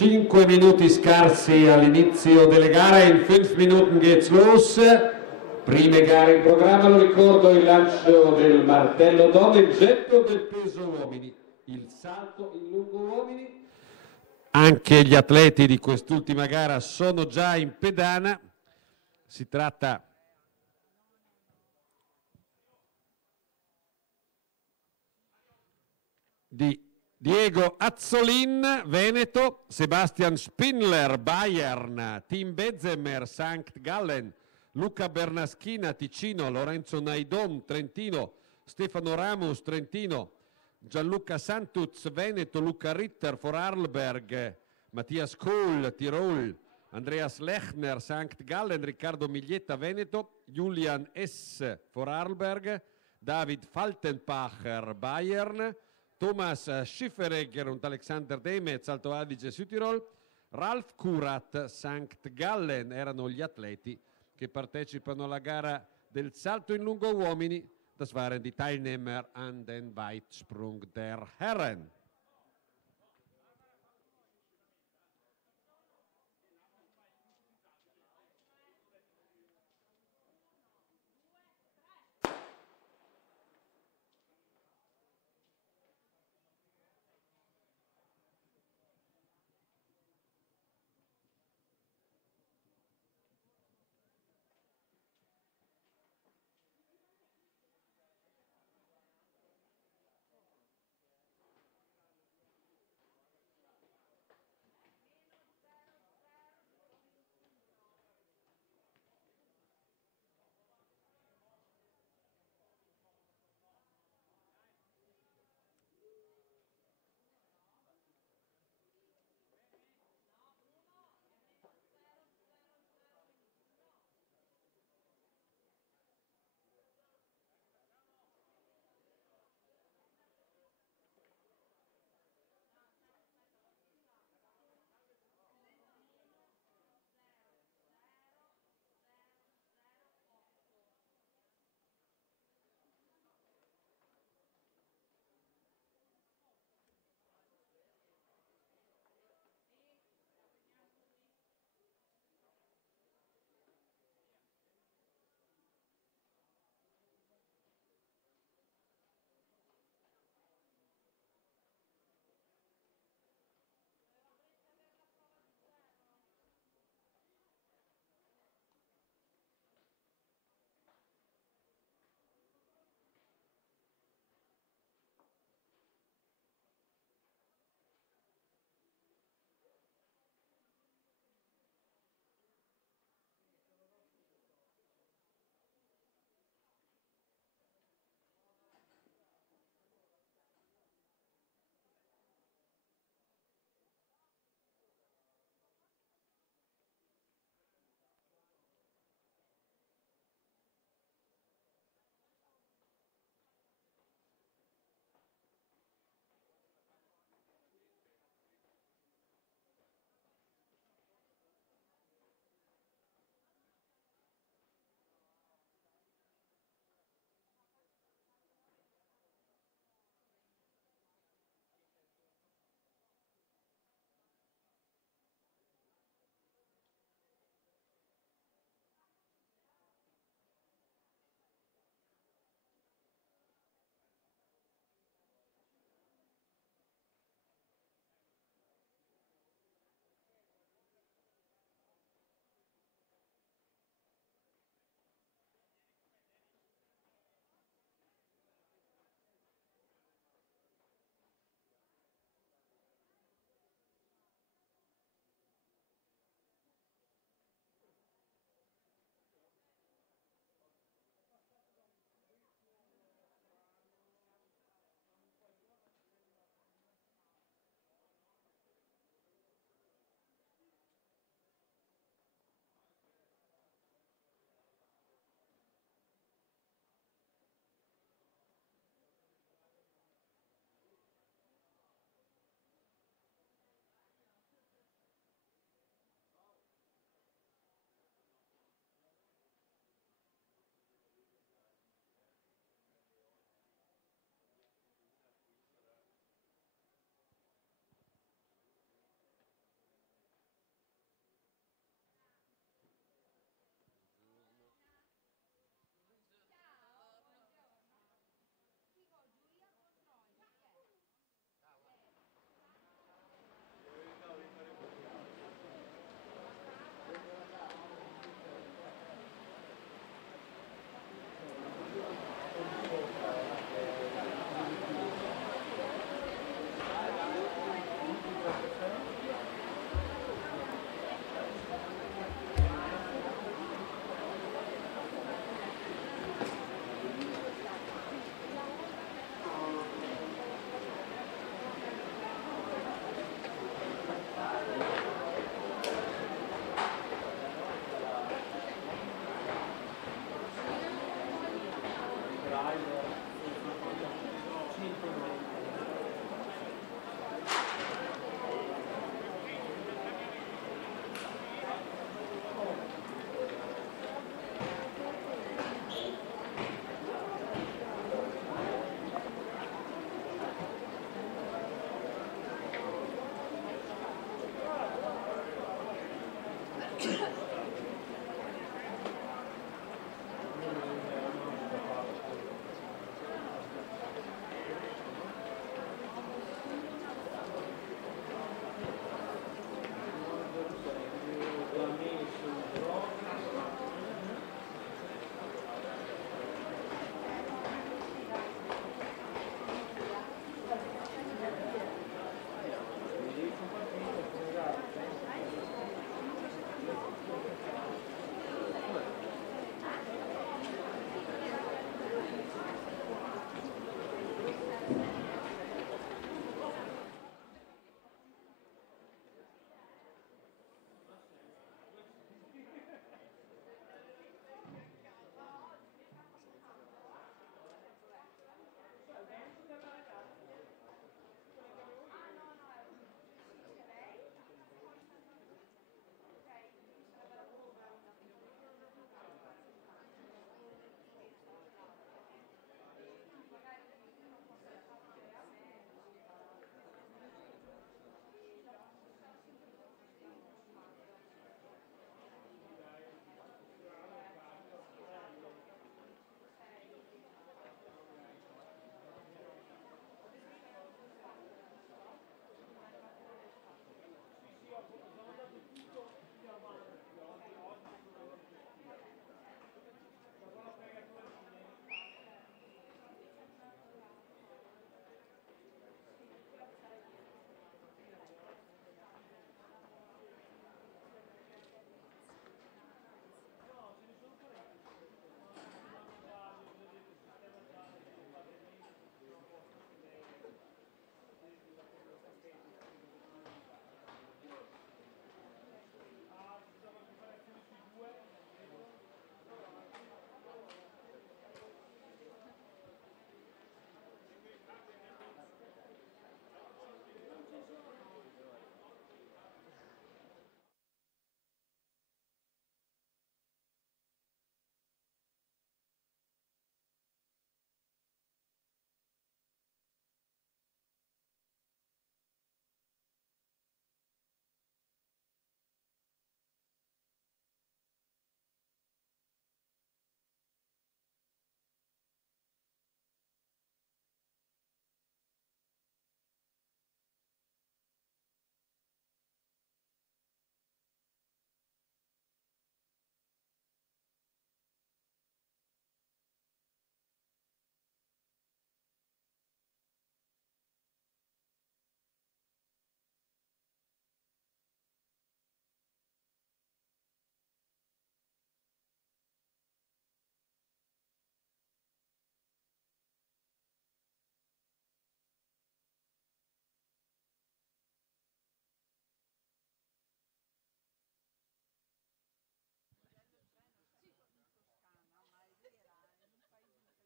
5 minuti scarsi all'inizio delle gare, in 5 Minuten geht's los. Prime gare in programma, lo ricordo, il lancio del martello donne, il getto del peso uomini, il salto in lungo uomini. Anche gli atleti di quest'ultima gara sono già in pedana. Si tratta di Diego Azzolin, Veneto, Sebastian Spindler, Bayern, Tim Bezemer, St. Gallen, Luca Bernaschina, Ticino, Lorenzo Naidon, Trentino, Stefano Ramos, Trentino, Gianluca Santuz, Veneto, Luca Ritter, Vorarlberg, Mattias Kohl, Tirol, Andreas Lechner, St. Gallen, Riccardo Miglietta, Veneto, Julian S. Vorarlberg, David Faltenpacher, Bayern, Thomas Schifferegger und Alexander Demetz, Alto Adige, Südtirol, Ralf Kurat, St. Gallen, erano gli atleti che partecipano alla gara del salto in lungo uomini. Das waren die Teilnehmer an den Weitsprung der Herren.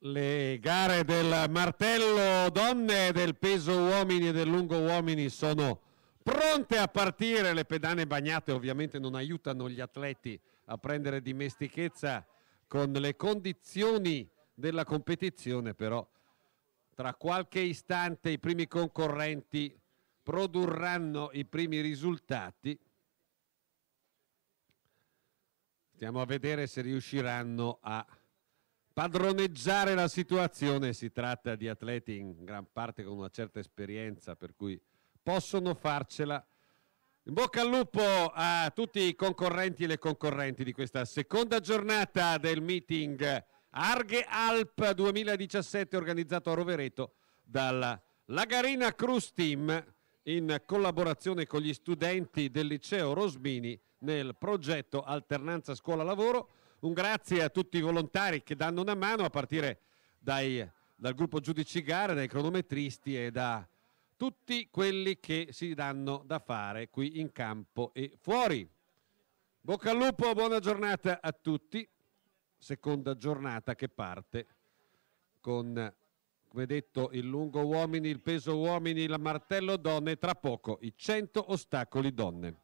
Le gare del martello donne, del peso uomini e del lungo uomini sono pronte a partire. Le pedane bagnate ovviamente non aiutano gli atleti a prendere dimestichezza con le condizioni della competizione, però tra qualche istante i primi concorrenti produrranno i primi risultati. Stiamo a vedere se riusciranno a padroneggiare la situazione. Si tratta di atleti in gran parte con una certa esperienza, per cui possono farcela. In bocca al lupo a tutti i concorrenti e le concorrenti di questa seconda giornata del meeting Arghe Alp 2017 organizzato a Rovereto dalla Lagarina Cruz Team in collaborazione con gli studenti del liceo Rosmini nel progetto Alternanza Scuola-Lavoro. Un grazie a tutti i volontari che danno una mano, a partire dal gruppo giudici gare, dai cronometristi e da tutti quelli che si danno da fare qui in campo e fuori. Bocca al lupo, buona giornata a tutti. Seconda giornata che parte con, come detto, il lungo uomini, il peso uomini, il martello donne, tra poco i 100 ostacoli donne.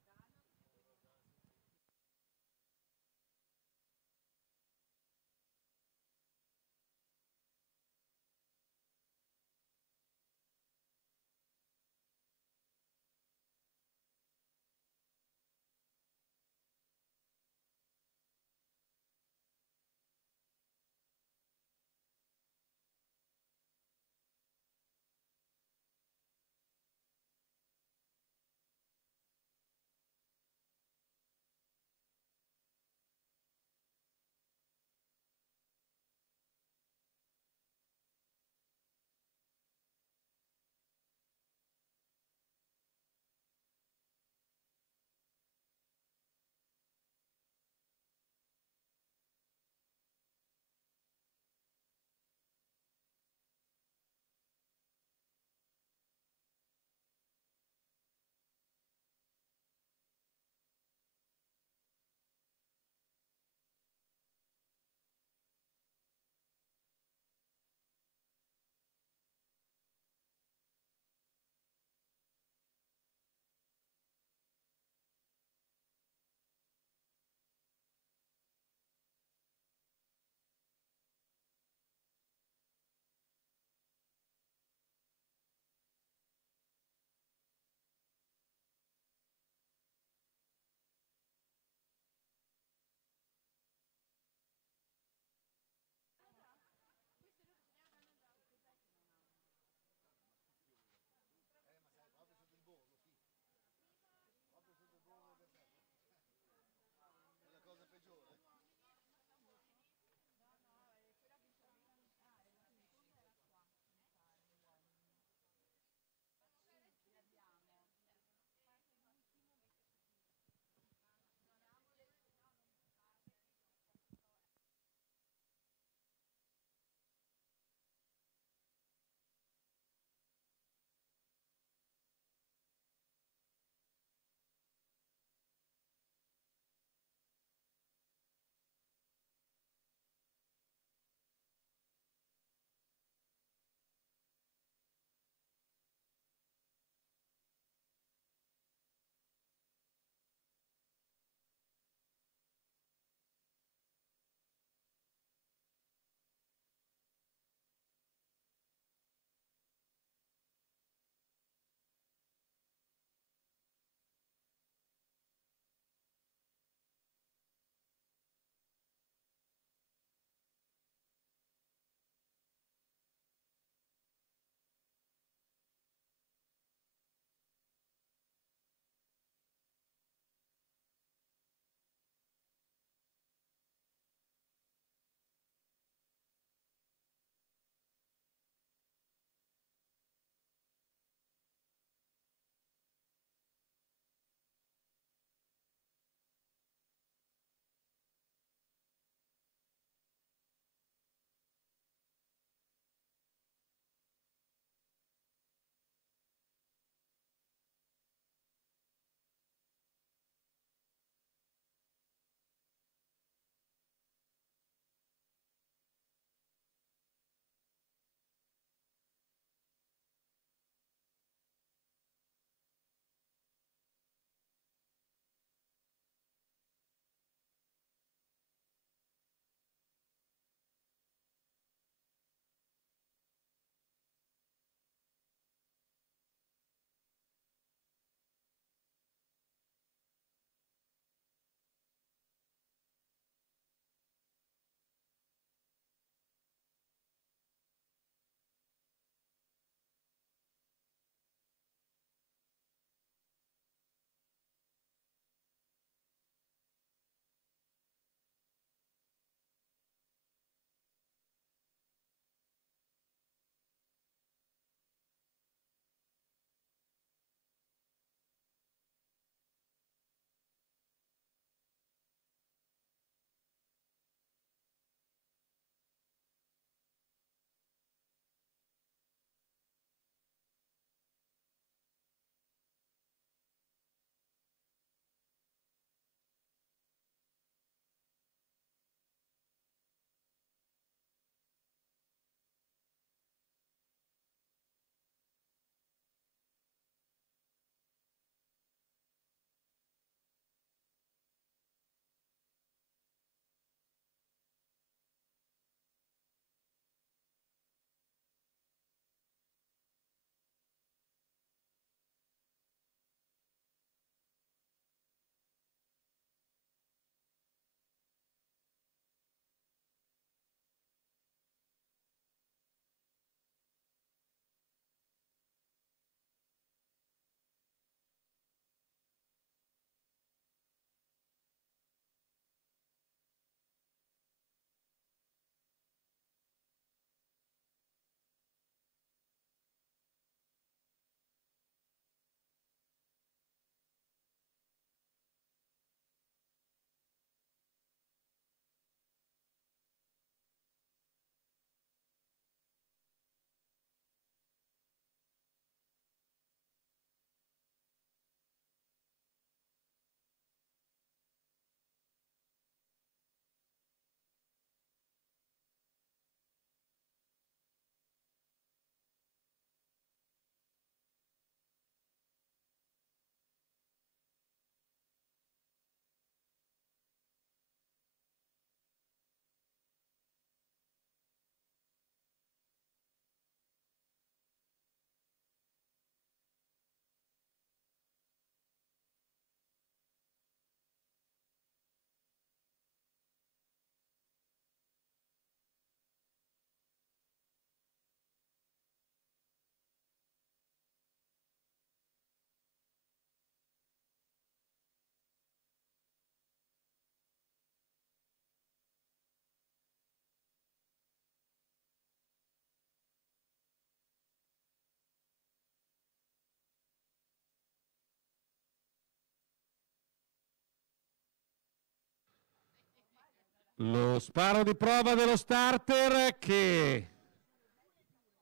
Lo sparo di prova dello starter che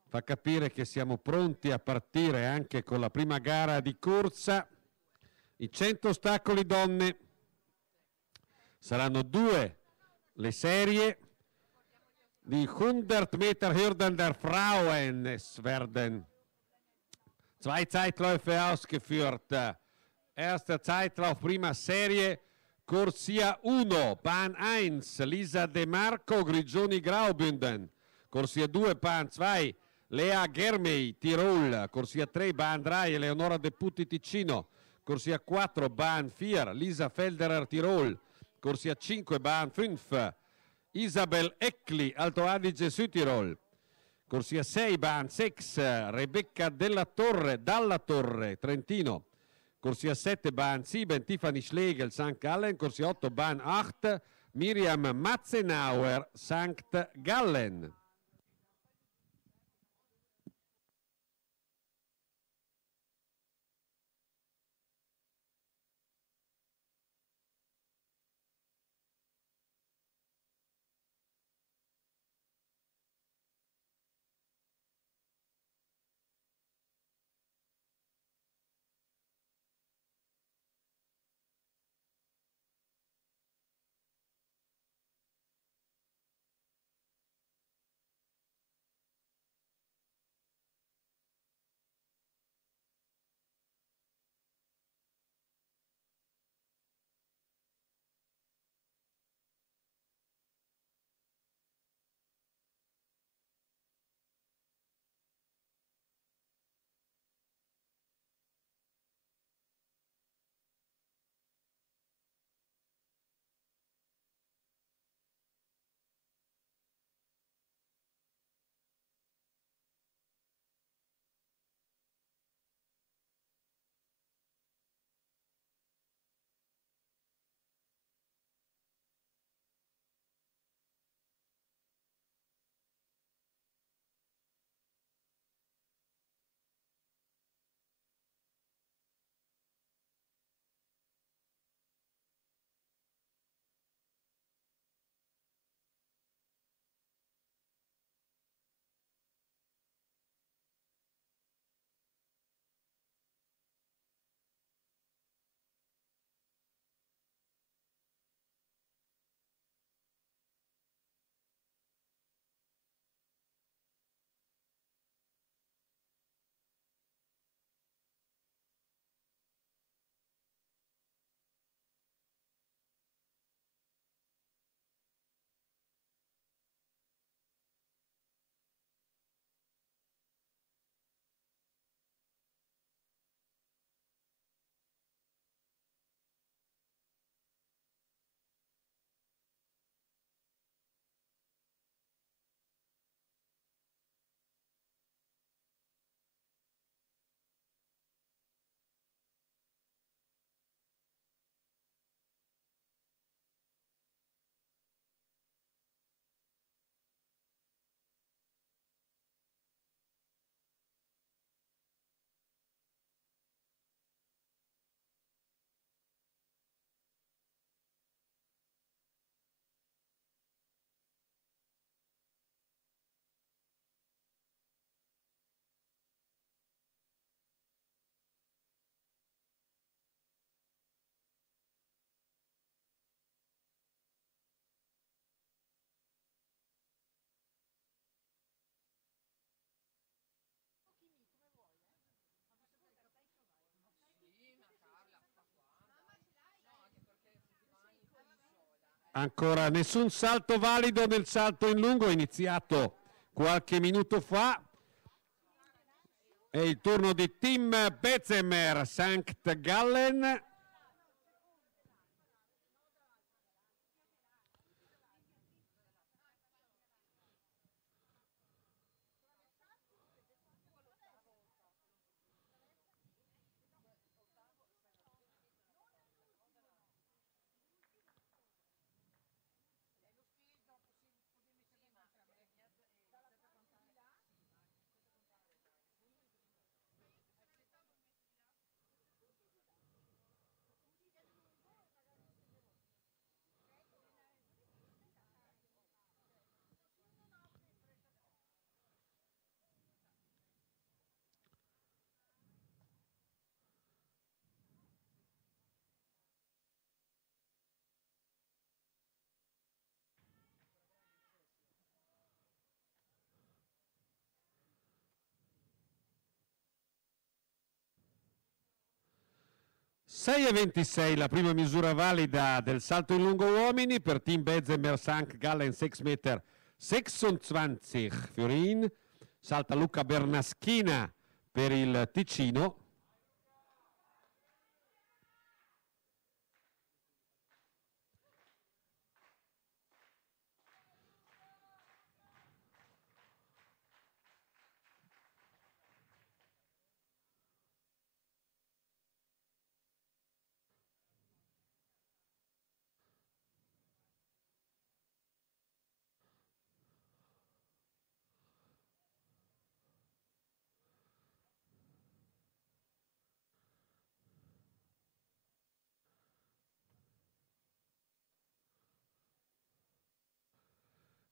fa capire che siamo pronti a partire anche con la prima gara di corsa. I 100 ostacoli donne saranno due le serie di 100 Meter Hürden der Frauen. Es werden zwei Zeitläufe ausgeführt. Erster Zeitlauf, prima serie, Corsia 1, Bahn 1, Lisa De Marco, Grigioni Graubünden. Corsia 2, Bahn 2, Lea Germei, Tirol. Corsia 3, Bahn 3, Eleonora De Putti, Ticino. Corsia 4, Bahn 4, Lisa Felderer, Tirol. Corsia 5, Bahn 5, Isabel Eckli, Alto Adige, Südtirol. Corsia 6, Bahn 6, Rebecca Dalla Torre, Trentino. Corsia 7, Bahn 7, Tiffany Schlegel, St. Gallen. Corsia 8, Bahn 8, Miriam Matzenauer, St. Gallen. Ancora nessun salto valido nel salto in lungo, iniziato qualche minuto fa. È il turno di Tim Bezemer, St. Gallen. 6,26 la prima misura valida del salto in lungo uomini per Team Bezemer St. Gallen 6 Meter 26 Fiorin. Salta Luca Bernaschina per il Ticino.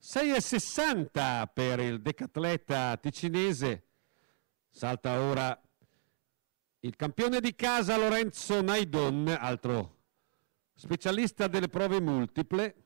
(6,60 per il decatleta ticinese). Salta ora il campione di casa Lorenzo Naidon, altro specialista delle prove multiple.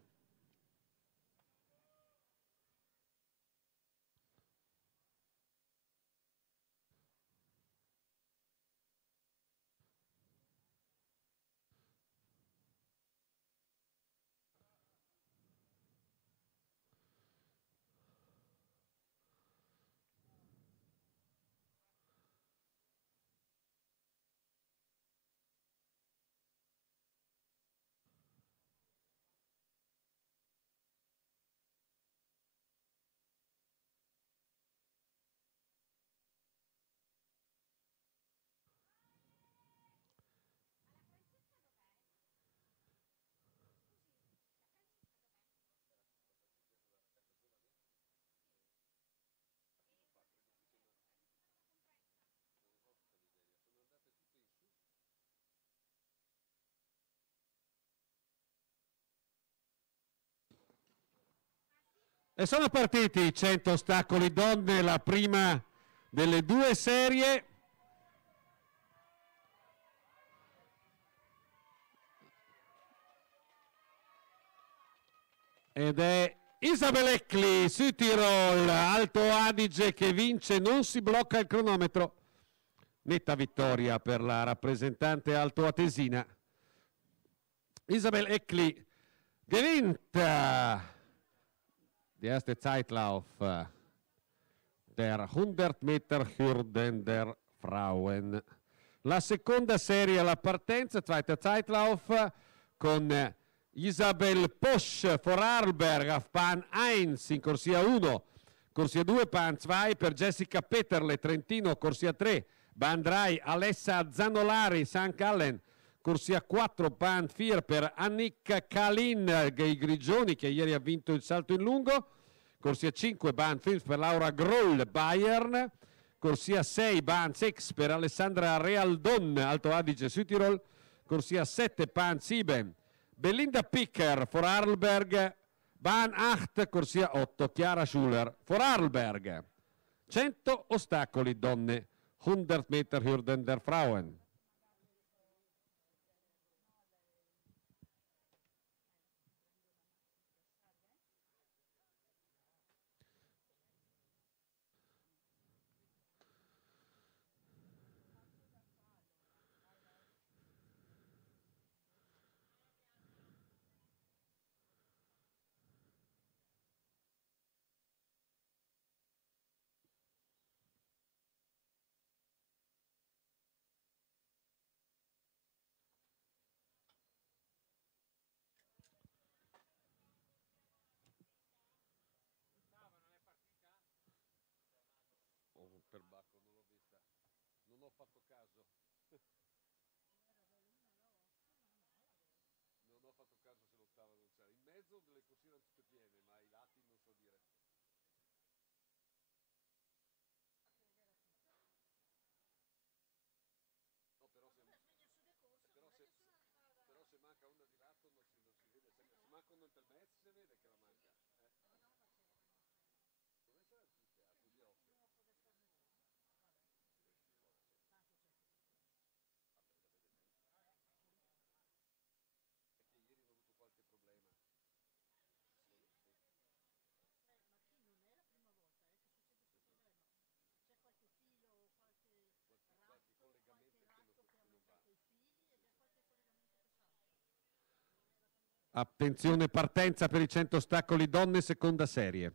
E sono partiti 100 ostacoli donne, la prima delle due serie. Ed è Isabel Eckli, Südtirol, Alto Adige, che vince, non si blocca il cronometro. Netta vittoria per la rappresentante altoatesina. Isabel Eckli gewinnt die erste Zeitlauf der 100 Meter Hürden der Frauen. La seconda serie alla partenza, zweiter Zeitlauf, con Isabel Posch, Vorarlberg auf Bahn 1 in corsia 1, corsia 2 Bahn 2 per Jessica Peterle, Trentino, corsia 3, Bahn 3 Alessa Zanolari, St. Gallen, corsia 4 Bahn 4 per Annika Kalin, i Grigioni, che ieri ha vinto il salto in lungo, corsia 5 Bahn 5 per Laura Groll, Bayern, corsia 6 Bahn 6 per Alessandra Realdon, Alto Adige, Südtirol, corsia 7 Bahn 7 Belinda Picker, Vorarlberg, Bahn 8, corsia 8, Chiara Schuler, Vorarlberg. 100 ostacoli donne, 100 Meter Hürden der Frauen. Per Bacco non l'ho vista, non ho fatto caso. Non ho fatto caso se l'ottava non c'era. In mezzo delle corsie erano tutte piene, ma ai lati non so dire. No, però se manca una di lato non si vede, se manca uno intermezzo si vede che la manca. Dove c'era tutte? A così occhio. È che ieri ho avuto qualche problema. Attenzione, partenza per i 100 ostacoli donne, seconda serie.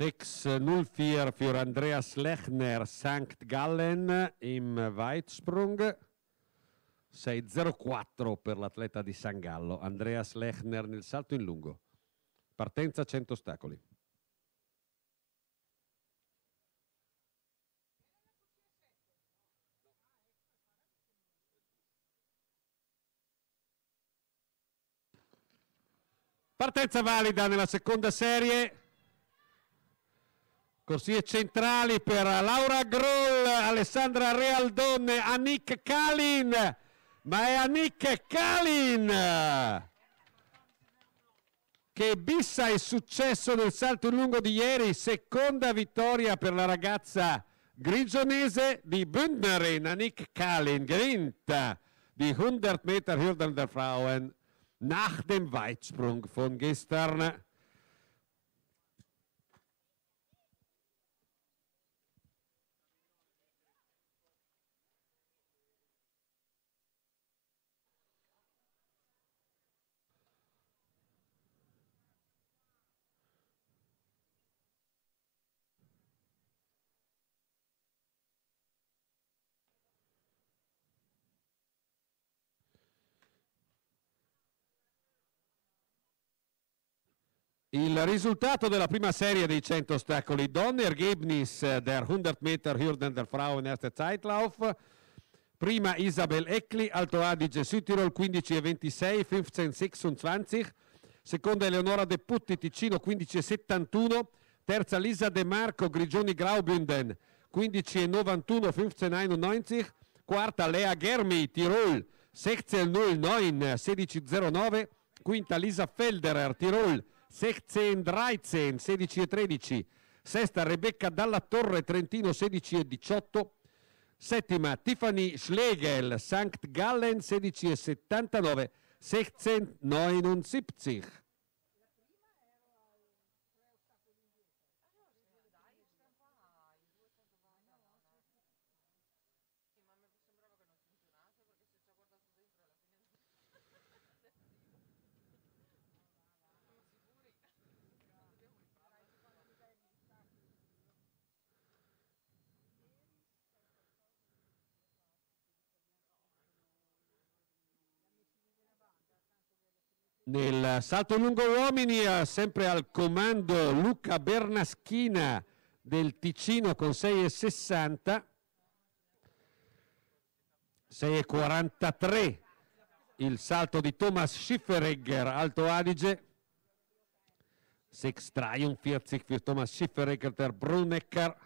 Sechs 04 für Andreas Lechner, St. Gallen im Weitsprung. 6.04 per l'atleta di San Gallo, Andreas Lechner nel salto in lungo. Partenza 100 ostacoli. Partenza valida nella seconda serie. Corsie centrali per Laura Groll, Alessandra Realdon, Annick Kalin, ma è Annick Kalin che bissa il successo nel salto in lungo di ieri, seconda vittoria per la ragazza grigionese di Bündnerin, Annick Kalin, gewinnt die 100 Meter Hürden der Frauen nach dem Weitsprung von gestern. Il risultato della prima serie dei 100 ostacoli donne, Ergebnis der 100 Meter Hürden der Frauen erste Zeitlauf. Prima Isabel Eckli, Alto Adige Südtirol 15,26, 15,26. Seconda Eleonora De Putti, Ticino 15,71. Terza Lisa De Marco, Grigioni Graubünden 15,91, 15,91. Quarta Lea Germi, Tirol 16,09, 16,09. Quinta Lisa Felderer, Tirol 16-13, 16-13. Sesta Rebecca Dalla Torre, Trentino 16-18. Settima Tiffany Schlegel, St. Gallen 16,79, 16,79. Nel salto lungo uomini, sempre al comando Luca Bernaschina del Ticino con 6,60, 6,43 il salto di Thomas Schifferegger, Alto Adige, 6,43 für Thomas Schifferegger der Brunecker.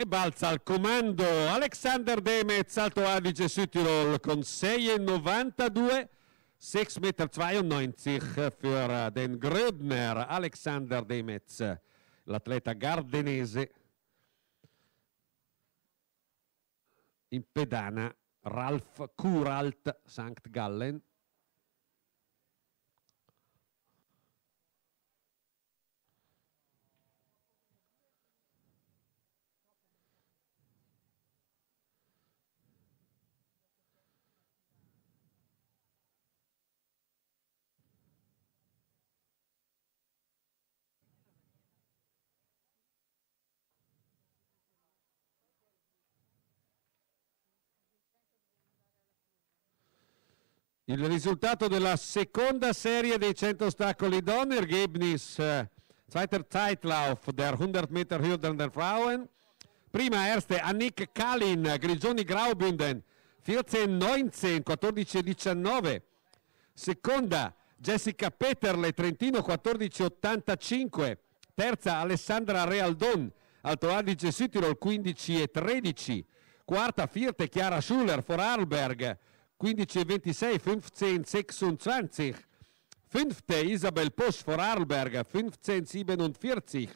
E balza al comando Alexander Demetz, Alto Adige Südtirol con 6,92, 6,92 Meter für den Grödner, Alexander Demetz, l'atleta gardenese. In pedana Ralf Kuralt, St. Gallen. Il risultato della seconda serie dei 100 ostacoli donne, Ergebnis zweiter Zeitlauf der 100 Meter Hürden der Frauen. Prima erste Annick Kalin, Grigioni Graubünden, 14:19, 14:19. Seconda Jessica Peterle, Trentino, 14:85. Terza Alessandra Realdon, Alto Adige Südtirol, 15:13. Quarta vierte Chiara Schuller, Vorarlberg, 15:26, 15:26. Fünfte Isabel Posch, Vorarlberg, 15:47.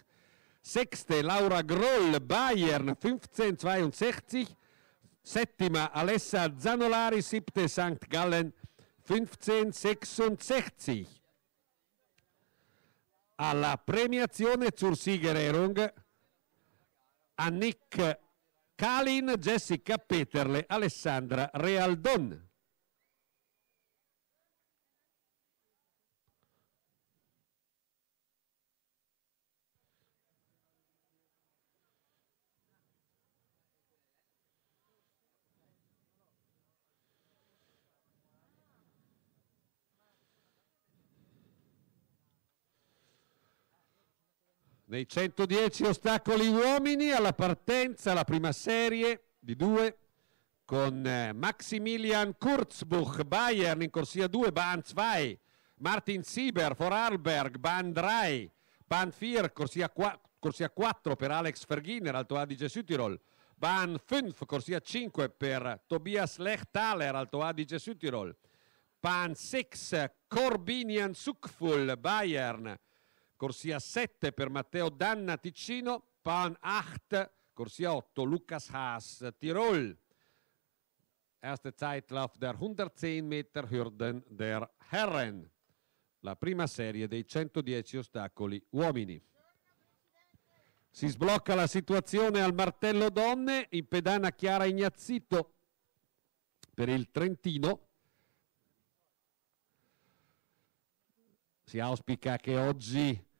Sechste Laura Groll, Bayern, 15:62. Settima Alessa Zanolari, siebte St. Gallen, 15:66. Alla premiazione zur Siegerehrung Annick Kalin, Jessica Peterle, Alessandra Realdon. Nei 110 ostacoli uomini, alla partenza, la prima serie di 2 con Maximilian Kurzbuch, Bayern, in corsia 2, Bahn 2, Martin Sieber, Vorarlberg, Bahn 3, Bahn 4, corsia 4 per Alex Verginer, Alto Adige Südtirol, Bahn 5, corsia 5 per Tobias Lechthaler, Alto Adige Südtirol, Bahn 6, Corbinian Suckful, Bayern, corsia 7 per Matteo Danna, Ticino, Bahn 8, corsia 8, Lukas Haas, Tirol. Erste Zeitlauf der 110 Meter Hürden der Herren. La prima serie dei 110 ostacoli uomini. Si sblocca la situazione al martello donne, in pedana Chiara Ignazzito per il Trentino. Si auspica che oggi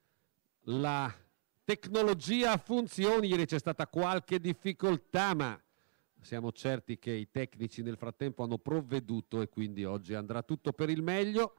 la tecnologia funzioni. Ieri c'è stata qualche difficoltà, ma siamo certi che i tecnici nel frattempo hanno provveduto e quindi oggi andrà tutto per il meglio.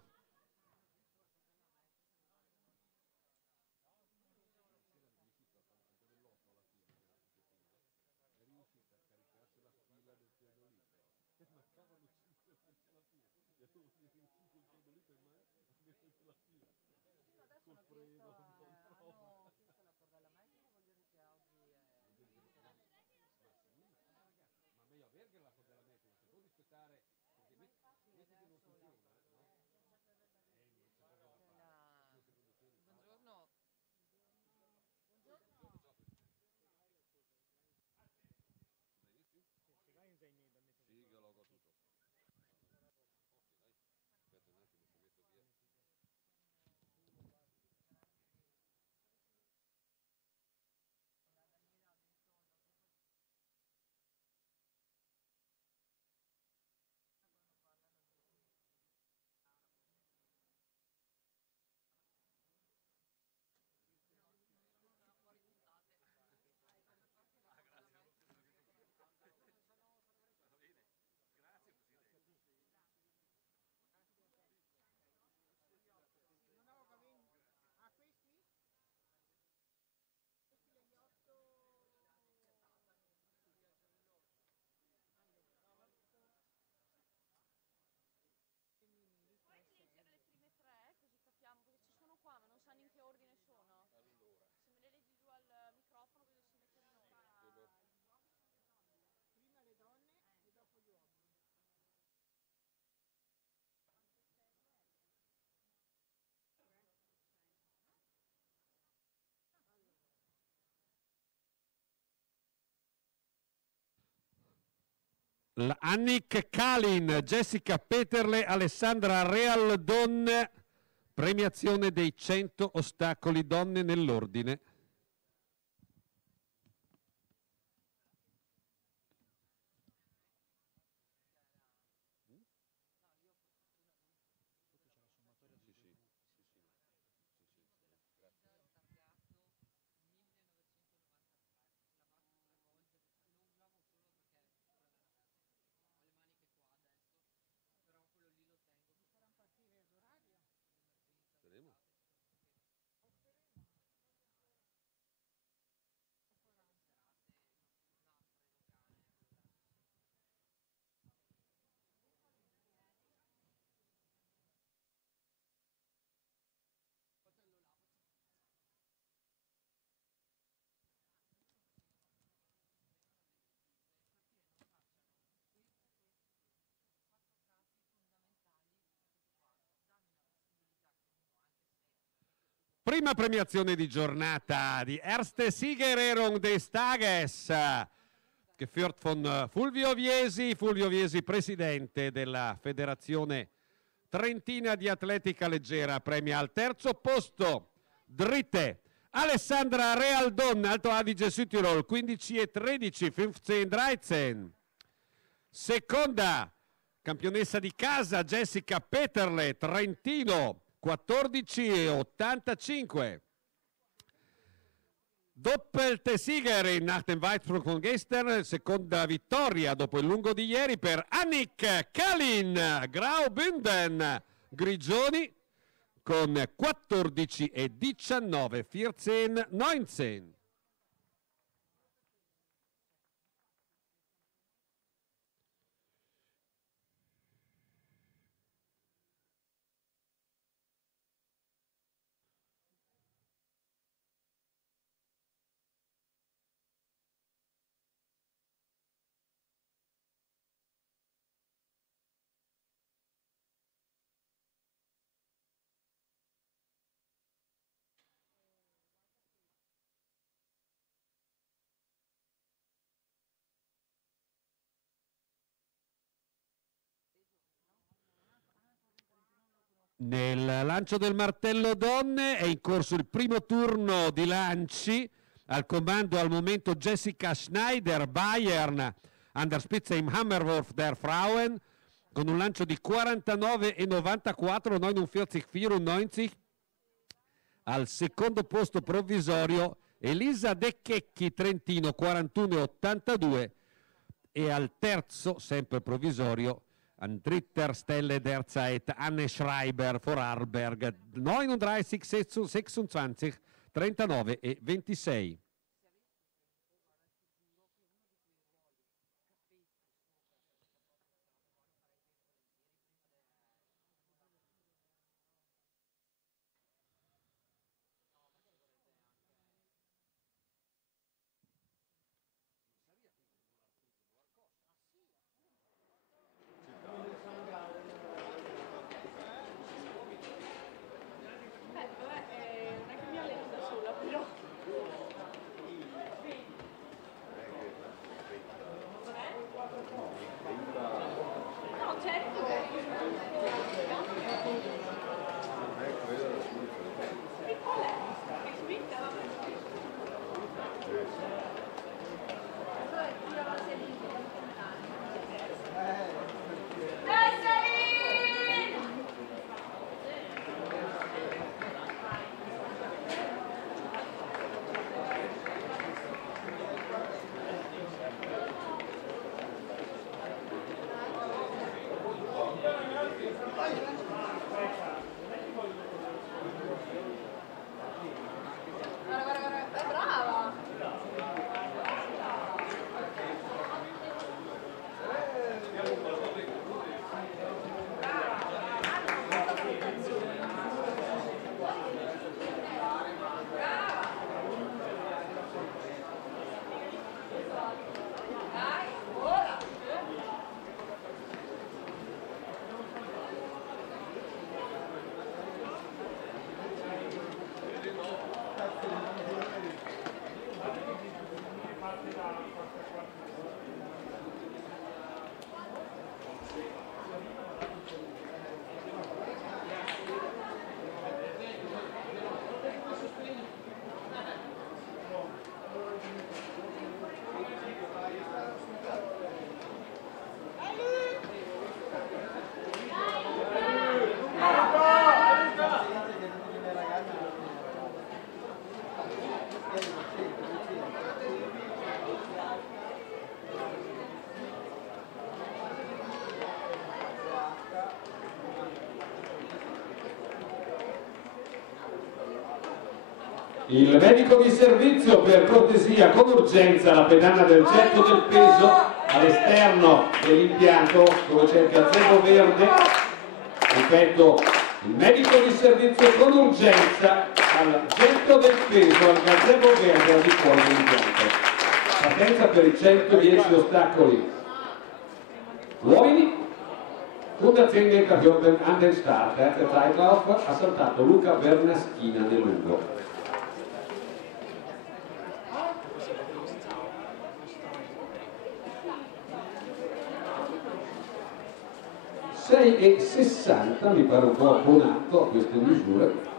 Annick Kalin, Jessica Peterle, Alessandra Realdon, premiazione dei 100 ostacoli donne nell'ordine. Prima premiazione di giornata di Erste Siegerehrung des Tages, geführt von Fulvio Viesi. Fulvio Viesi, presidente della Federazione Trentina di Atletica Leggera, premia al terzo posto. Dritte Alessandra Realdon, Alto Adige Südtirol, 15,13, 15,13. Seconda, campionessa di casa, Jessica Peterle, Trentino, 14,85. Doppelte Siegerin nach dem Weitsprung von gestern, seconda vittoria dopo il lungo di ieri per Annick Kalin, Graubünden, Grigioni, con 14,19, 14,19. Nel lancio del martello donne è in corso il primo turno di lanci. Al comando al momento Jessica Schneider, Bayern, an der Spitze im Hammerwurf der Frauen, con un lancio di 49,94, 49,94. Al secondo posto provvisorio Elisa De Checchi, Trentino, 41,82. E al terzo, sempre provvisorio, an dritter Stelle derzeit Anne Schreiber, Vorarlberg, 39,26, 39,26. Il medico di servizio, per cortesia, con urgenza, la pedana del getto del peso all'esterno dell'impianto dove c'è il gazebo verde. Ripeto, il medico di servizio con urgenza al getto del peso al gazebo verde al di fuori dell'impianto. Partenza per i 110 ostacoli. Uomini. 110 Meter Hürden an den Start. Terzo Zeitlauf ha saltato Luca Bernaschina nel lungo. 6,60 mi pare un po' abbonato a queste misure.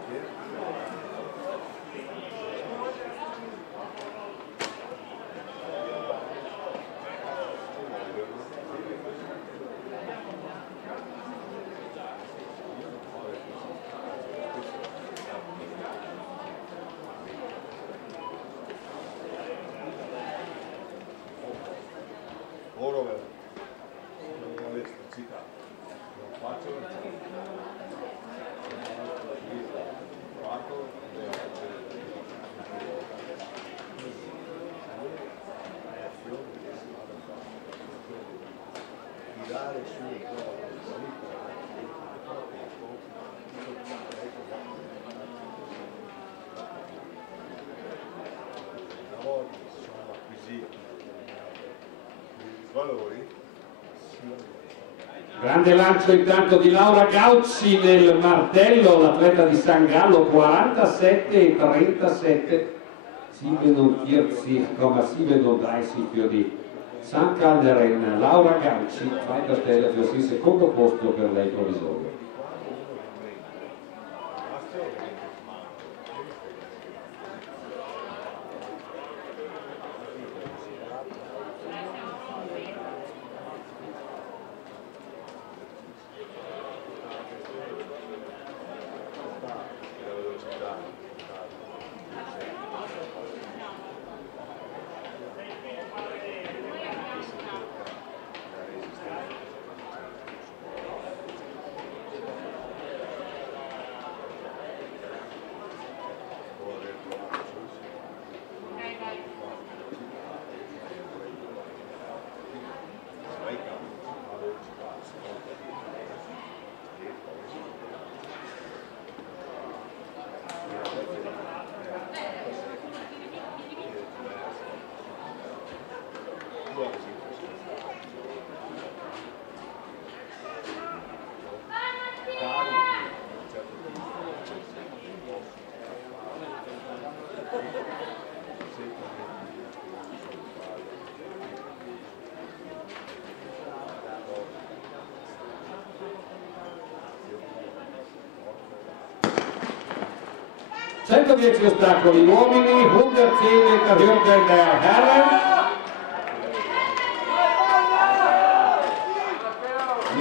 Grande lancio intanto di Laura Gauci nel martello, l'atleta di San Gallo, 47,37. 47 di San Calderen. Laura Gauci fa in cartella il secondo posto per lei provvisorio. Dieci ostacoli uomini, 110 Meter Hürden der Herren.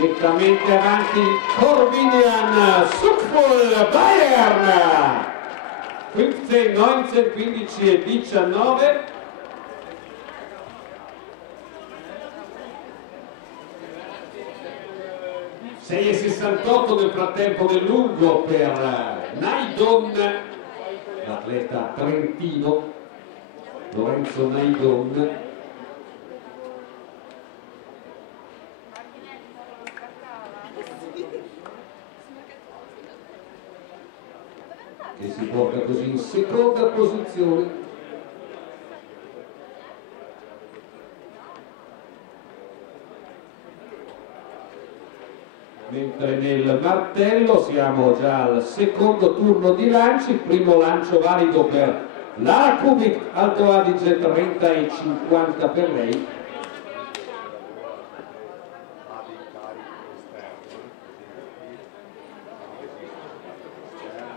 Nettamente avanti Corbinian Sukful Bayern. 15, 19, 15 e 19. E 68 nel frattempo del lungo per Naidon, l'atleta trentino Lorenzo Naidon. Che si porta così in seconda posizione. Mentre nel martello siamo già al secondo turno di lanci, primo lancio valido per Lara Kubik, Alto Adige, 30,50 per lei.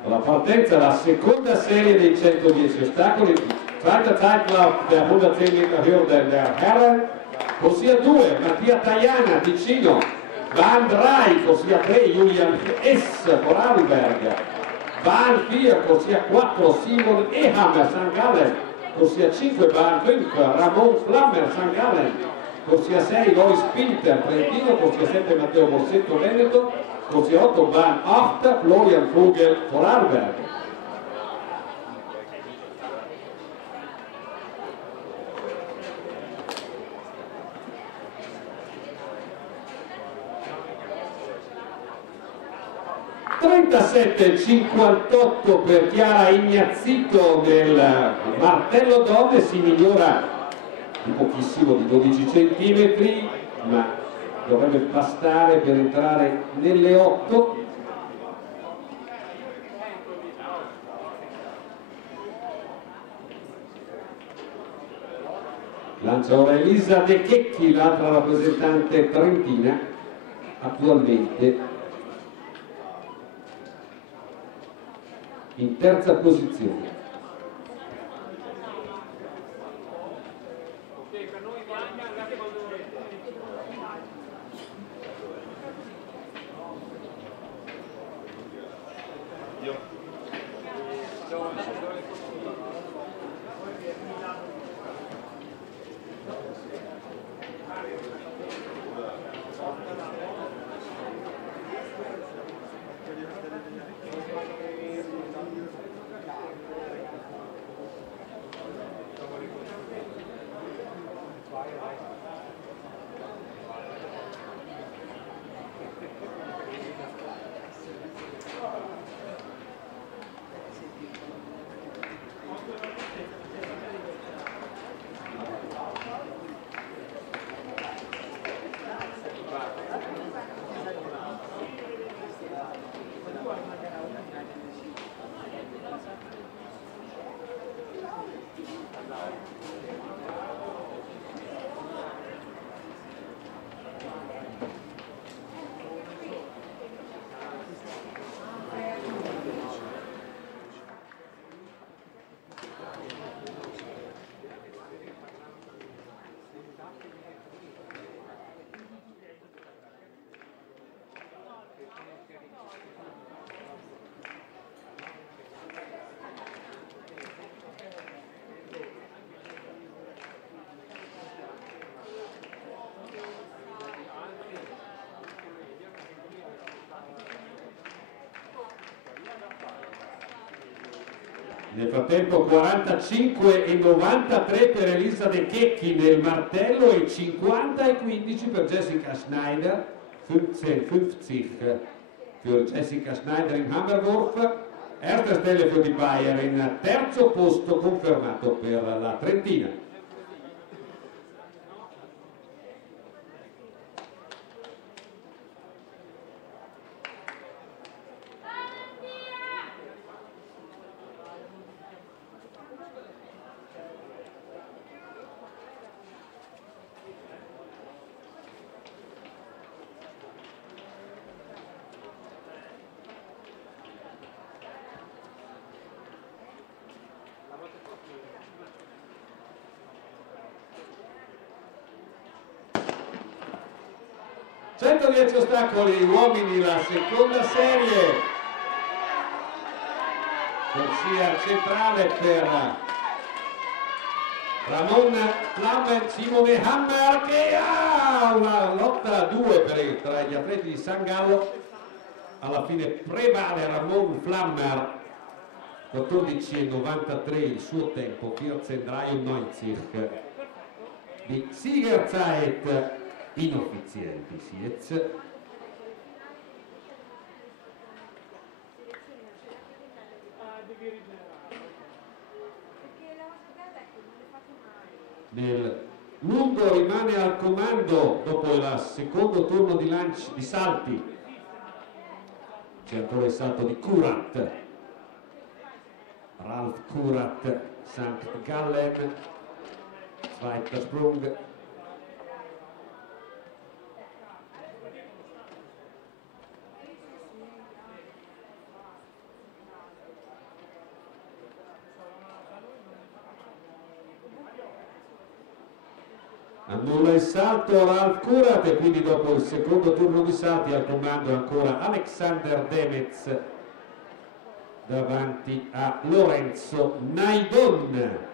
La partenza, la seconda serie dei 110 ostacoli, Zweiter Zeitlauf der 110 Meter Hürden der Herren, ossia 2, Mattia Tajana, Ticino, Van Drijk, ossia 3, Julian S. Vorarlberg, Van 4, ossia 4, Simon Ehammer, St. Gallen, ossia 5, Van 5, Ramon Flammer, St. Gallen, ossia 6, Lois Pinter, Trentino, ossia 7, Matteo Bossetto, Veneto, ossia 8, Van 8, Florian Vogel, Vorarlberg. (37,58) per Chiara Ignazito nel martello donne, si migliora di pochissimo, di 12 centimetri, ma dovrebbe bastare per entrare nelle 8. Lancia ora Elisa De Checchi, l'altra rappresentante trentina, attualmente in terza posizione. Nel frattempo 45 e 93 per Elisa De Checchi nel martello e 50 e 15 per Jessica Schneider, 15-50 für Jessica Schneider in Hammerwurf. Erste Stelle für die Bayer, in terzo posto confermato per la trentina. Centro 10 ostacoli, uomini, la seconda serie, corsia centrale per Ramon Flammer, Simone Hammer, che ha una lotta a due tra gli atleti di San Gallo. Alla fine prevale Ramon Flammer, 14,93 il suo tempo, 14,93 di Siegerzeit inoffiziell bis jetzt. Nel lungo rimane al comando dopo il secondo turno di lanci di salti. C'è ancora il salto di Kurat, Ralf Kurat, St. Gallen, zweiter Sprung. Annulla il salto Ralf Kurat e quindi dopo il secondo turno di salti al comando ancora Alexander Demets davanti a Lorenzo Naidon.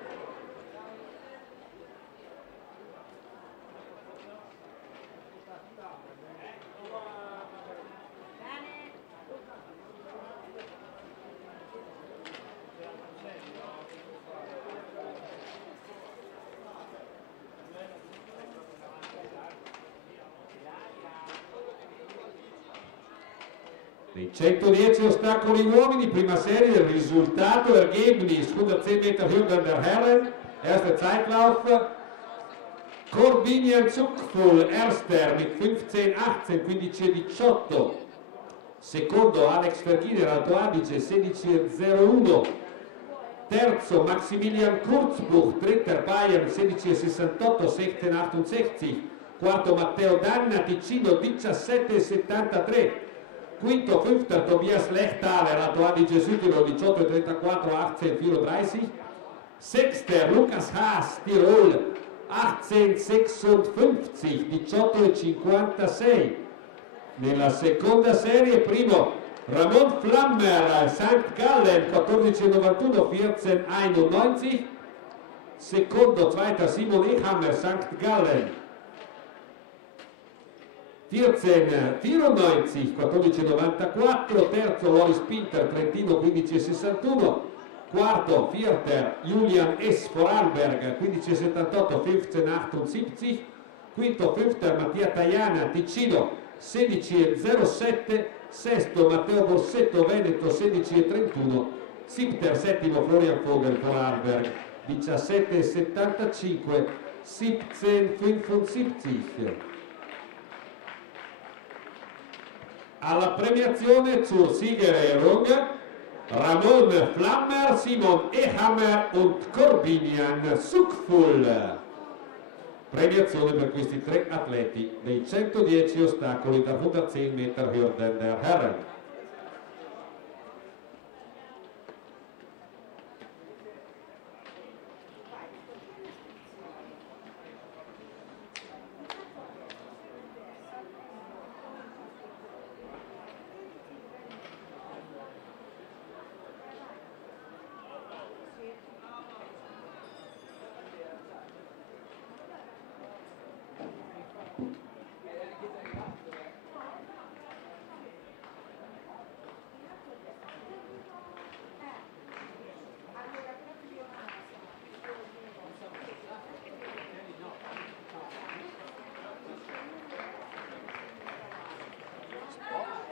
Nei 110 ostacoli uomini, prima serie, il risultato Ergebnis 110 Meter Hürden der Herren, erster Zeitlauf Corbinian Zuckfull, Erster mit 15-18, 15-18. Secondo Alex Ferghiner, Alto Adige, 16-01. Terzo Maximilian Kurzbuch, dritter Bayern, 16-68, 16-68. Quarto Matteo Danna, Ticino, 17-73. Quinto, fünfter Tobias Lechtaler, Alto Adige Südtirol, 18-34, 18-34. Sechster Lukas Haas, Tirol, 18-56, 18-56. Nella seconda serie, primo Ramon Flammer, St. Gallen, 14-91, 14-91. Secondo, zweiter Simon Ehammer, St. Gallen, 14-94, 14-94. Terzo Loris Pinter, Trentino, 15-61. Quarto Vierter Julian S. Vorarlberg, 15-78, 15-78. Quinto Fünfter Mattia Tajana, Ticino, 16-07. Sesto Matteo Borsetto, Veneto, 16-31. Settimo Florian Vogel, Vorarlberg, 17-75, 17-75. Alla premiazione zur Siegerehrung Ramon Flammer, Simon Ehammer und Corbinian Zuckfull. Premiazione per questi tre atleti dei 110 ostacoli da 110 Meter Hürden der Herren.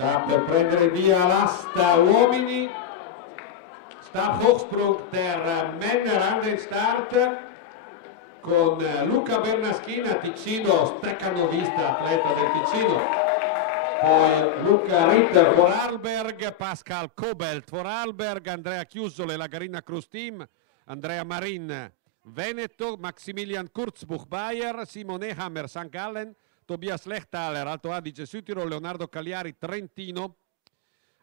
Sta per prendere via l'asta uomini, Stabhochsprung der Männer an den Start con Luca Bernaschina, Ticino, staccanovista, atleta del Ticino, poi Luca Ritter, Vorarlberg, Pascal Kobelt, Vorarlberg, Andrea Chiusole, la Garina Cruz Team, Andrea Marin, Veneto, Maximilian Kurzbuch, Bayer, Simon Ehammer, St. Gallen, Tobias Lechtaler, Alto Adige Südtirol, Leonardo Cagliari, Trentino,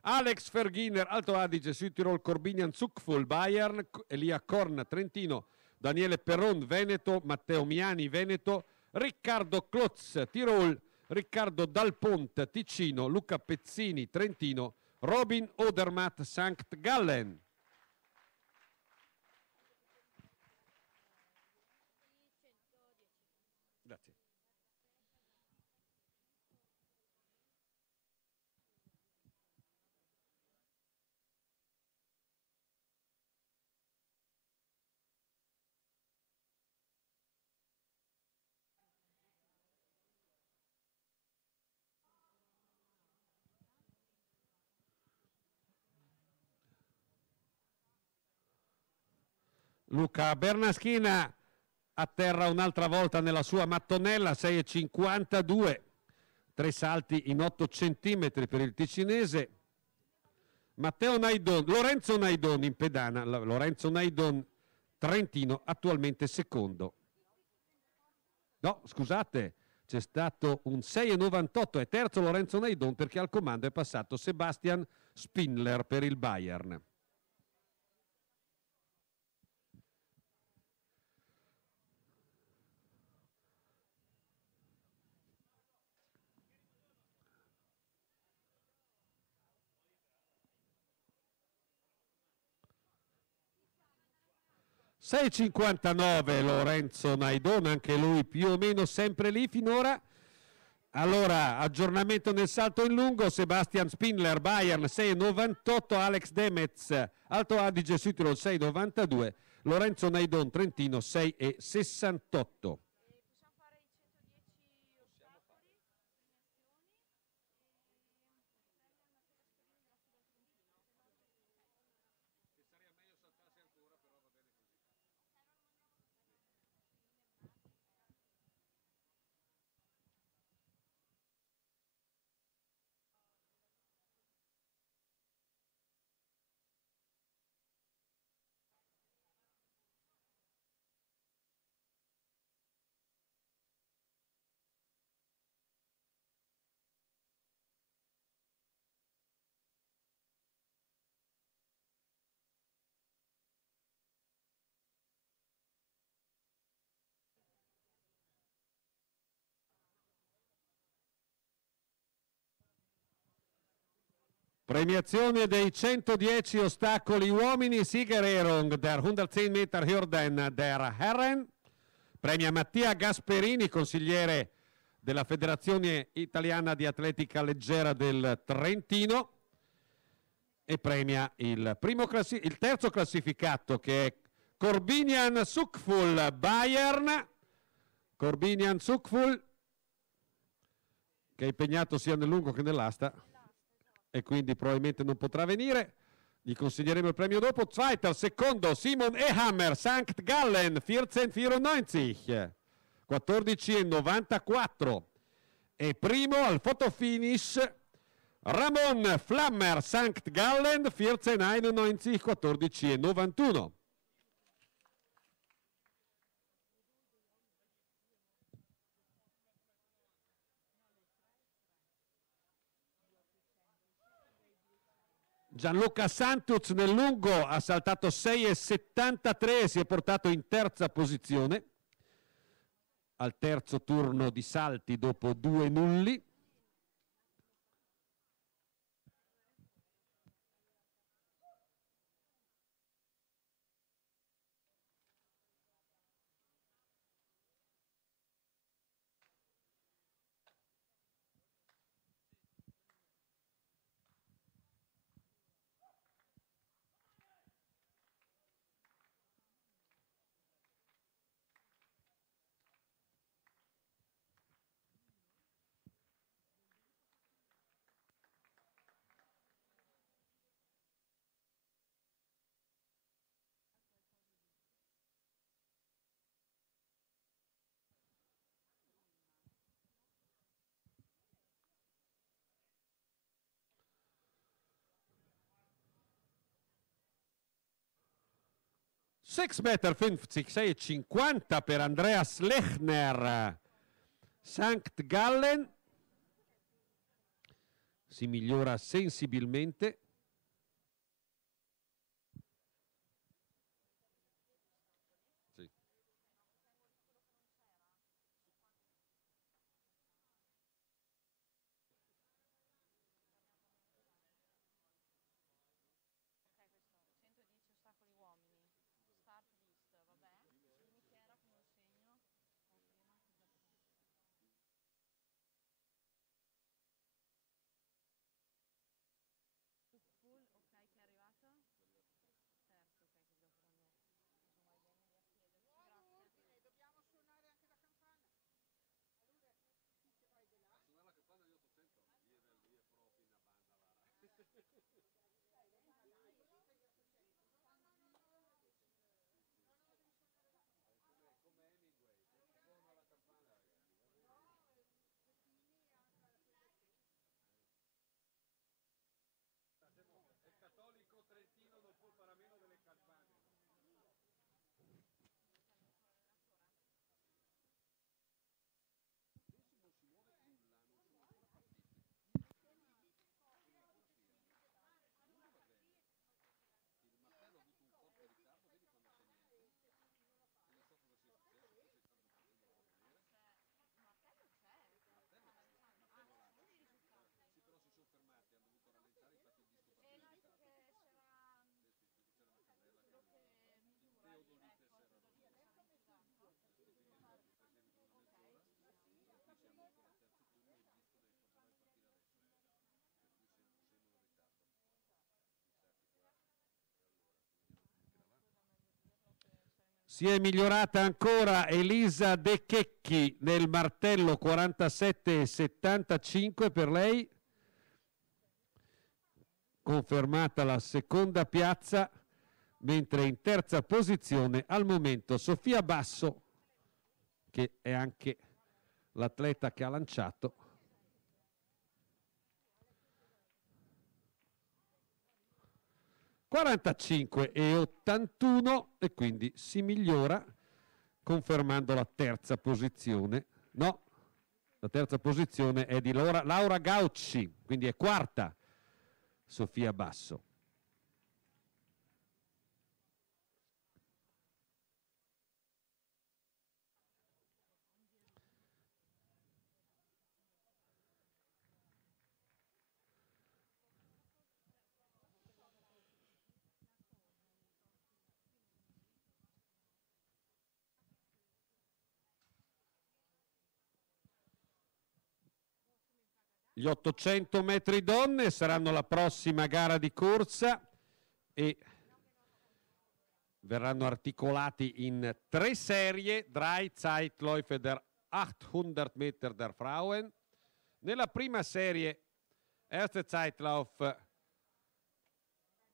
Alex Ferghiner, Alto Adige Südtirol, Corbinian Zuckfull, Bayern, Elia Korn, Trentino, Daniele Perron, Veneto, Matteo Miani, Veneto, Riccardo Klotz, Tirol, Riccardo Dalpont, Ticino, Luca Pezzini, Trentino, Robin Odermatt, St. Gallen. Grazie. Luca Bernaschina atterra un'altra volta nella sua mattonella, 6,52, 3 salti in 8 centimetri per il ticinese. Matteo Naidon, Lorenzo Naidon in pedana, Lorenzo Naidon Trentino attualmente secondo. No, scusate, c'è stato un 6,98, è terzo Lorenzo Naidon perché al comando è passato Sebastian Spindler per il Bayern. (6,59) Lorenzo Naidon, anche lui più o meno sempre lì finora. Allora, aggiornamento nel salto in lungo: Sebastian Spindler, Bayern 6,98, Alex Demetz, Alto Adige Südtirol 6,92, Lorenzo Naidon Trentino 6,68. Premiazione dei 110 ostacoli uomini, Siegerehrung der 110 Meter Hürden der Herren. Premia Mattia Gasperini, consigliere della Federazione Italiana di Atletica Leggera del Trentino, e premia il terzo classificato, che è Corbinian Sukful Bayern. Corbinian Sukful, che è impegnato sia nel lungo che nell'asta e quindi probabilmente non potrà venire. Gli consiglieremo il premio dopo. Zweiter, secondo, Simon Ehammer, St. Gallen, 14,94, 14,94. E primo al fotofinish, Ramon Flammer, St. Gallen, 14,91, 14,91. Gianluca Santuz nel lungo ha saltato 6,73 e si è portato in terza posizione al terzo turno di salti dopo 2 nulli. Meter 56,50 per Andreas Lechner, St. Gallen. Si migliora sensibilmente. Sì. Si è migliorata ancora Elisa De Checchi nel martello, 47,75 per lei. Confermata la seconda piazza, mentre in terza posizione al momento Sofia Basso, che è anche l'atleta che ha lanciato. (45,81) e quindi si migliora, confermando la terza posizione. No, la terza posizione è di Laura Gaucci, quindi è quarta Sofia Basso. Gli 800 metri donne saranno la prossima gara di corsa e verranno articolati in 3 serie: Drei Zeitläufe der 800 Meter der Frauen. Nella prima serie, Erste Zeitlauf,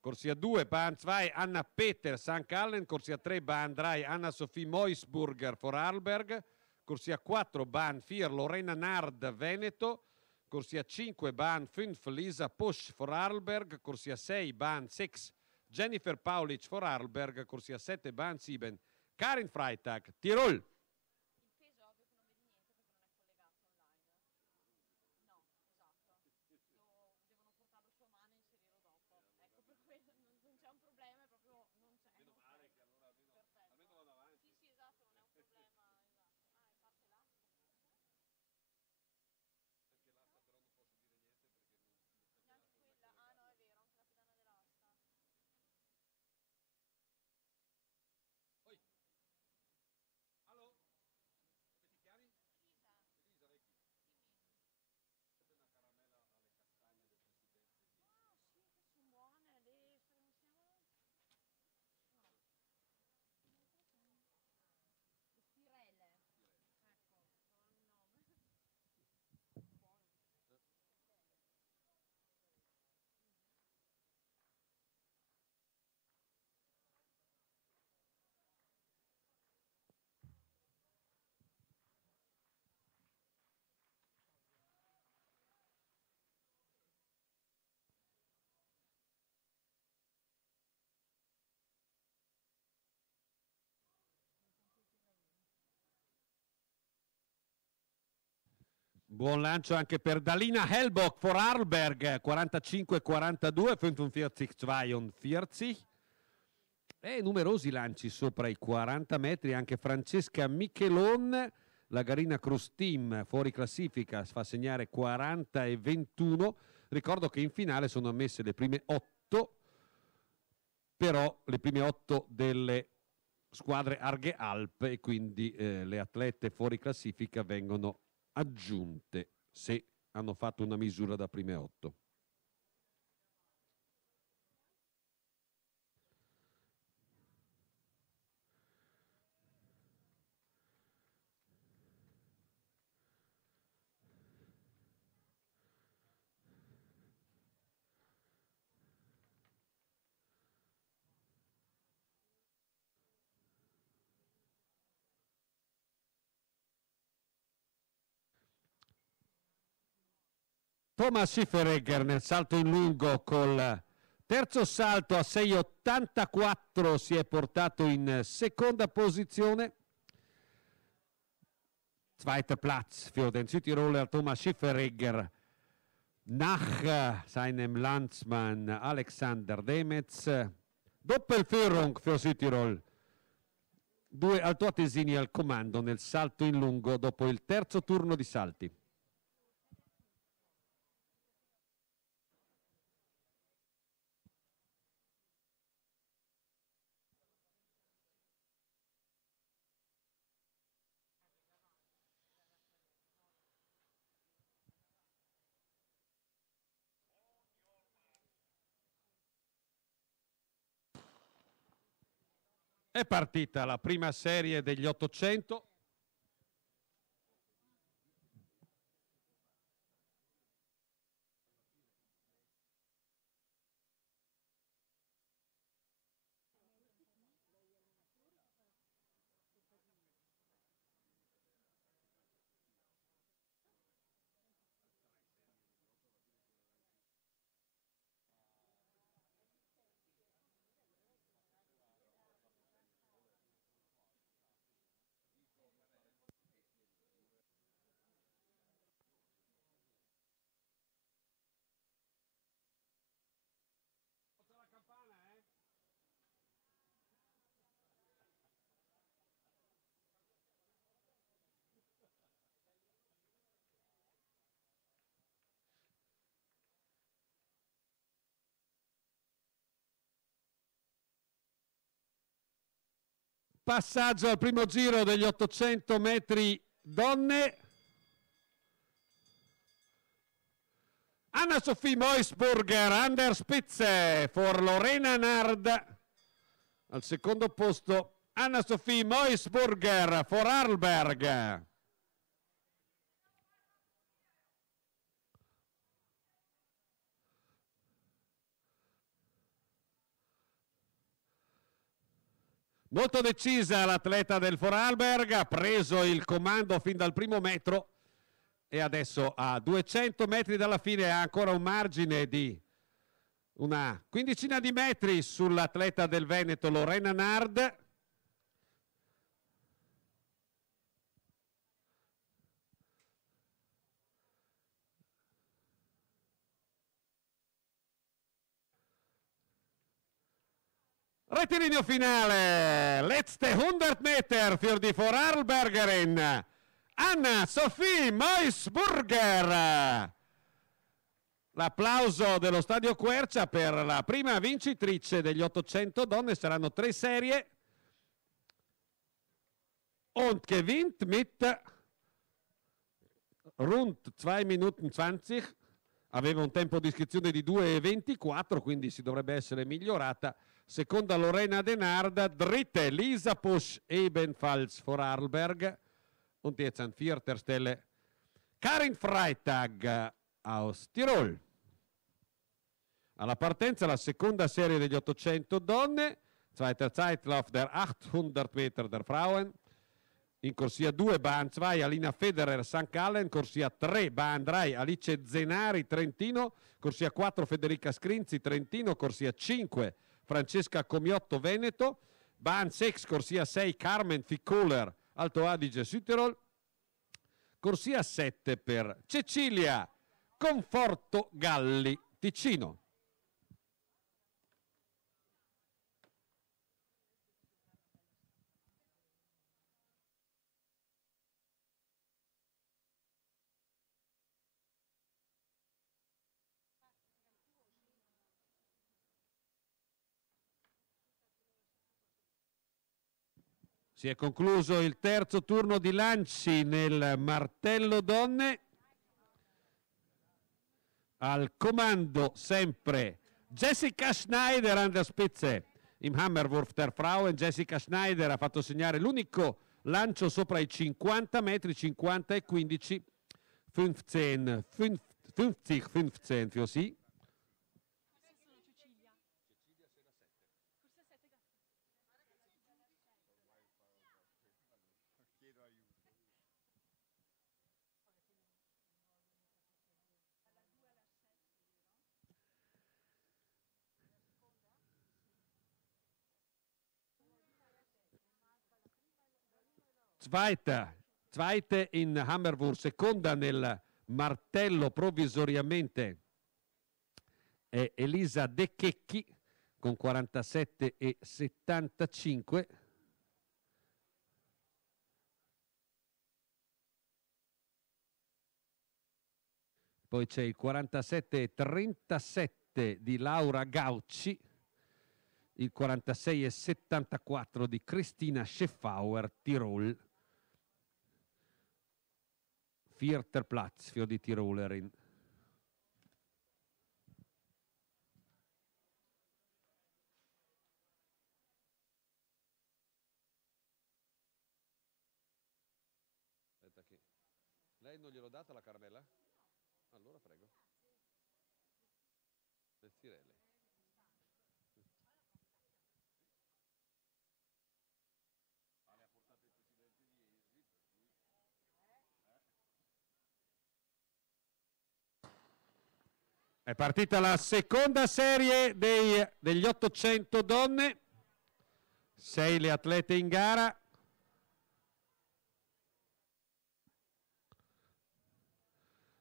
corsia 2, Bahn 2, Anna Peter, St. Gallen, corsia 3, Bahn 3, Anna-Sophie Moisburger, Vorarlberg, corsia 4, Bahn 4, Lorena Nard, Veneto, corsia 5, Bahn 5, Lisa Pusch, Vorarlberg, corsia 6, Bahn 6, Jennifer Paulic, Vorarlberg, corsia 7, Bahn 7, Karin Freitag, Tirol. Buon lancio anche per Dalina Hellbock, Vorarlberg, 45-42, 45-42. E numerosi lanci sopra i 40 metri, anche Francesca Michelon, la Garina Cruz Team, fuori classifica, fa segnare 40-21. Ricordo che in finale sono ammesse le prime 8, però le prime 8 delle squadre Arghe Alp, e quindi le atlete fuori classifica vengono aggiunte se hanno fatto una misura da prime 8. Thomas Schifferegger nel salto in lungo col terzo salto a 6,84 si è portato in seconda posizione. Zweiter Platz für den Südtiroler Thomas Schifferegger nach seinem Landsmann Alexander Demetz. Doppelführung für Südtirol. 2 altoatesini al comando nel salto in lungo dopo il terzo turno di salti. È partita la prima serie degli 800. Passaggio al primo giro degli 800 metri donne. Anna-Sophie Moisburger, Under Spitze for Lorena Nard. Al secondo posto Anna-Sophie Moisburger for Arlberg. Molto decisa l'atleta del Vorarlberg, ha preso il comando fin dal primo metro e adesso a 200 metri dalla fine ha ancora un margine di una quindicina di metri sull'atleta del Veneto Lorena Nard. Rettilineo finale, letzte 100 Meter für die Vorarlbergerin Anna-Sophie Moisburger. L'applauso dello Stadio Quercia per la prima vincitrice degli 800 donne. Saranno 3 serie und gewinnt mit rund 2 Minuten 20. Aveva un tempo di iscrizione di 2,24, quindi si dovrebbe essere migliorata. Seconda Lorena Denard, dritte Lisa Pusch ebenfalls Vorarlberg und jetzt an vierter Stelle Karin Freitag aus Tirol. Alla partenza la seconda serie degli 800 donne, zweiter Zeitlauf der 800 Meter der Frauen. In corsia 2 Bahn 2 Alina Federer St. Gallen, corsia 3 Bahn 3 Alice Zenari Trentino, corsia 4 Federica Scrinzi Trentino, corsia 5 Francesca Comiotto Veneto, Bahn 6 corsia 6 Carmen Fickoler Alto Adige Südtirol, corsia 7 per Cecilia Conforto Galli Ticino. Si è concluso il terzo turno di lanci nel martello donne. Al comando sempre Jessica Schneider an der Spitze im Hammerwurf der Frauen. Jessica Schneider ha fatto segnare l'unico lancio sopra i 50 metri, 50 e 15, 15 für sie. Zweite in Hammerwurf, seconda nel martello provvisoriamente è Elisa De Checchi con 47,75. Poi c'è il 47,37 di Laura Gauci, il 46,74 di Cristina Scheffauer Tirol. Vierter Platz für die Tirolerin. Aspetta che... Lei non gliel'ho data la caramella? Allora prego. Le stirelle. È partita la seconda serie degli 800 donne, 6 le atlete in gara.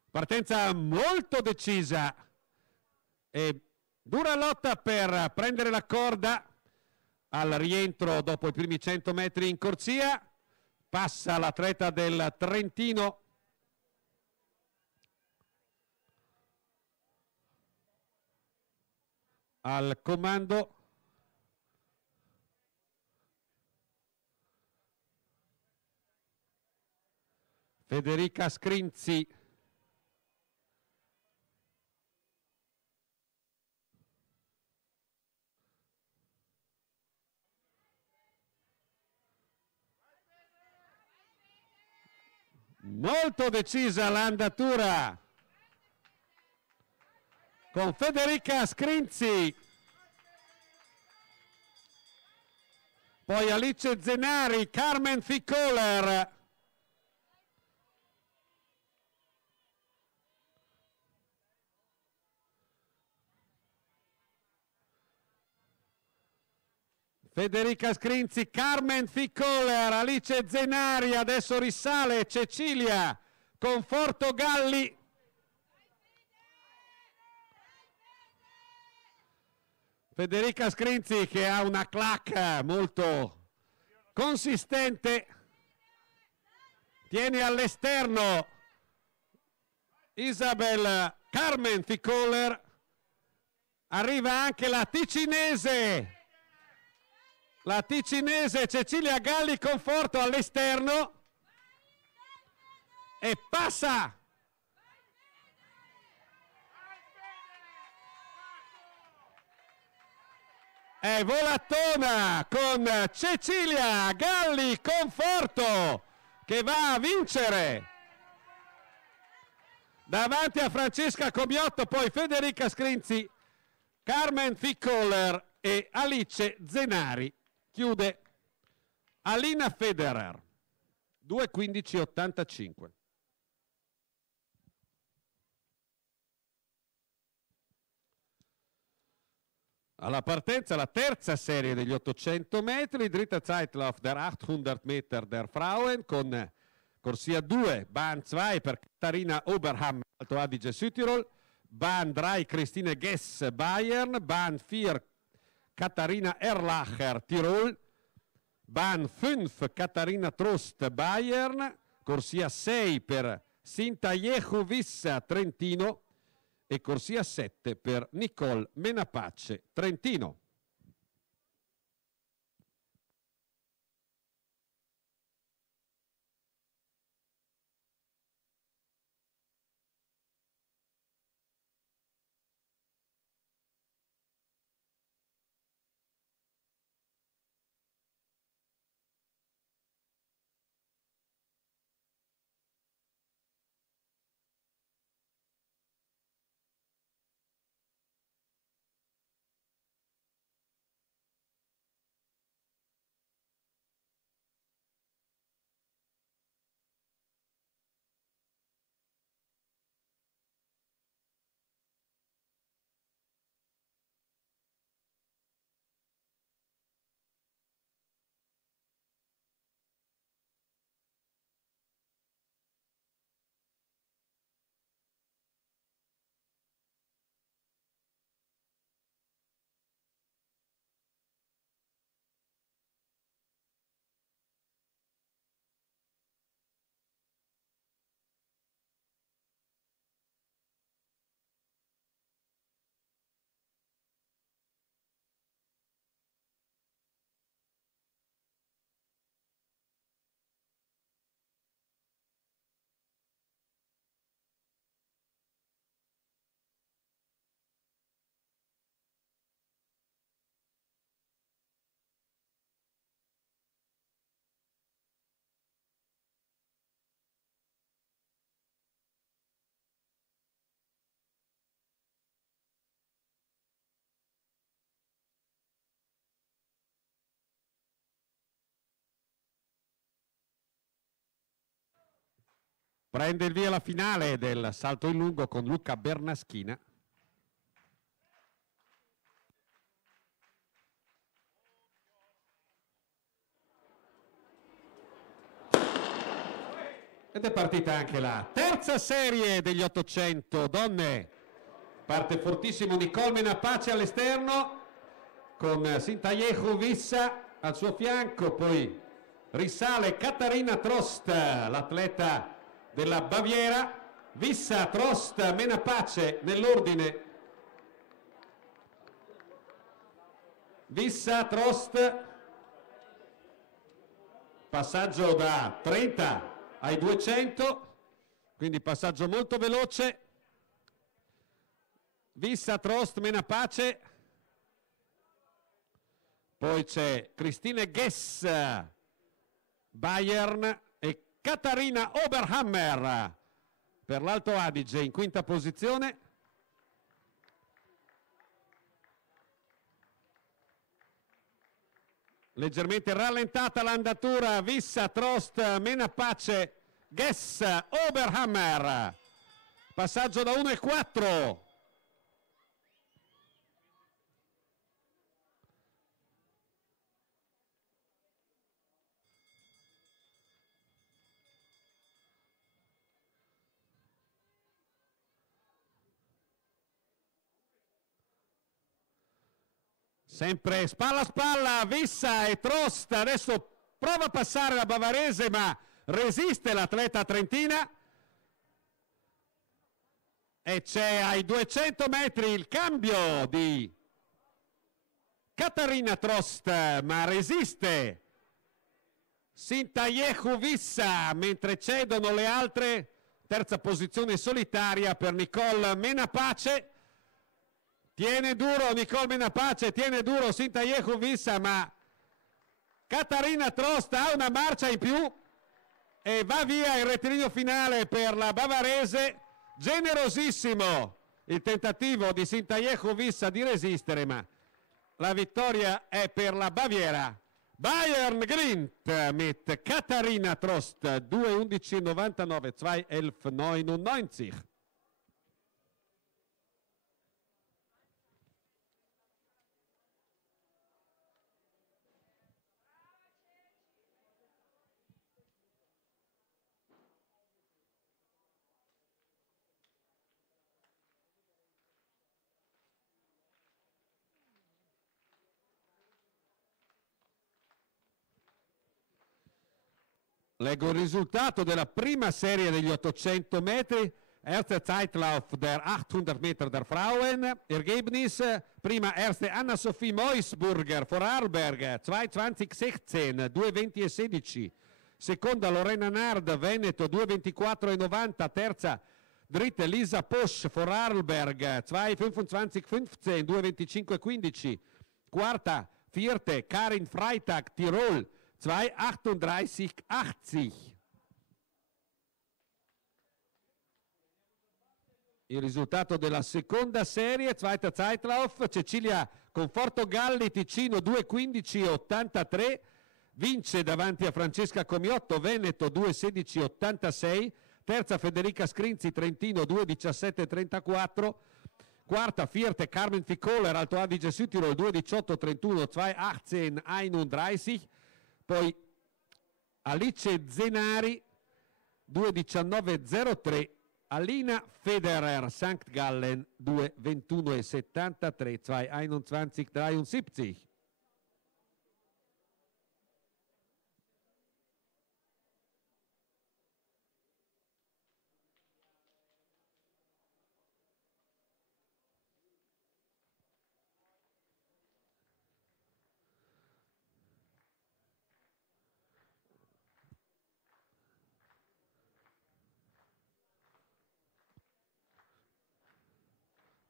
Partenza molto decisa e dura lotta per prendere la corda al rientro dopo i primi 100 metri in corsia. Passa l'atleta del Trentino. Al comando Federica Scrinzi. Molto decisa l'andatura con Federica Scrinzi, poi Alice Zenari, Carmen Fickoler, Federica Scrinzi, Carmen Fickoler, Alice Zenari, adesso risale Cecilia Conforto Galli. Federica Scrinzi che ha una clac molto consistente, tiene all'esterno Isabel Carmen Fickoler, arriva anche la ticinese Cecilia Galli Conforto all'esterno e passa è volatona con Cecilia Galli Conforto che va a vincere davanti a Francesca Comiotto, poi Federica Scrinzi, Carmen Fickoler e Alice Zenari. Chiude Alina Federer 2:15:85. Alla partenza la terza serie degli 800 metri, dritter Zeitlauf der 800 Meter der Frauen con corsia 2, Bahn 2 per Katharina Oberhammer, Alto Adige Südtirol, Bahn 3 Christine Gess, Bayern, Bahn 4 Katharina Erlacher, Tirol, Bahn 5 Katharina Trost, Bayern, corsia 6 per Sinta Jehuvissa, Trentino, e corsia 7 per Nicole Menapace, Trentino. Prende il via la finale del salto in lungo con Luca Bernaschina. Ed è partita anche la terza serie degli 800 donne. Parte fortissimo Nicole Menapace all'esterno con Sintayehu Vissa al suo fianco, poi risale Katharina Trost, l'atleta della Baviera, Vissa, Trost, Menapace nell'ordine. Vissa, Trost, passaggio da 30 ai 200, quindi passaggio molto veloce. Vissa, Trost, Menapace, poi c'è Christine Gess, Bayern, e Katharina Oberhammer per l'Alto Adige in quinta posizione. Leggermente rallentata l'andatura, Vissa, Trost, Menapace, Guess, Oberhammer. Passaggio da 1,4. Sempre spalla a spalla, Vissa e Trost. Adesso prova a passare la bavarese, ma resiste l'atleta trentina. E c'è ai 200 metri il cambio di Katharina Trost, ma resiste Sintayehu Vissa, mentre cedono le altre. Terza posizione solitaria per Nicole Menapace. Tiene duro Nicole Menapace, tiene duro Sintayehu Vissa, ma Katharina Trost ha una marcia in più e va via il rettilineo finale per la bavarese. Generosissimo il tentativo di Sintayehu Vissa di resistere, ma la vittoria è per la Baviera. Bayern Grint mit Katharina Trost 2:11:99, 2:11:99. Leggo il risultato della prima serie degli 800 metri. Erster Zeitlauf der 800 Meter der Frauen. Ergebnis: prima erste Anna-Sophie Meusburger, Vorarlberg, 2:20:16, 2:20:16. Seconda Lorena Nard, Veneto, 2:24:90. Terza dritte Lisa Posch, Vorarlberg, 2:25:15, 2:25:15. Quarta vierte Karin Freitag, Tirol, 2:38:80. Il risultato della seconda serie, Zweiter Zeitlauf, Cecilia Conforto-Galli, Ticino, 2:15:83, vince davanti a Francesca Comiotto, Veneto, 2:16:86, terza Federica Scrinzi, Trentino, 2:17:34, quarta Vierte Carmen Ficoler, Alto Adige Südtirol, 2:18:31, 2:18:31, poi Alice Zenari, 2:19:03, Alina Federer, St. Gallen, 2:21:73, 2:21:73.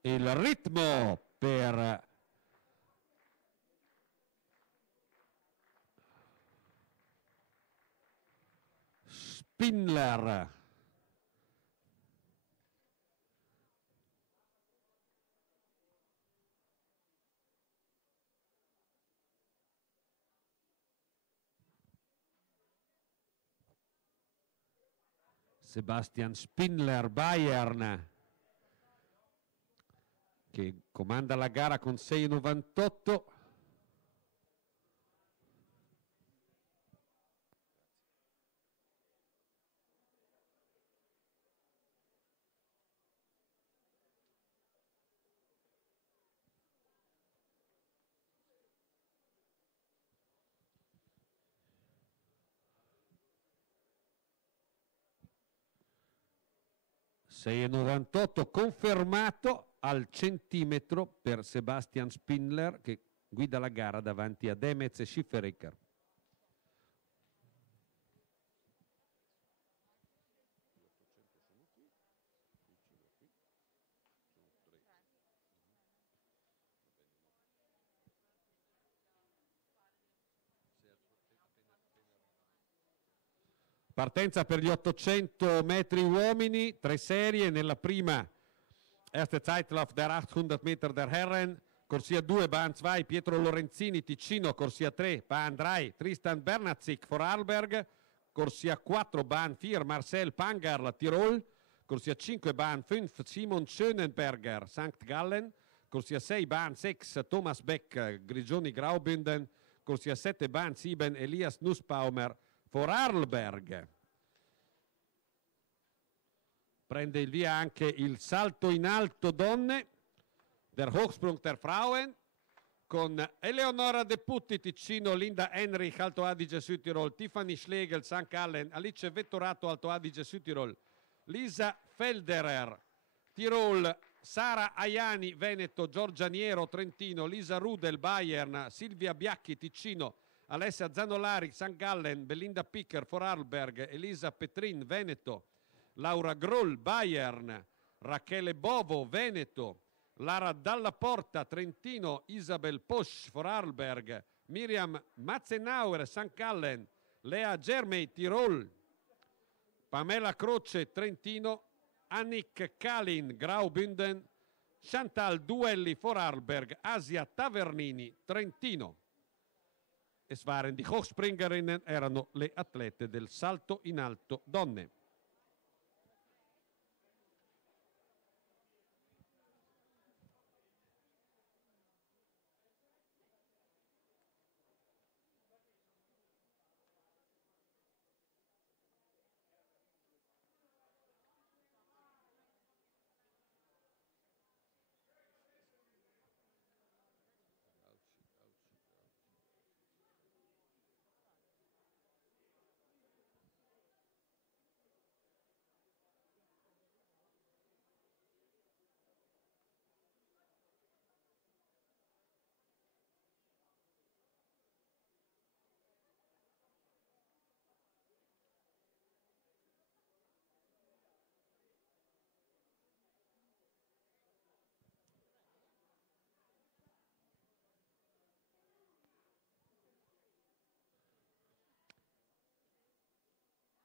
Il ritmo per Spindler. Sebastian Spindler, Bayern, che comanda la gara con 6:98. Confermato al centimetro per Sebastian Spindler, che guida la gara davanti a Demez e Schifferecker. Partenza per gli 800 metri uomini, 3 serie. Nella prima, erste Zeitlauf der 800 Meter der Herren, corsia 2, Bahn 2, Pietro Lorenzini, Ticino, corsia 3, Bahn 3, Tristan Bernatzik, Vorarlberg, corsia 4, Bahn 4, Marcel Pangerl, Tirol, corsia 5, Bahn 5, Simon Schönenberger, St. Gallen, corsia 6, Bahn 6, Thomas Beck, Grigioni Graubünden, corsia 7, Bahn 7, Elias Nussbaumer, Vorarlberg. Prende il via anche il salto in alto donne, der Hochsprung der Frauen, con Eleonora De Putti, Ticino, Linda Henrich, Alto Adige Südtirol, Tiffany Schlegel, St. Gallen, Alice Vettorato, Alto Adige Südtirol, Lisa Felderer, Tirol, Sara Aiani, Veneto, Giorgia Niero, Trentino, Lisa Rudel, Bayern, Silvia Biacchi, Ticino, Alessia Zanolari, St. Gallen, Belinda Picker, Vorarlberg, Elisa Petrin, Veneto, Laura Groll, Bayern, Rachele Bovo, Veneto, Lara Dalla Porta, Trentino, Isabel Posch, Vorarlberg, Miriam Matzenauer, St. Gallen, Lea Germay, Tirol, Pamela Croce, Trentino, Annick Kalin, Graubünden, Chantal Duelli, Vorarlberg, Asia Tavernini, Trentino. E waren die Hochspringerinnen, erano le atlete del salto in alto donne.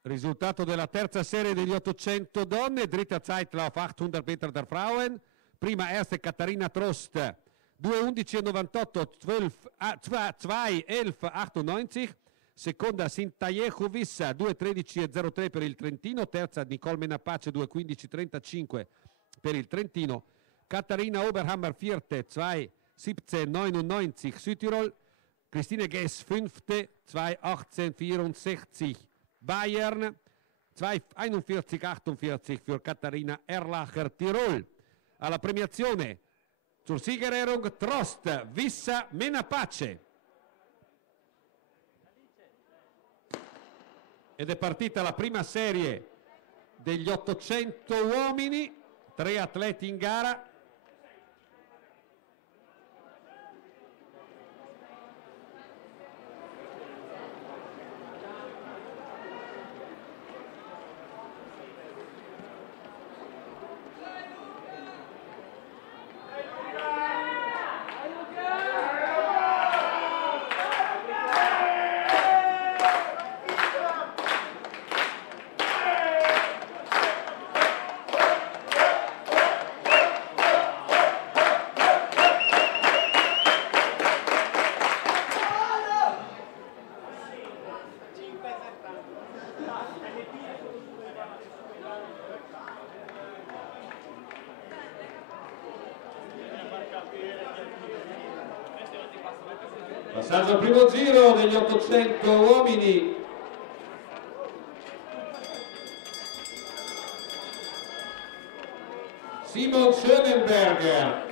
Risultato della terza serie degli 800 donne, dritter Zeitlauf 800 Meter der Frauen, prima erste Katharina Trost, 2:11,98, 2:11,98, seconda Sintayehu Vissa, 2:13,03 per il Trentino, terza Nicole Menapace, 2:15,35 per il Trentino, Katharina Oberhammer vierte, 2:17,99 Südtirol, Christine Gess fünfte, 2:18,64 Bayern, 2:41,48 für Katharina Erlacher, Tirol. Alla premiazione zur Siegerehrung Trost, Vissa, Menapace. Ed è partita la prima serie degli 800 uomini, 3 atleti in gara. Passaggio al primo giro degli 800 uomini. Simon Schönenberger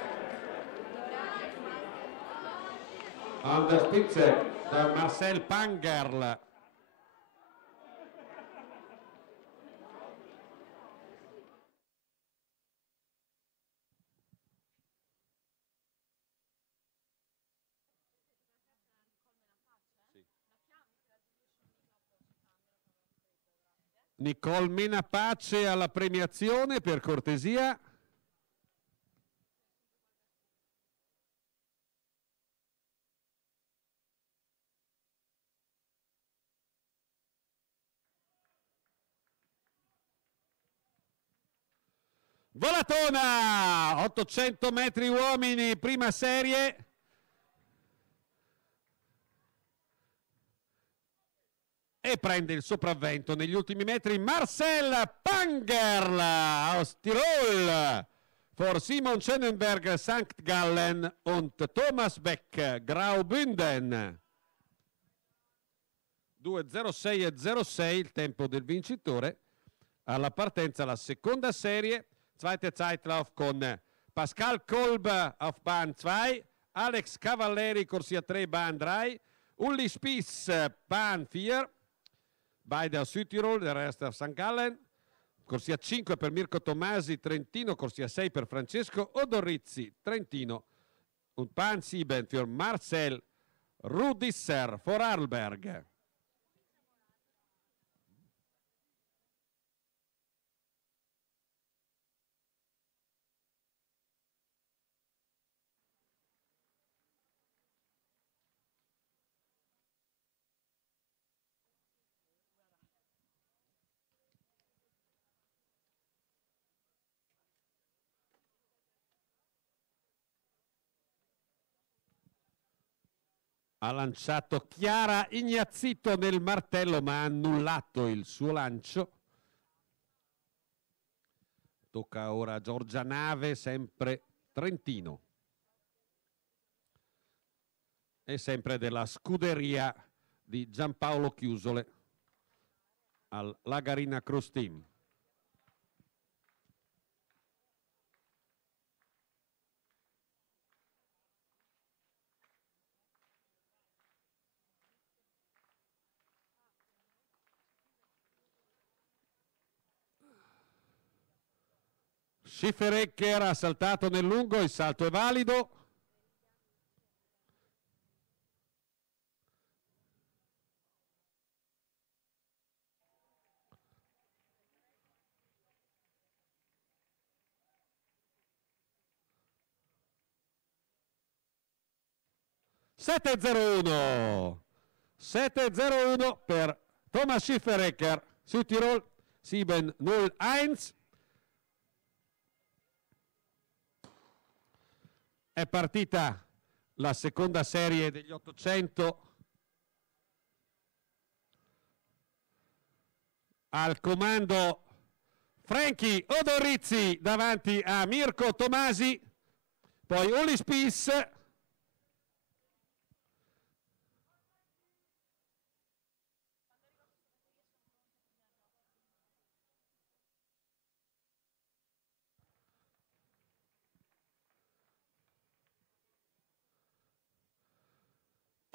an der Spitze, da Marcel Pangerl. Nicole Menapace alla premiazione, per cortesia. Volatona, 800 metri uomini, prima serie. E prende il sopravvento negli ultimi metri Marcel Pangerl aus Tirol for Simon Schönenberg St. Gallen und Thomas Beck Graubünden. 2:06 e 06 il tempo del vincitore. Alla partenza la seconda serie, zweite Zeitlauf con Pascal Kolb auf Bahn 2, Alex Cavalleri corsia 3 Bahn 3, Uli Spiess Bahn 4, beide aus Südtirol, der Rest auf St. Gallen, corsia 5 per Mirko Tomasi, Trentino, corsia 6 per Francesco Odorizzi, Trentino, und Bahn 7 für Marcel Rudisser, Vorarlberg. Ha lanciato Chiara Ignazzito nel martello, ma ha annullato il suo lancio. Tocca ora a Giorgia Nave, sempre Trentino. E sempre della scuderia di Giampaolo Chiusole al Lagarina Cross Team. Schifferecker ha saltato nel lungo, il salto è valido. (7:01) 7:01 per Thomas Schifferecker, Südtirol 7:01. È partita la seconda serie degli 800. Al comando Franchi Odorizzi davanti a Mirko Tomasi, poi Uli Spiess,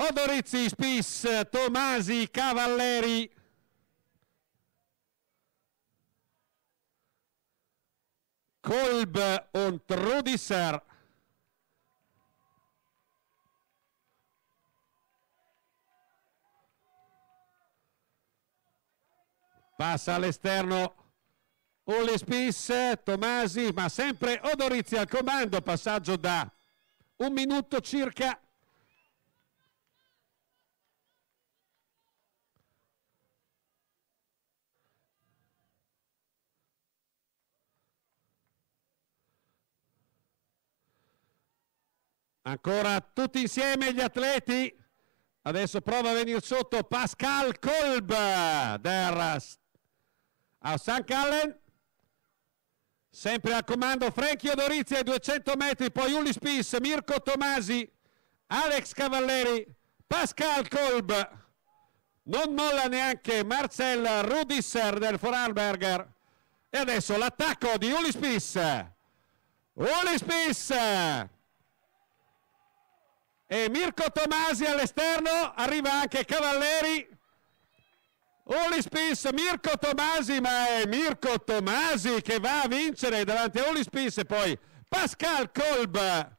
Odorizzi, Spiess, Tomasi, Cavalleri, Kolb und Rudisser. Passa all'esterno Uli Spiess, Tomasi, ma sempre Odorizzi al comando, passaggio da 1 minuto circa. Ancora tutti insieme gli atleti. Adesso prova a venire sotto Pascal Kolb der a St. Gallen. Sempre al comando Franchi Odorizzi ai 200 metri, poi Uli Spiess, Mirko Tomasi, Alex Cavalleri, Pascal Kolb. Non molla neanche Marcel Rudisser del Vorarlberger. E adesso l'attacco di Uli Spiess. Uli Spiess e Mirko Tomasi all'esterno, arriva anche Cavalleri. Uli Spiess, Mirko Tomasi, ma è Mirko Tomasi che va a vincere davanti a Uli Spiess e poi Pascal Kolb.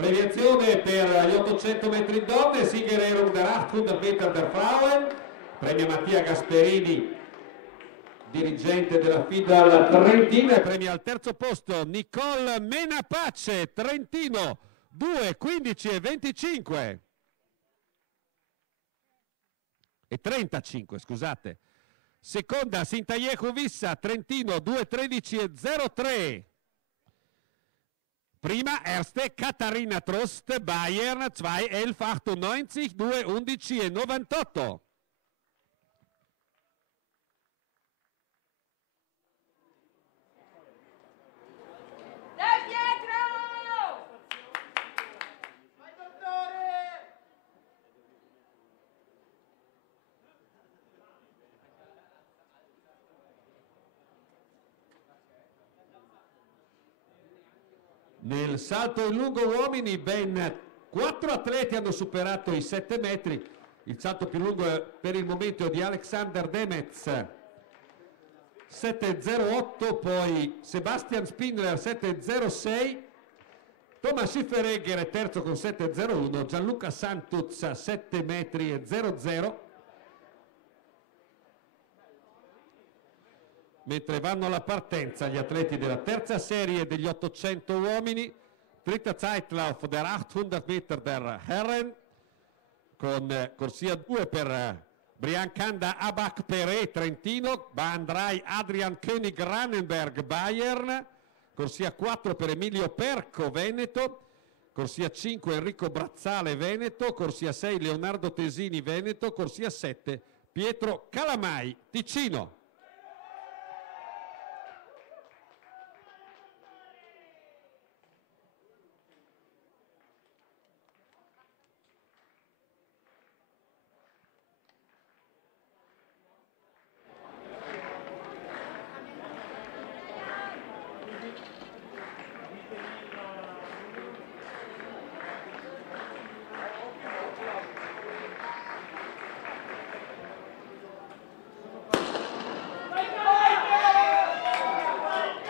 Premiazione per gli 800 metri donne, Siegerehrung der 800 Meter der Frauen, premia Mattia Gasperini, dirigente della FIDAL Trentina, e premia al terzo posto Nicole Menapace, Trentino, 2, 15 e 25. E 35, scusate. Seconda Sintayeku Vissa, Trentino, 2, 13 e 03. Prima erste Katharina Trost, Bayern, 2, 11, 98, 2, 11 e 98. Nel salto in lungo uomini ben 4 atleti hanno superato i 7 metri. Il salto più lungo per il momento è di Alexander Demets, 7,08, poi Sebastian Spindler 7,06, Thomas Schifferegger è terzo con 7,01, Gianluca Santuz 7 metri e 00. Mentre vanno alla partenza gli atleti della terza serie degli 800 uomini, dritter Zeitlauf der 800 Meter der Herren, con corsia 2 per Brian Kanda Abak Peré Trentino, Bahn 3 Adrian König Rannenberg Bayern, corsia 4 per Emilio Perco Veneto, corsia 5 Enrico Brazzale Veneto, corsia 6 Leonardo Tesini Veneto, corsia 7 Pietro Calamai Ticino.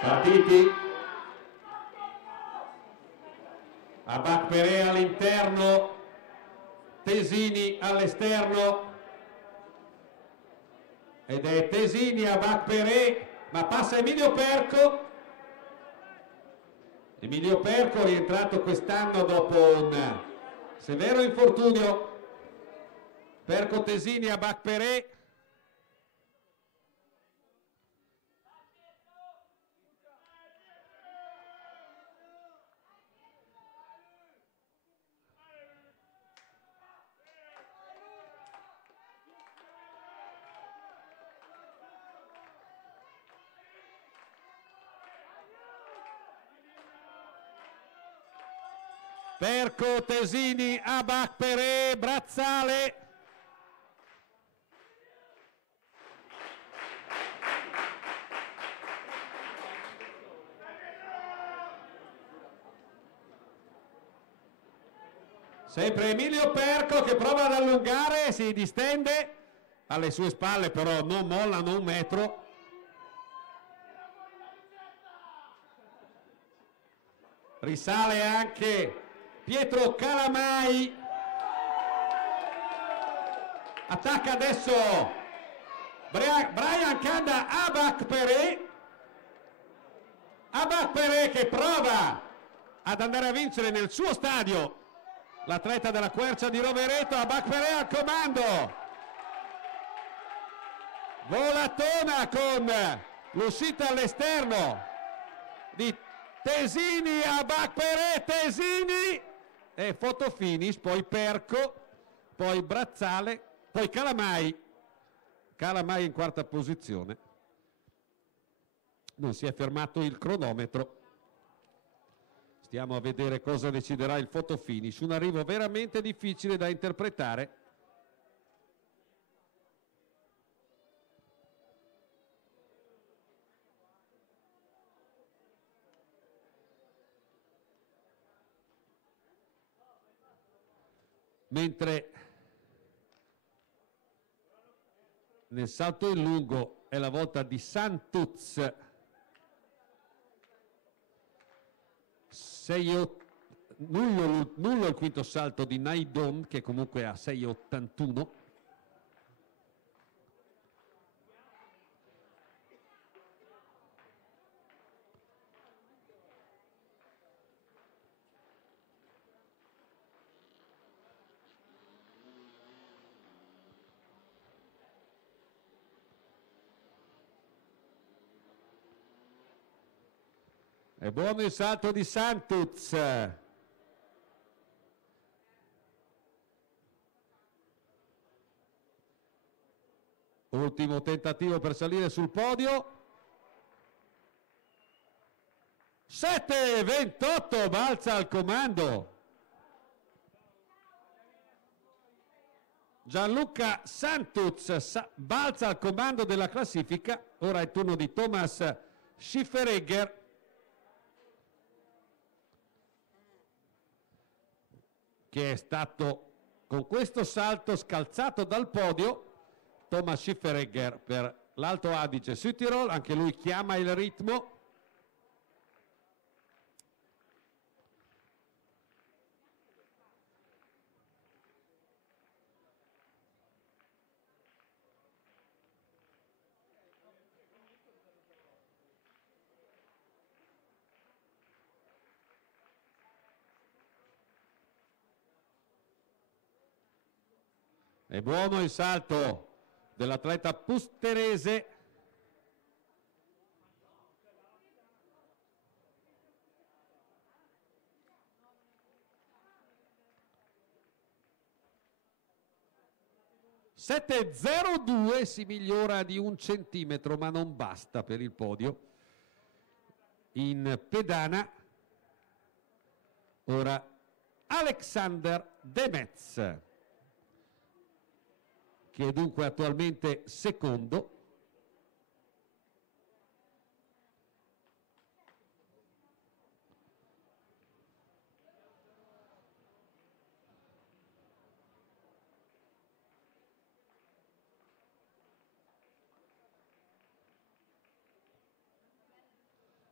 Partiti. Abak Peré all'interno, Tesini all'esterno, ed è Tesini, Abak Peré, ma passa Emilio Perco. Emilio Perco rientrato quest'anno dopo un severo infortunio. Perco, Tesini, Abak Peré. Perco, Tesini, Abak Peré, Brazzale. Sempre Emilio Perco che prova ad allungare, si distende, alle sue spalle però non mollano un metro. Risale anche Pietro Calamai, attacca adesso Brian Kanda Abak Peré. Abak Peré che prova ad andare a vincere nel suo stadio, l'atleta della Quercia di Rovereto. Abak Peré al comando, volatona con l'uscita all'esterno di Tesini, Abak Peré, Tesini, e photo finish, poi Perco, poi Brazzale, poi Calamai in quarta posizione. Non si è fermato il cronometro, stiamo a vedere cosa deciderà il photo finish, un arrivo veramente difficile da interpretare. Mentre nel salto in lungo è la volta di Santuz, nullo il quinto salto di Naidon, che comunque ha 6,81. È buono il salto di Santuz. Ultimo tentativo per salire sul podio. 7,28, balza al comando. Gianluca Santuz balza al comando della classifica. Ora è il turno di Thomas Schifferegger, che è stato con questo salto scalzato dal podio. Thomas Schifferegger per l'Alto Adige Südtirol, anche lui chiama il ritmo. È buono il salto dell'atleta pusterese. (7,02), si migliora di 1 centimetro, ma non basta per il podio. In pedana ora Alexander Demets, che è dunque attualmente secondo.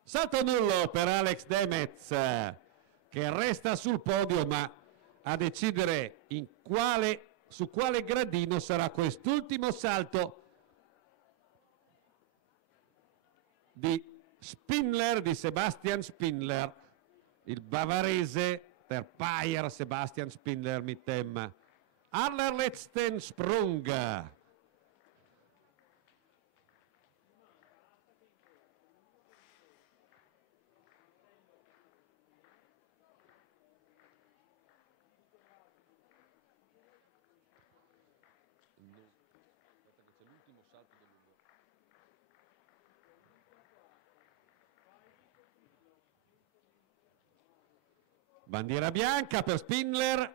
Salto nullo per Alex Demets, che resta sul podio, ma a decidere su quale gradino sarà quest'ultimo salto di Spindler, di Sebastian Spindler, il bavarese der Bayer Sebastian Spindler mit dem allerletzten Sprung. Bandiera bianca per Spindler.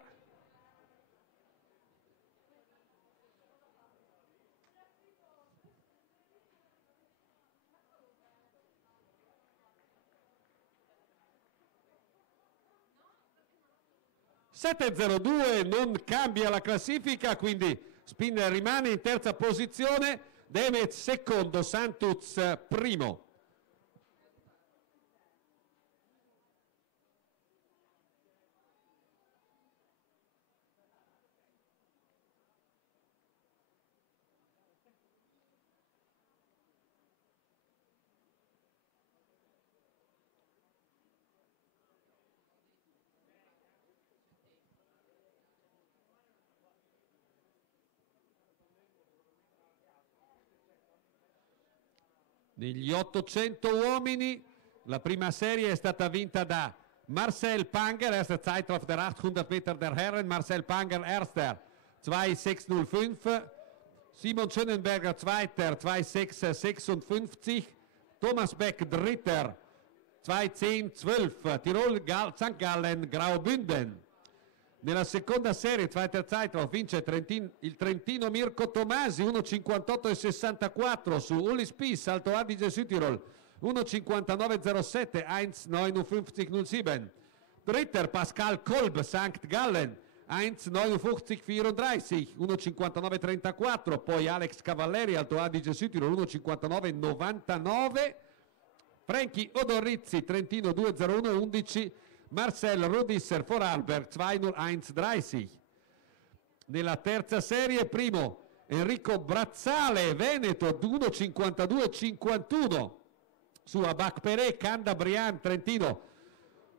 (7,02) non cambia la classifica, quindi Spindler rimane in terza posizione, Demets secondo, Santuz primo. Negli 800 uomini la prima serie è stata vinta da Marcel Panger, erster Zeitlauf der 800 Meter der Herren, Marcel Panger erster, 2,605, Simon Schönenberger zweiter, 2,656, Thomas Beck dritter, 2,1012, Tirol St. Gallen Graubünden. Nella seconda serie, zweiter Zeitlauf, vince il trentino Mirko Tomasi, 1,58,64 su Uli Spies, Alto Adige Südtirol, 1,59,07, 1,59,07. Dritter Pascal Kolb, St. Gallen, 1,59,34, 1,59,34. Poi Alex Cavalleri, Alto Adige Südtirol, 1,59,99. Frankie Odorizzi, Trentino, 2,01,11. Marcel Rudisser Vorarlberg 2:01:30. Nella terza serie, primo Enrico Brazzale Veneto 1:52:51 su Abak Peré Candabrian Trentino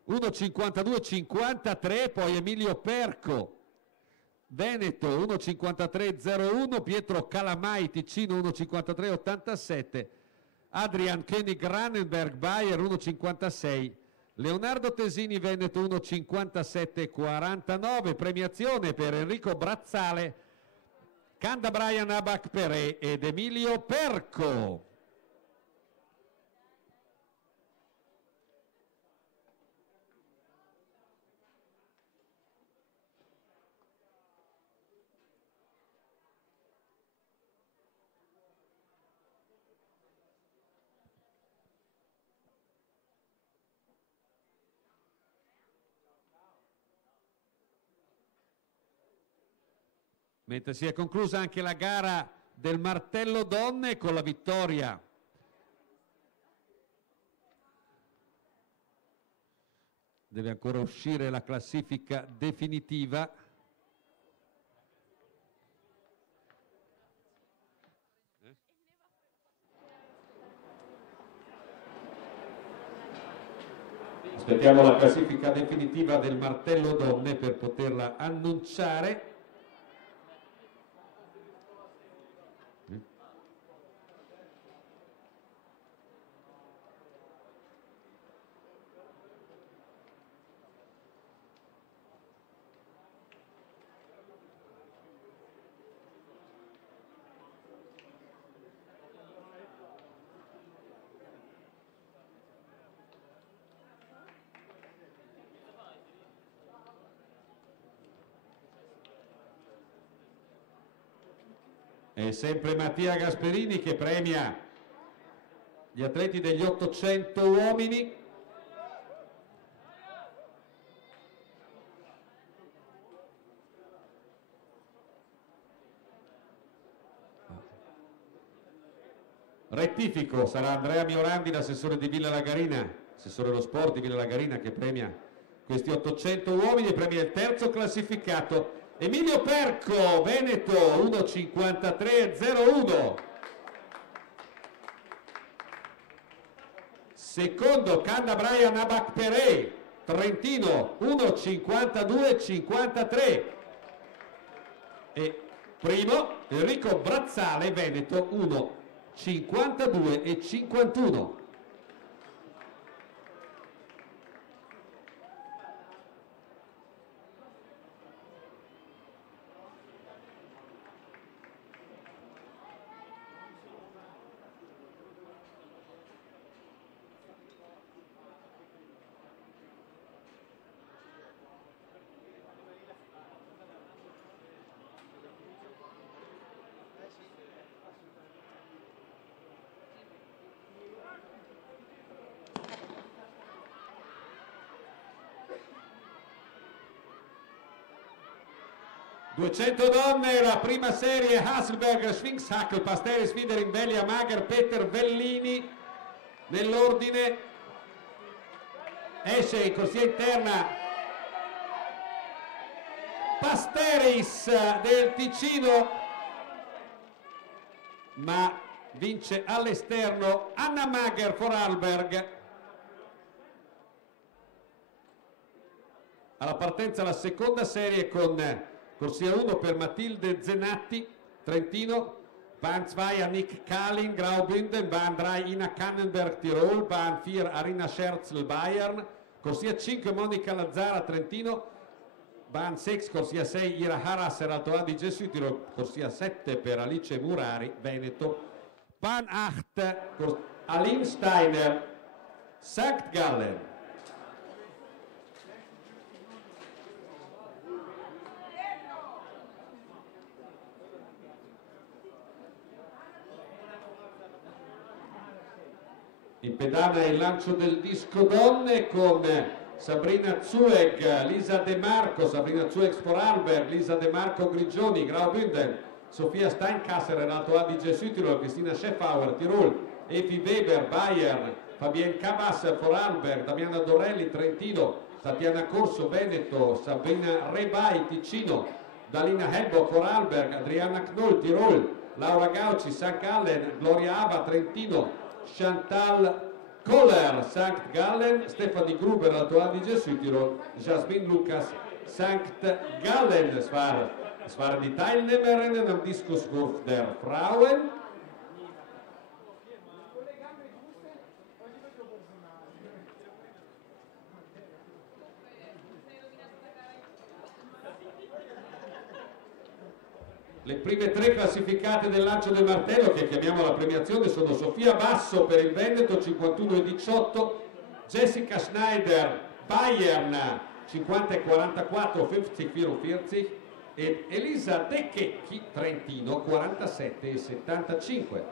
1:52:53. Poi Emilio Perco Veneto 1:53:01, Pietro Calamai Ticino 1:53:87, Adrian Koenig Rannenberg Bayer 1:56, Leonardo Tesini Veneto 1:57:49. Premiazione per Enrico Brazzale, Candabrian Abak Peré ed Emilio Perco. Mentre si è conclusa anche la gara del martello donne con la vittoria deve ancora uscire la classifica definitiva. Aspettiamo la classifica definitiva del martello donne per poterla annunciare. È sempre Mattia Gasperini che premia gli atleti degli 800 uomini. Rettifico, sarà Andrea Miorandi, l'assessore di Villa Lagarina, assessore dello sport di Villa Lagarina, che premia questi 800 uomini e premia il terzo classificato Emilio Perco, Veneto 1:53:01. Secondo Candabrian Abak Peré, Trentino 1:52:53. E primo Enrico Brazzale, Veneto 1:52:51. ...200 donne, la prima serie Hasselberg, Schwingshackel, Pasteris, Widerin, Velia, Mager, Peter, Vellini. Nell'ordine esce in corsia interna Pasteris del Ticino, ma vince all'esterno Anna Mager Vorarlberg. Alla partenza la seconda serie con corsia 1 per Matilde Zenatti, Trentino, Bahn 2 Annick Kalin, Graubünden, Bahn 3 Ina Kannenberg, Tirol, Bahn 4 Arina Scherzel, Bayern, corsia 5 Monica Lazzara, Trentino, Bahn 6 corsia 6 Ira Harasser, Alto Adige, Südtirol, corsia 7 per Alice Murari, Veneto, Bahn 8 Aline Steiner, St. Gallen. In pedana il lancio del disco donne con Sabrina Zueg, Lisa De Marco, Sabrina Zueg Vorarlberg, Lisa De Marco Grigioni, Graubünden, Sofia Steinkasser, Alto Adige Südtirol, Cristina Scheffauer, Tirol, Efi Weber, Bayern, Fabienne Cabas, Vorarlberg, Damiana Dorelli, Trentino, Tatiana Corso Veneto, Sabrina Rebai Ticino, Dalina Hebbo Vorarlberg, Adriana Knoll Tirol, Laura Gauci St. Gallen, Gloria Ava Trentino, Chantal Koller St. Gallen, Stefanie Gruber Alto Adige Südtirol, Jasmin Lukas St. Gallen. Es waren die Teilnehmerinnen am Diskuswurf der Frauen. Le prime tre classificate del lancio del martello, che chiamiamo la premiazione, sono Sofia Basso per il Veneto 51,18, Jessica Schneider Bayern 50,44, 50,44 e Elisa De Checchi Trentino 47,75.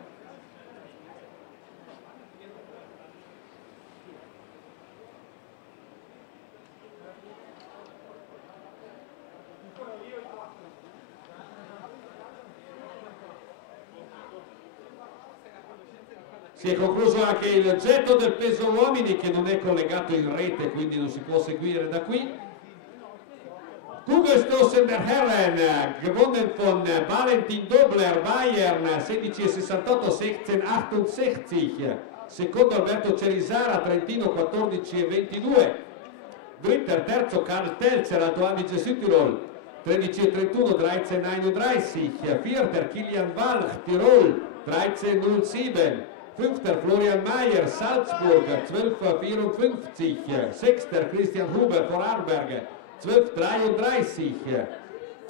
Si è concluso anche il getto del peso uomini, che non è collegato in rete, quindi non si può seguire da qui. Kugelstoßen der Herren, gewonnen von Valentin Dobler, Bayern 16,68, 16,68. Secondo Alberto Cerisara, Trentino 14,22. Dritter, terzo Karl Telzer, Alto Adige Südtirol 13,31, 13,31. Vierter Kilian Walch, Tirol 13,07. Fünfter Florian Mayer, Salzburg 12,54. Sechster Christian Huber, Vorarlberg 12,33.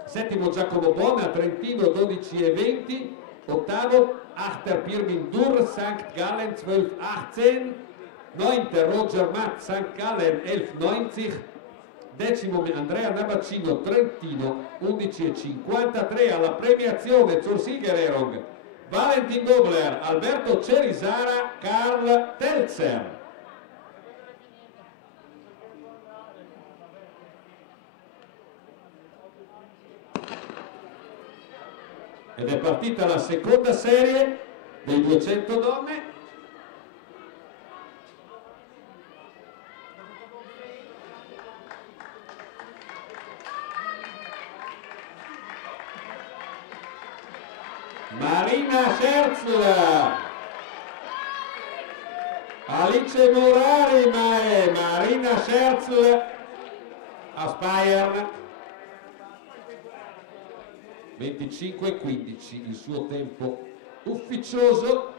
Settimo Giacomo Bona, Trentino 12,20. Ottavo Achter Pirmin Dur, St. Gallen 12,18. Neunter Roger Matt, St. Gallen 11,90. Decimo Andrea Nabacino, Trentino 11,53. Alla premiazione zur Siegerehrung Valentin Dobler, Alberto Cerisara, Karl Telzer. Ed è partita la seconda serie dei 200 donne. Marina Scherzl, Alice Morari, Marina Scherzl a Bayern 25,15 il suo tempo ufficioso.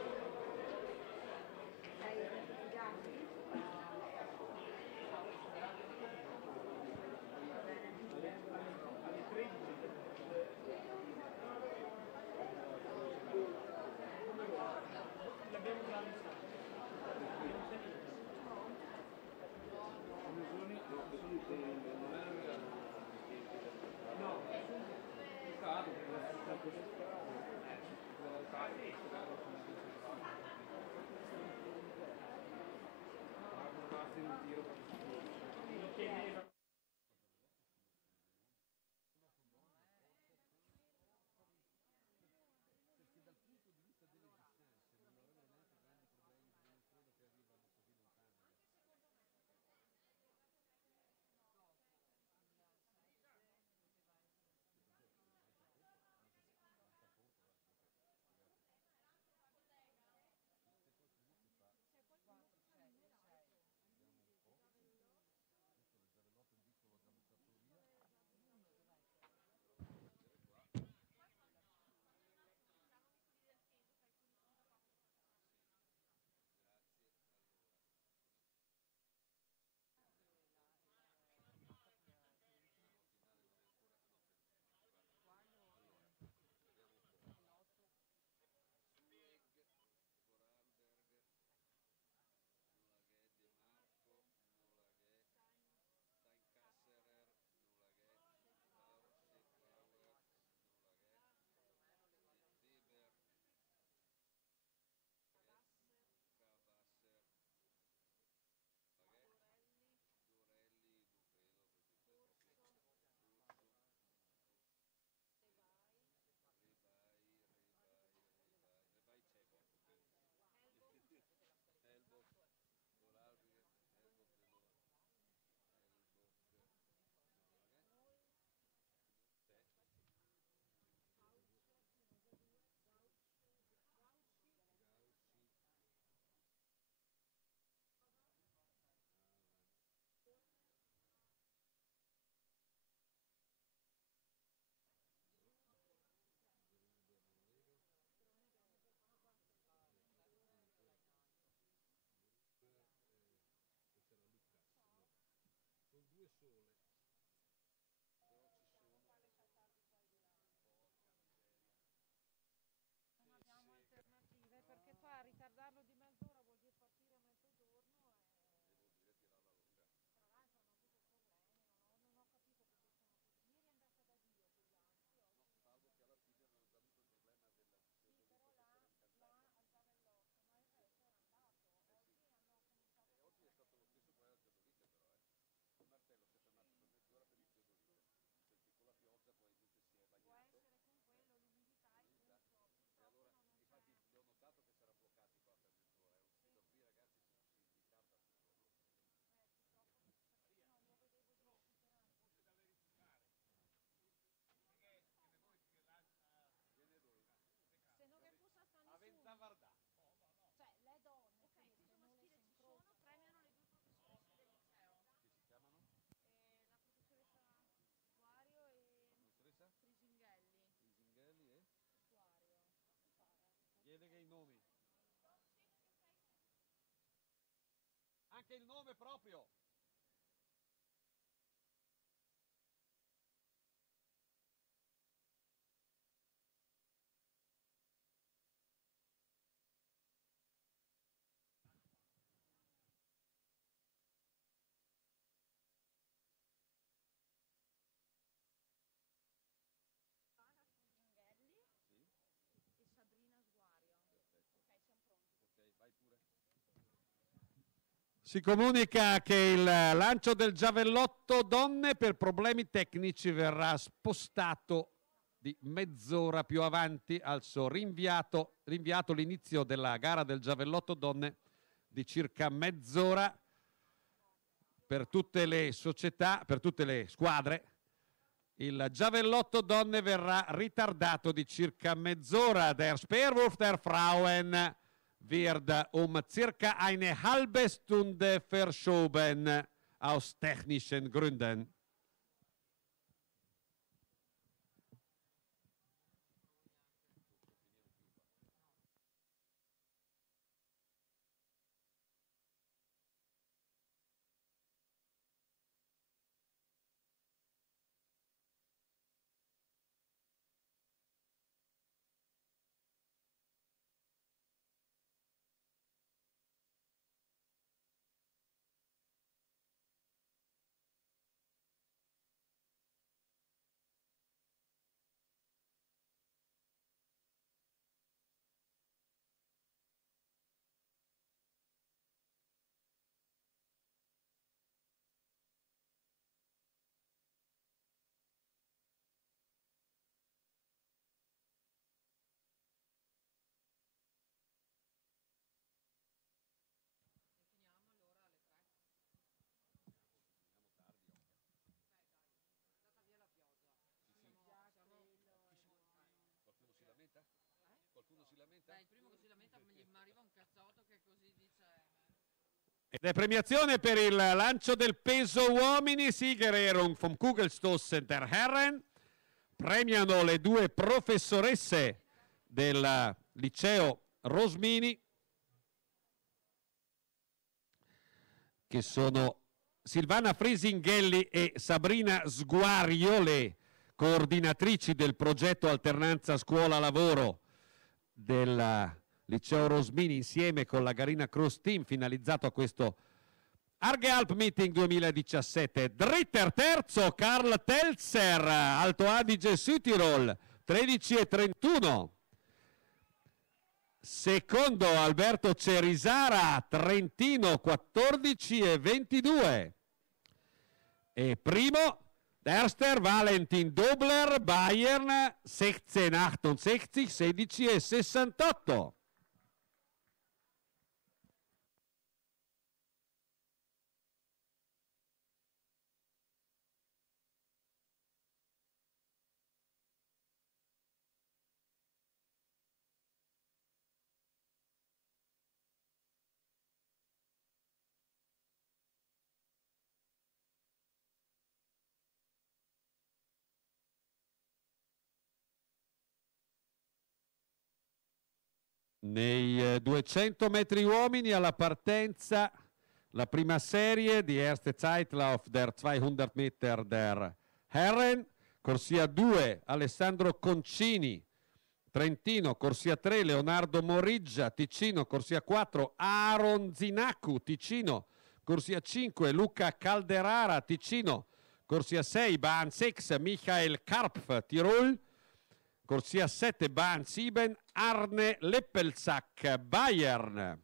anche il nome proprio. E Sabrina Sguario. Perfetto. Ok, siamo pronti. Ok, vai pure. Si comunica che il lancio del giavellotto donne per problemi tecnici verrà spostato di mezz'ora più avanti, also rinviato l'inizio della gara del giavellotto donne di circa mezz'ora per tutte le società, per tutte le squadre. Il giavellotto donne verrà ritardato di circa mezz'ora. Der Speerwurf der Frauen wird circa eine halbe Stunde verschoben aus technischen Gründen. Qualcuno si lamenta? Qualcuno si lamenta? Beh, il primo che si lamenta mi arriva un cazzotto che così dice... Ed è premiazione per il lancio del peso uomini, Siegerehrung vom Kugelstoßen der Herren. Premiano le due professoresse del liceo Rosmini, che sono Silvana Frisinghelli e Sabrina Sguario, le coordinatrici del progetto Alternanza Scuola-Lavoro del liceo Rosmini, insieme con la Garina Cross Team, finalizzato a questo Argealp Meeting 2017. Dritter terzo Karl Telzer, Alto Adige Südtirol, 13,31. Secondo Alberto Cerisara, Trentino, 14,22. E primo Erster Valentin Dobler, Bayern, 16,68, 16,68. Nei 200 metri uomini alla partenza, la prima serie di Erste Zeitlauf der 200 Meter der Herren, corsia 2 Alessandro Concini, Trentino, corsia 3 Leonardo Moriggia, Ticino, corsia 4 Aaron Zinacu, Ticino, corsia 5 Luca Calderara, Ticino, corsia 6 Bahn 6 Michael Karpf, Tirol, corsia 7 Bahn 7 Arne Leppelsack, Bayern.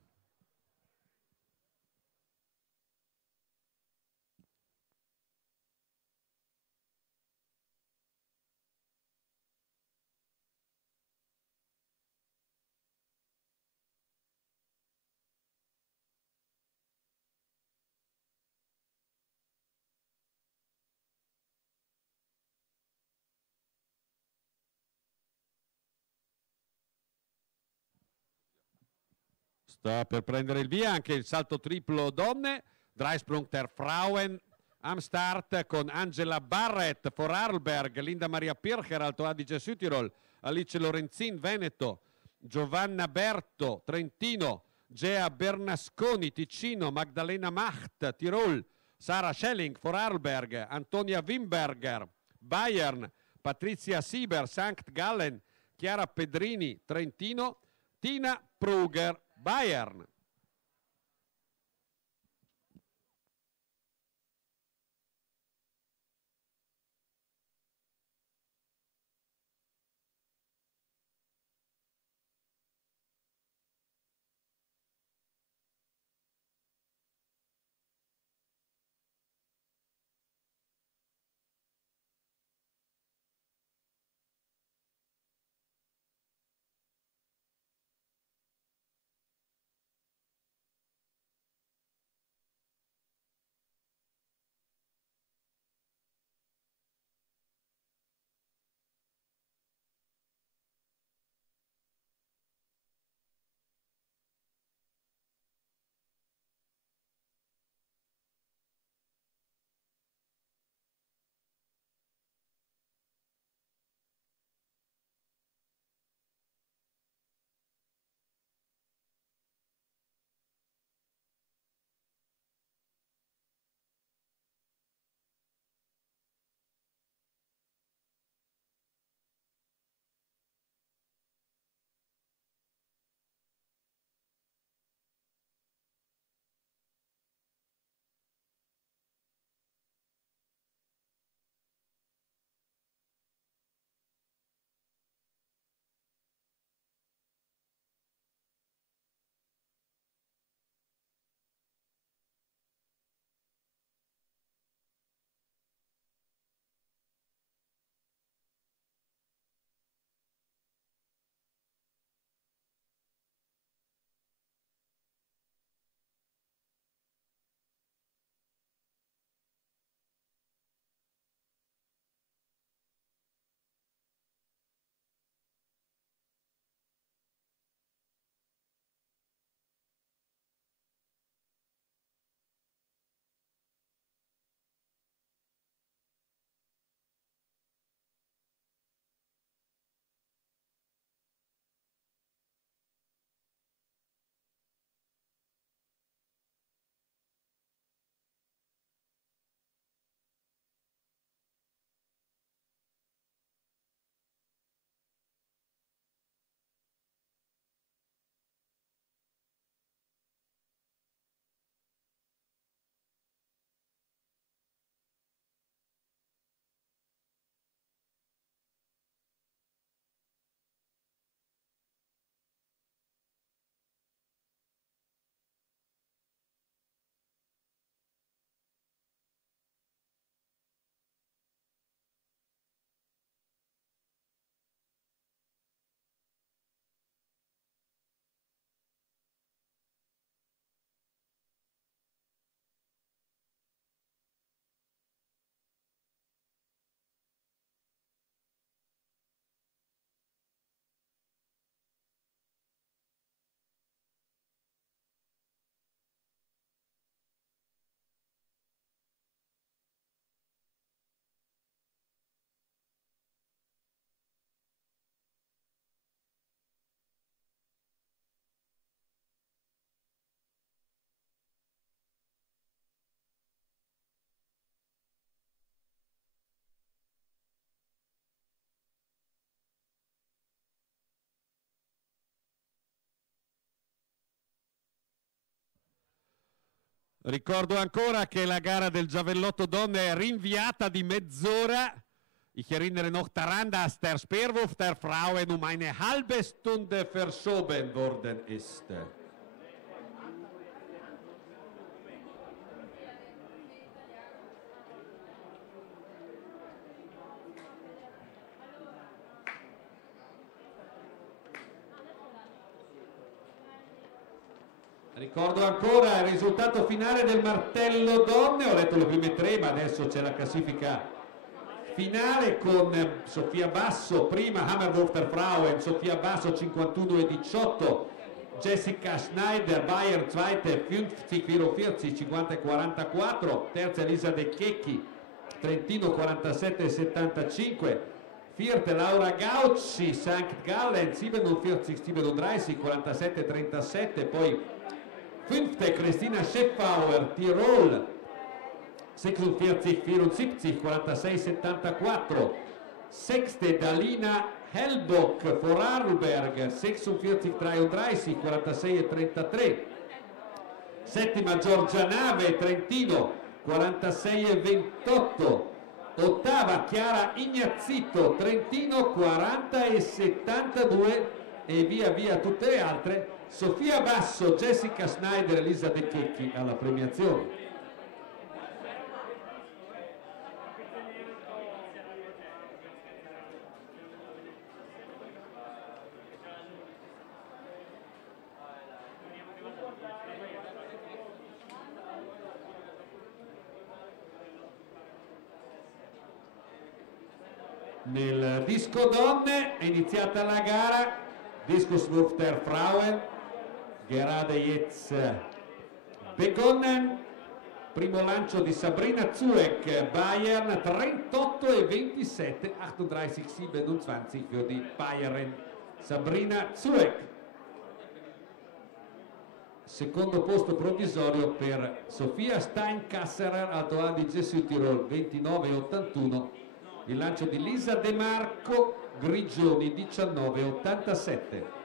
Sta per prendere il via anche il salto triplo donne, Dreisprung der Frauen am start con Angela Barrett, Vorarlberg, Linda Maria Pircher, Alto Adige Südtirol, Alice Lorenzin, Veneto, Giovanna Berto, Trentino, Gea Bernasconi, Ticino, Magdalena Macht, Tirol, Sara Schelling, Vorarlberg, Antonia Wimberger, Bayern, Patrizia Sieber, St. Gallen, Chiara Pedrini, Trentino, Tina Pruger, Bayern. Ricordo ancora che la gara del giavellotto donne è rinviata di mezz'ora. Ich erinnere noch daran, dass der Speerwurf der Frauen um eine halbe Stunde verschoben worden ist. Ricordo ancora il risultato finale del martello donne, ho letto le prime tre, ma adesso c'è la classifica finale con Sofia Basso, prima Hammerwurf der Frauen, Sofia Basso 51,18, Jessica Schneider, Bayern zweite 50,44, 50,44, terza Elisa De Checchi, Trentino 47,75, vierte Laura Gauci, St. Gallen 47,37, 47,37, poi Fünfte Christina Scheffauer, Tirol, 46-74, 46-74. Sechste Dalina Hellbock, Vorarlberg, 46-33, 46-33. Settima Giorgia Nave, Trentino, 46-28. Ottava Chiara Ignazito, Trentino, 40-72. E via via tutte le altre. Sofia Basso, Jessica Schneider, Elisa De Checchi alla premiazione. Nel disco donne è iniziata la gara, Diskuswurf der Frauen, gerade jetzt begonnen, primo lancio di Sabrina Zueck, Bayern 38-27, 38-27 für die Bayern, Sabrina Zueck. Secondo posto provvisorio per Sofia Steinkasserer, Alto Adige Südtirol, 29-81. Il lancio di Lisa De Marco, Grigioni, 19-87.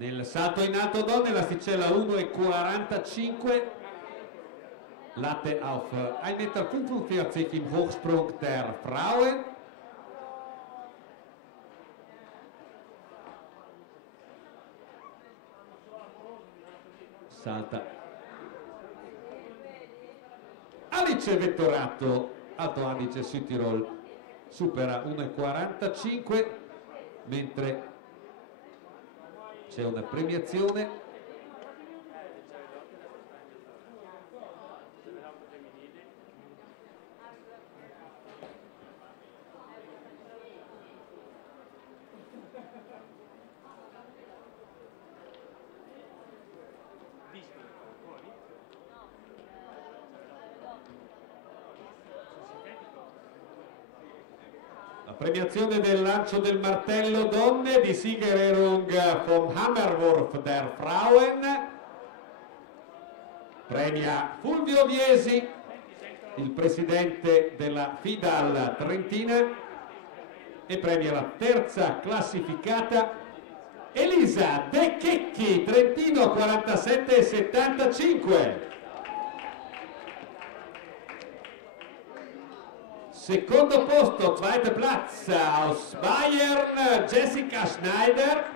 Nel salto in alto donne l'asticella 1,45, Latte auf 1,45 m im Hochsprung der Frauen. Salta Alice Vettorato, Alto Adige Südtirol, supera 1,45, mentre c'è una premiazione premiazione del lancio del martello donne di Siegerehrung vom Hammerwurf der Frauen. Premia Fulvio Viesi, il presidente della FIDAL Trentina, e premia la terza classificata Elisa De Checchi, Trentino, 47,75. Secondo posto, zweiter Platz, aus Bayern, Jessica Schneider,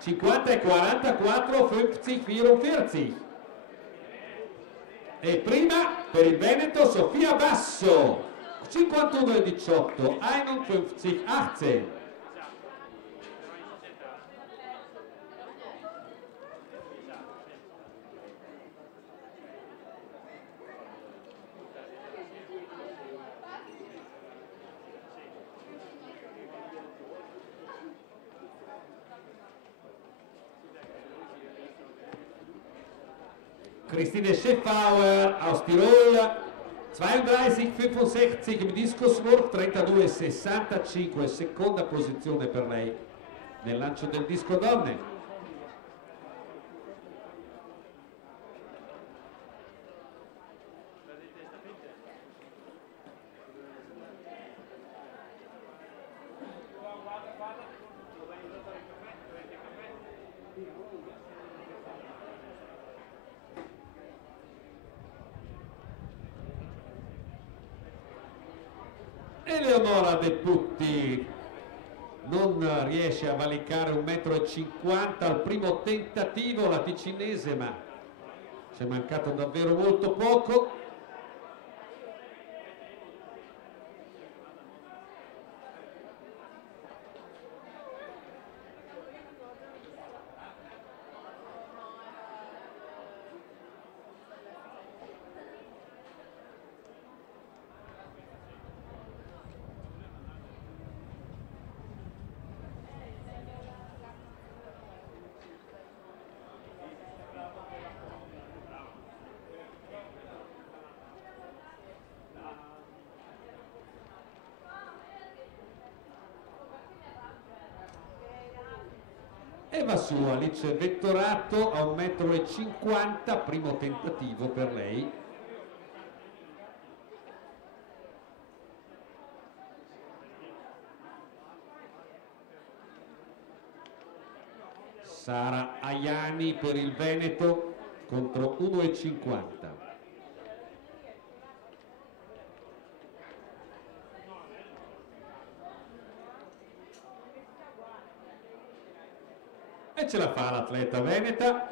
50,44, 50,44. E prima per il Veneto Sofia Basso, 51,18, 51,18. Christine Scheffauer aus Tirol, 32,65 im Diskuswurf, 32,65, seconda posizione per lei nel lancio del disco donne. Eleonora De Putti non riesce a valicare 1,50 m al primo tentativo, la ticinese, ma ci è mancato davvero molto poco. E va su Alice Vettorato a 1,50 m, primo tentativo per lei. Sara Aiani per il Veneto contro 1,50 m. E ce la fa l'atleta veneta.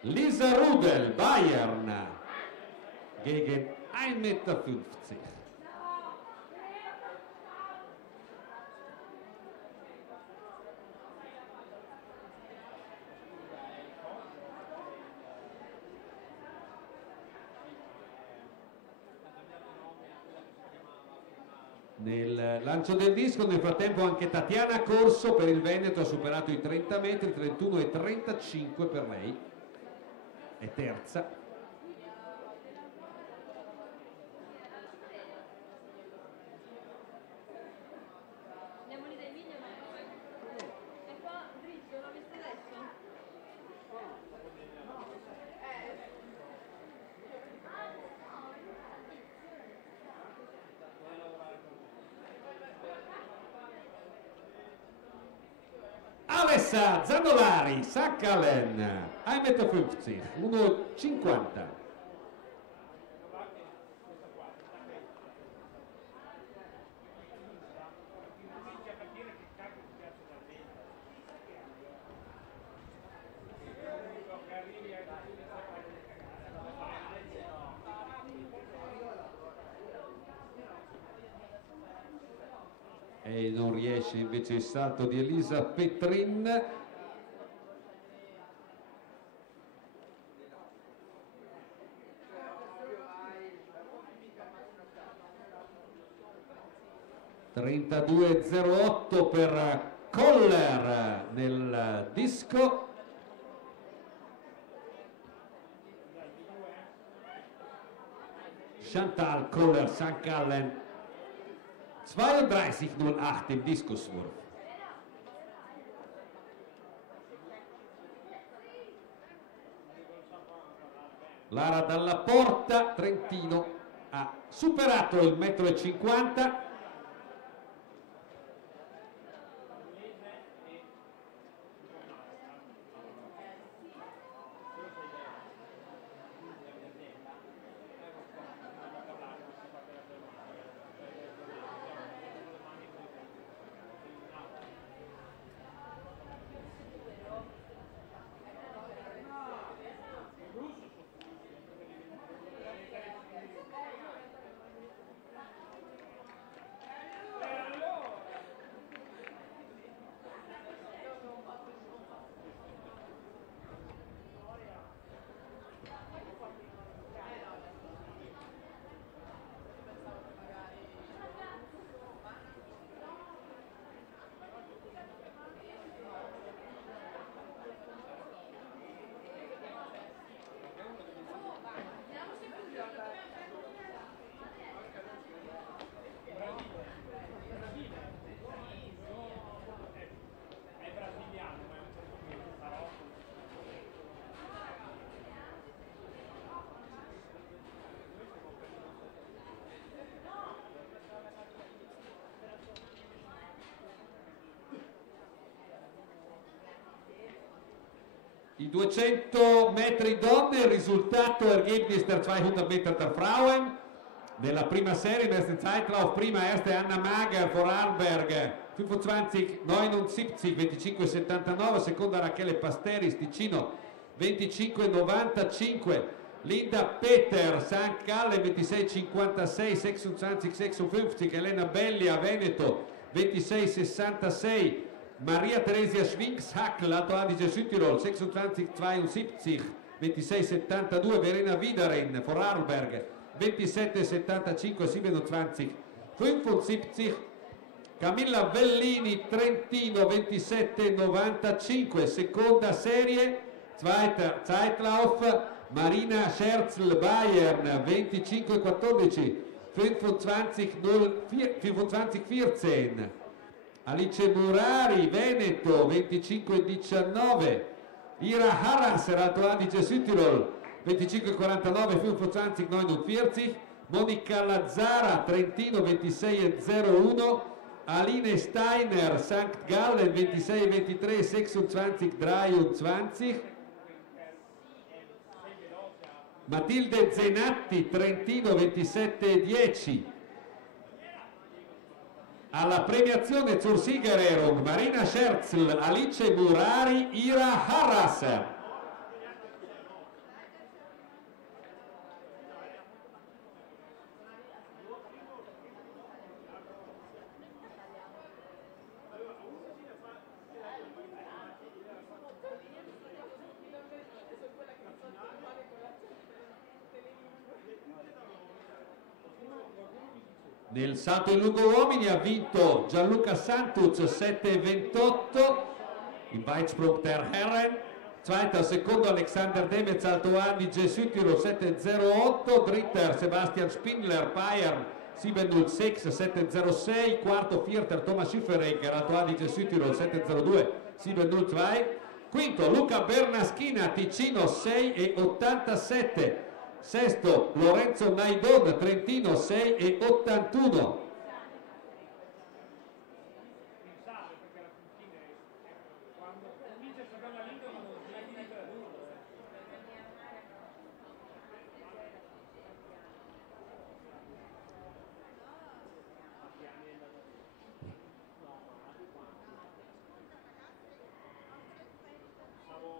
Lisa Rudel, Bayern, gegen 1,50 m. Nel lancio del disco nel frattempo anche Tatiana Corso per il Veneto ha superato i 30 metri, 31,35 per lei, è terza. Alessa Zanolari, Saccalen, 1,50 m, 1,50 m. E non riesce invece il salto di Elisa Petrin. (32,08 per Koller nel disco). Chantal Koller St. Gallen 32,08 im Diskuswurf. Lara Dalla Porta, Trentino, ha superato il 1,50 m. I 200 metri donne, il risultato Ergebnis der 200 Meter der Frauen. Nella prima serie, im ersten Zeitlauf, prima erste Anna Mager vor Arlberg, 25,79, 25,79, seconda Rachele Pasteris, Ticino, 25,95, Linda Peter, St. Gallen, 26,56, 26,56, Elena Belli a Veneto, 26,66, Maria Theresia Schwingshackel, Alto Adige Südtirol, 26,72, 26,72, Verena Wiederin, Vorarlberg, 27,75, 27, 75, Camilla Vellini, Trentino, 27,95, seconda serie, zweiter Zeitlauf, Marina Scherzl, Bayern, 25,14, 25,14, Alice Murari, Veneto, 25,19, Ira Harras, Alto Adige Südtirol, 25,49, 25,49, Monica Lazzara, Trentino, 26,01, Aline Steiner, St. Gallen, 26,23, 26,23, Matilde Zenatti, Trentino, 27,10. Alla premiazione zur Siegerehrung Marina Scherzl, Alice Murari, Ira Harras. Nel salto in lungo uomini ha vinto Gianluca Santuz 7,28, im Weitsprung der Herren, zweiter secondo Alexander Demetz Alto Adige Südtirol 7,08, dritter Sebastian Spindler Bayern 7,06, 7,06, quarto vierter Thomas Schifferegger Alto Adige Südtirol 7,02, 7,02, quinto Luca Bernaschina Ticino 6,87, sesto Lorenzo Naidon Trentino 6,81.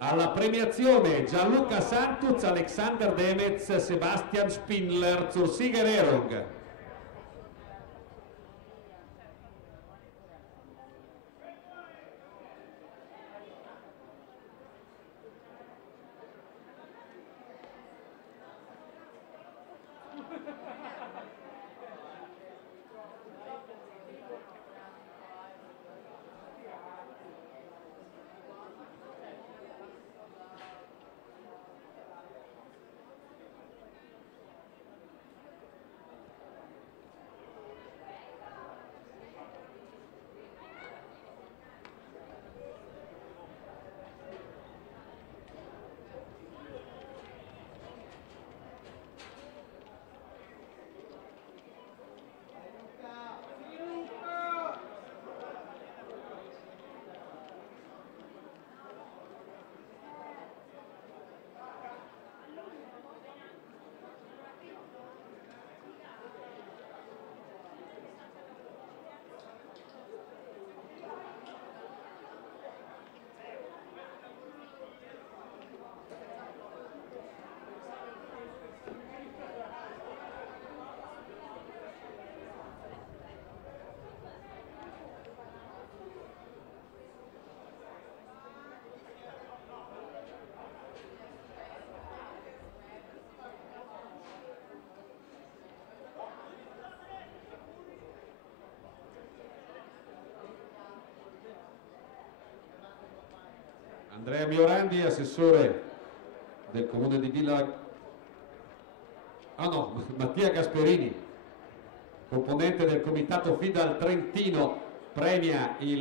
Alla premiazione Gianluca Santuz, Alexander Demetz, Sebastian Spindler zur Siegerehrung. Andrea Miorandi, assessore del comune di Villa... Mattia Gasperini, componente del comitato FIDAL Trentino, premia i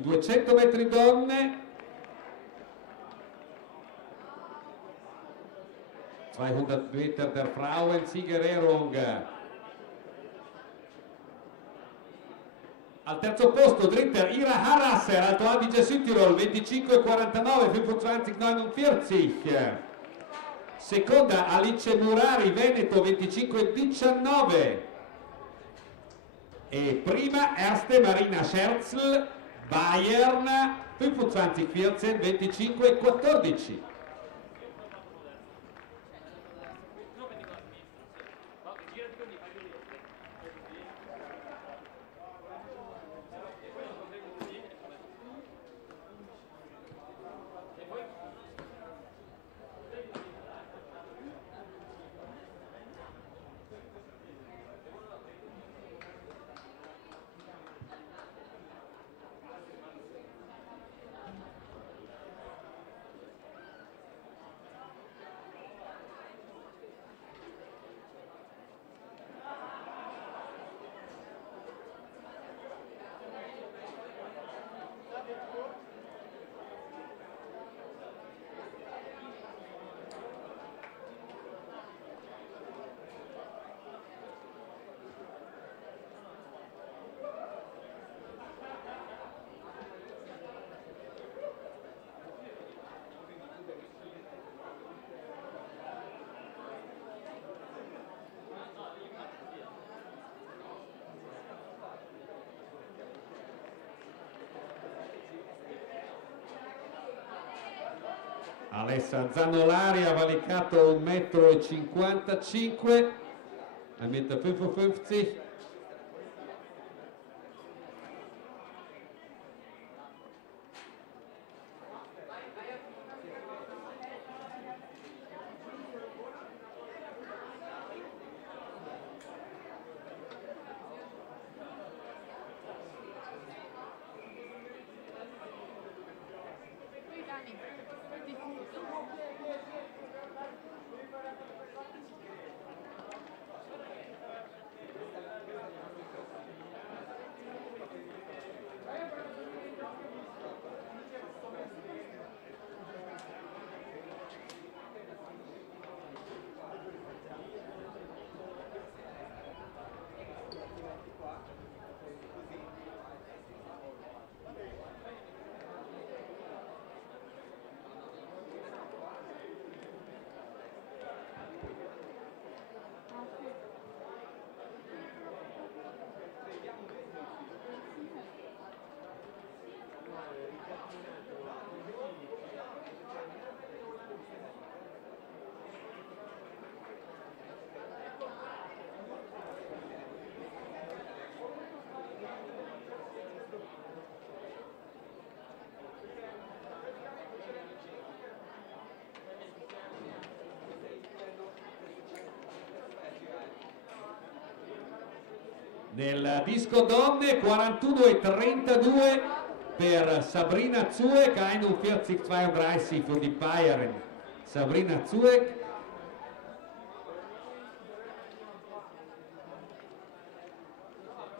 200 metri donne, 200 Meter der Frauen, Siegerehrung. Al terzo posto Dritter Ira Harasser, Alto Adige Südtirol 25,49, 25,49. Seconda Alice Murari, Veneto 25,19. E prima Erste Marina Scherzl, Bayern 25,14, 25,14. Alessa Zanolari ha valicato 1,55 m, 1,55 m. Nel disco donne 41,32 per Sabrina Zueck, 41,32 für die Bayern. Sabrina Zueck.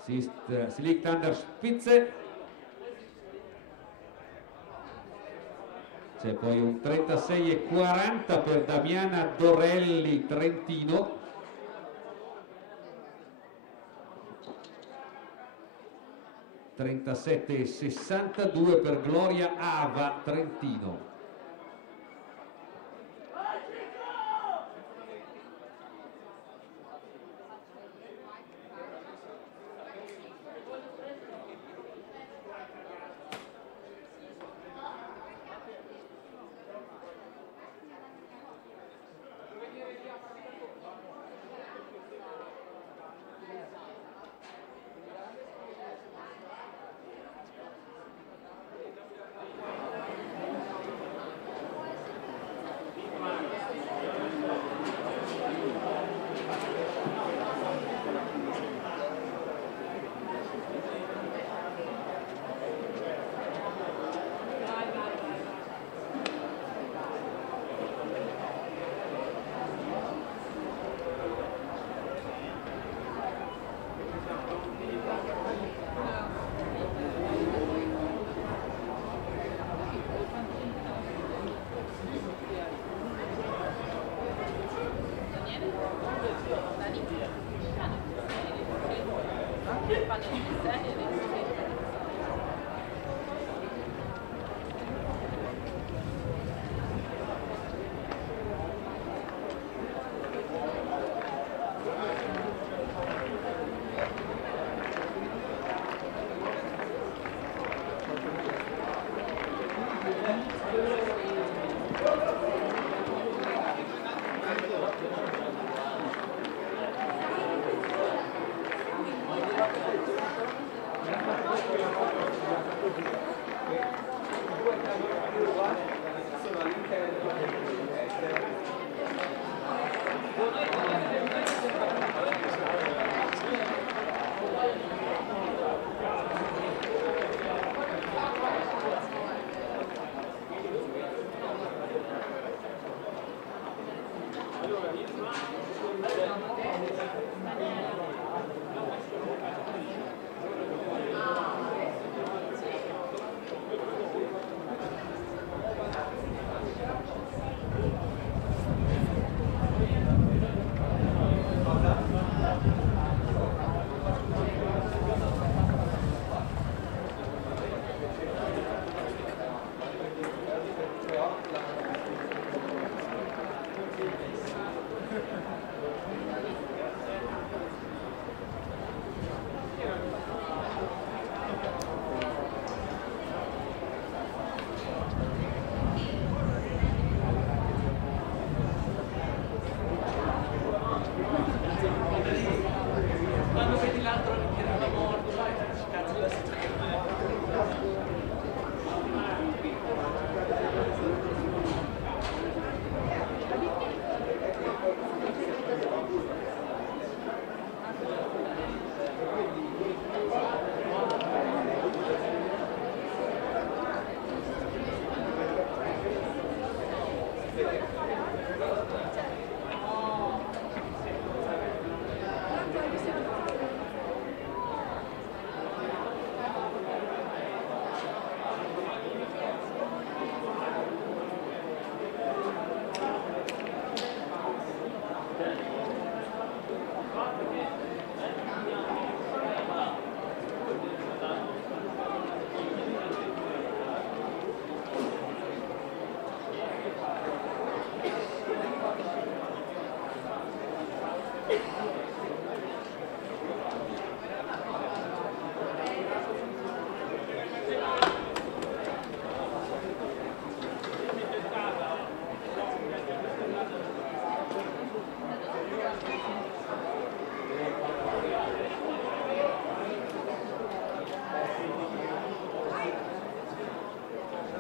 Sie liegt an der Spitze. C'è poi un 36,40 per Damiana Dorelli, Trentino. 37,62 per Gloria Ava, Trentino.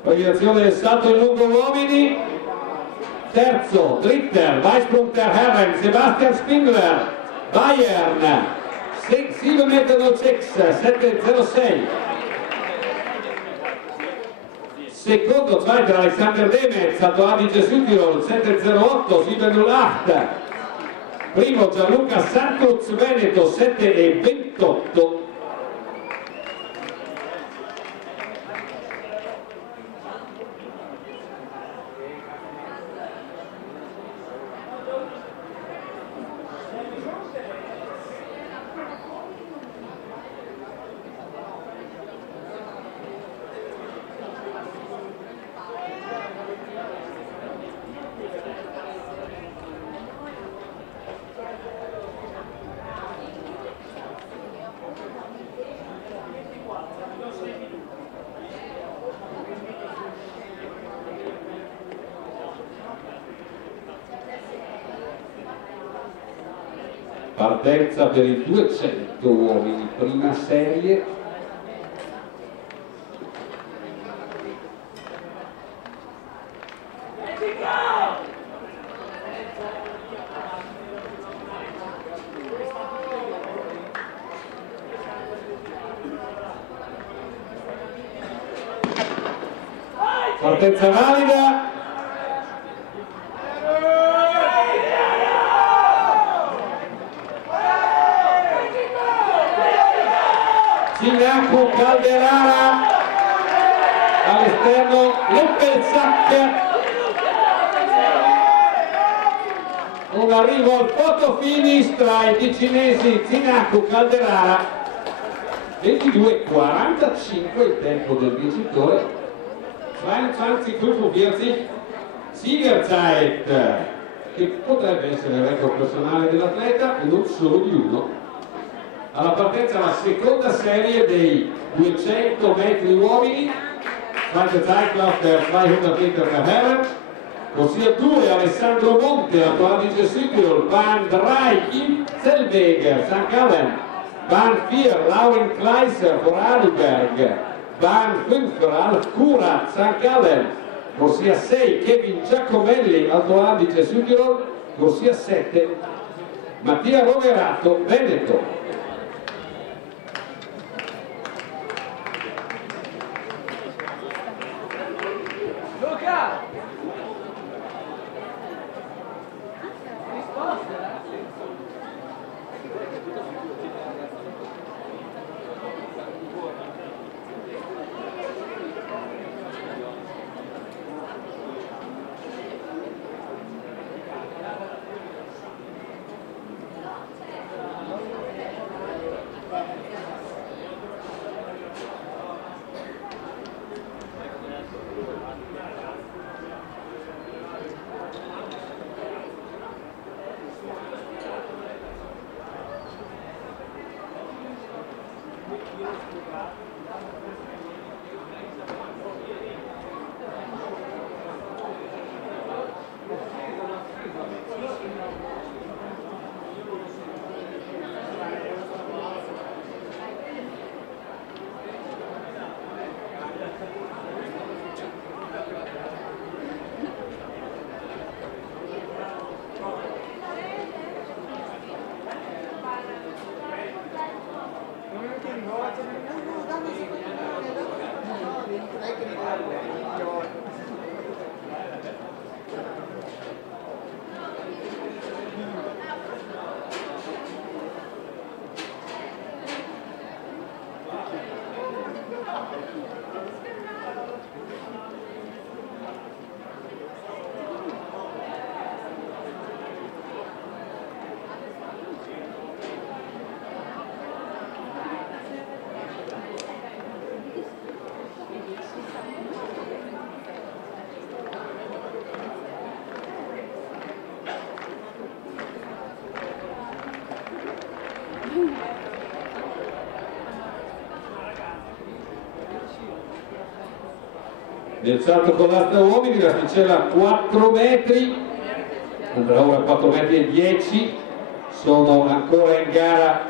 Premiazione del salto in lungo uomini, terzo Dritter, Weissprung der Herren, Sebastian Spindler, Bayern, 7,06 m, 7,06. Secondo Zweiter Alexander Demetz, Alto Adige Südtirol, 7,08, 7,08. Primo Gianluca Santuz, Veneto, 7,28. Partenza per i 200 uomini, prima serie. Partenza valida. Cinacu Calderara all'esterno, Leppelsac, un arrivo al photo finish tra i ticinesi Cinacu Calderara, 22,45 il tempo del vincitore, 22,45 Siegerzeit, che potrebbe essere il record personale dell'atleta e non solo di uno. Alla partenza la seconda serie dei 200 metri uomini, zweite Zeitlauf der 200 Meter der Herren. Corsia 2 Alessandro Monte, Alto Adige Südtirol, Bahn 3 Itzelweger, St. Gallen, Bahn 4 Lauren Kleiser, Vorarlberg, Bahn 5 Ralf Kurat, St. Gallen, Corsia 6 Kevin Giacomelli, Alto Adige Südtirol, Corsia 7 Mattia Roverato, Veneto. Nel salto con l'asta uomini l'asticella 4 metri, andrà ora 4 metri e 10, sono ancora in gara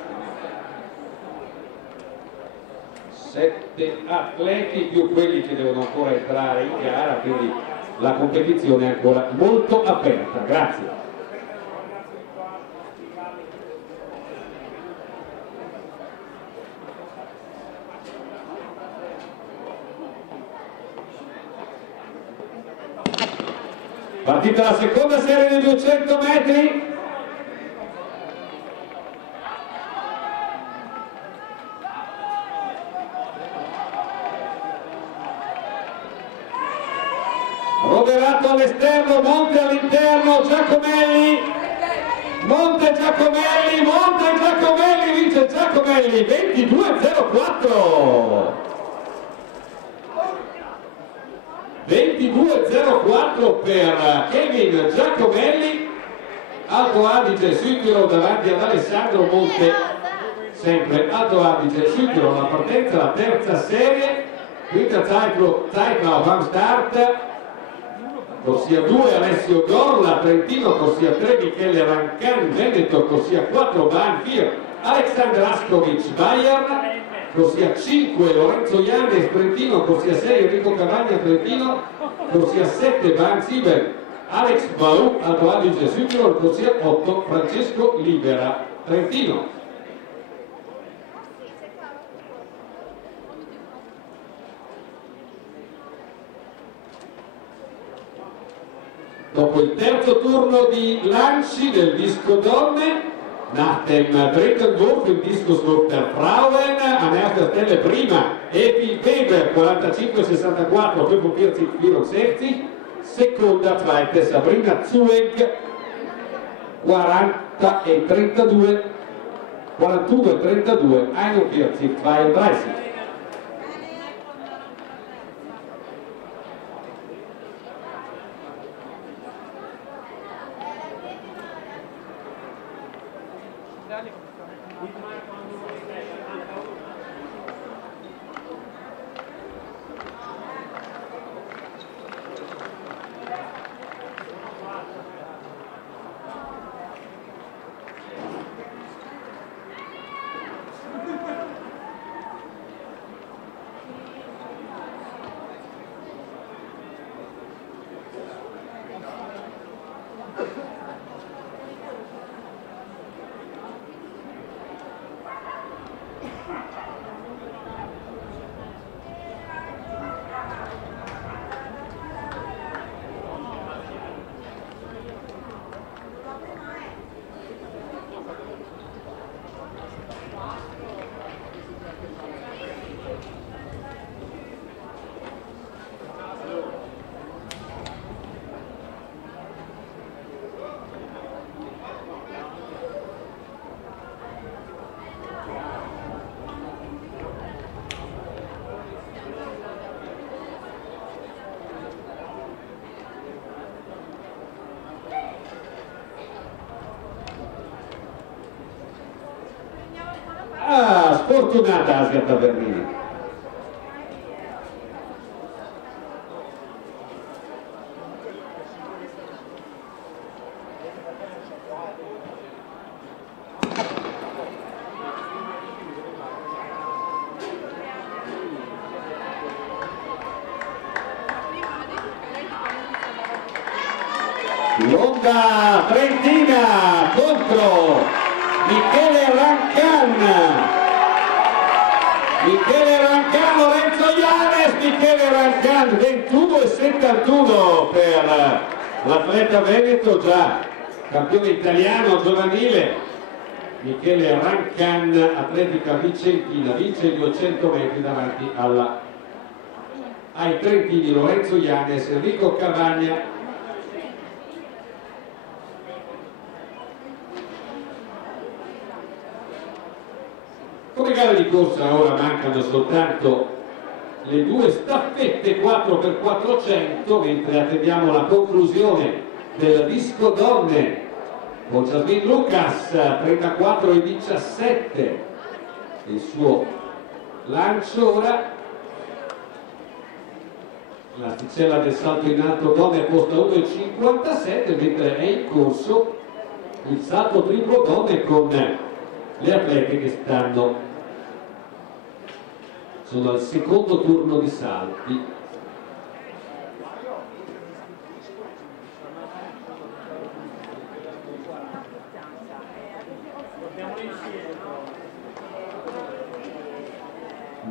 7 atleti più quelli che devono ancora entrare in gara, quindi la competizione è ancora molto aperta. Grazie. Partita la seconda serie dei 200 metri. Roverato all'esterno, Monte all'interno, Giacomelli, Monte Giacomelli, vince Giacomelli, 22.04. 22.04 per Kevin Giacomelli, Alto Adige Südtirol davanti ad Alessandro Monte, sempre Alto Adige Südtirol. La partenza, la terza serie, quinta Zeitlauf am Start, corsia 2 Alessio Gorla, Trentino, corsia 3 Michele Rancan, Veneto, corsia 4 Bahn 4 Alexander Askovic, Bayern, corsia 5 Lorenzo Iannes, Trentino, corsia 6 Enrico Cavagna, Trentino, corsia 7 Bahn 7 Alex Bau, Alto Adige Südtirol, corsia 8 Francesco Libera, Trentino. Dopo il terzo turno di lanci del disco donne, nach dem dritten Wurf im Diskuswurf der Frauen, an erster Stelle prima Epi Weber 45-64, 45-64, seconda zweite Sabrina Zueg 40-32, 41-32, 41-32. sfortunata Asia Tavernini. L'Onda Trentina contro Michele Rancan, Lorenzo Ianes. Michele Rancan 21,71 per l'atleta veneto, già campione italiano giovanile. Michele Rancan, atletica vicentina, vince i 200 metri davanti ai trentini Lorenzo Ianes e Enrico Cavagna. Come gara di corsa ora mancano soltanto le due staffette 4x400, mentre attendiamo la conclusione del disco donne con Jasmine Lucas 34,17 il suo lancio. Ora l'asticella del salto in alto donne è posta 1,57, mentre è in corso il salto triplo donne con le atlete che sono al secondo turno di salti.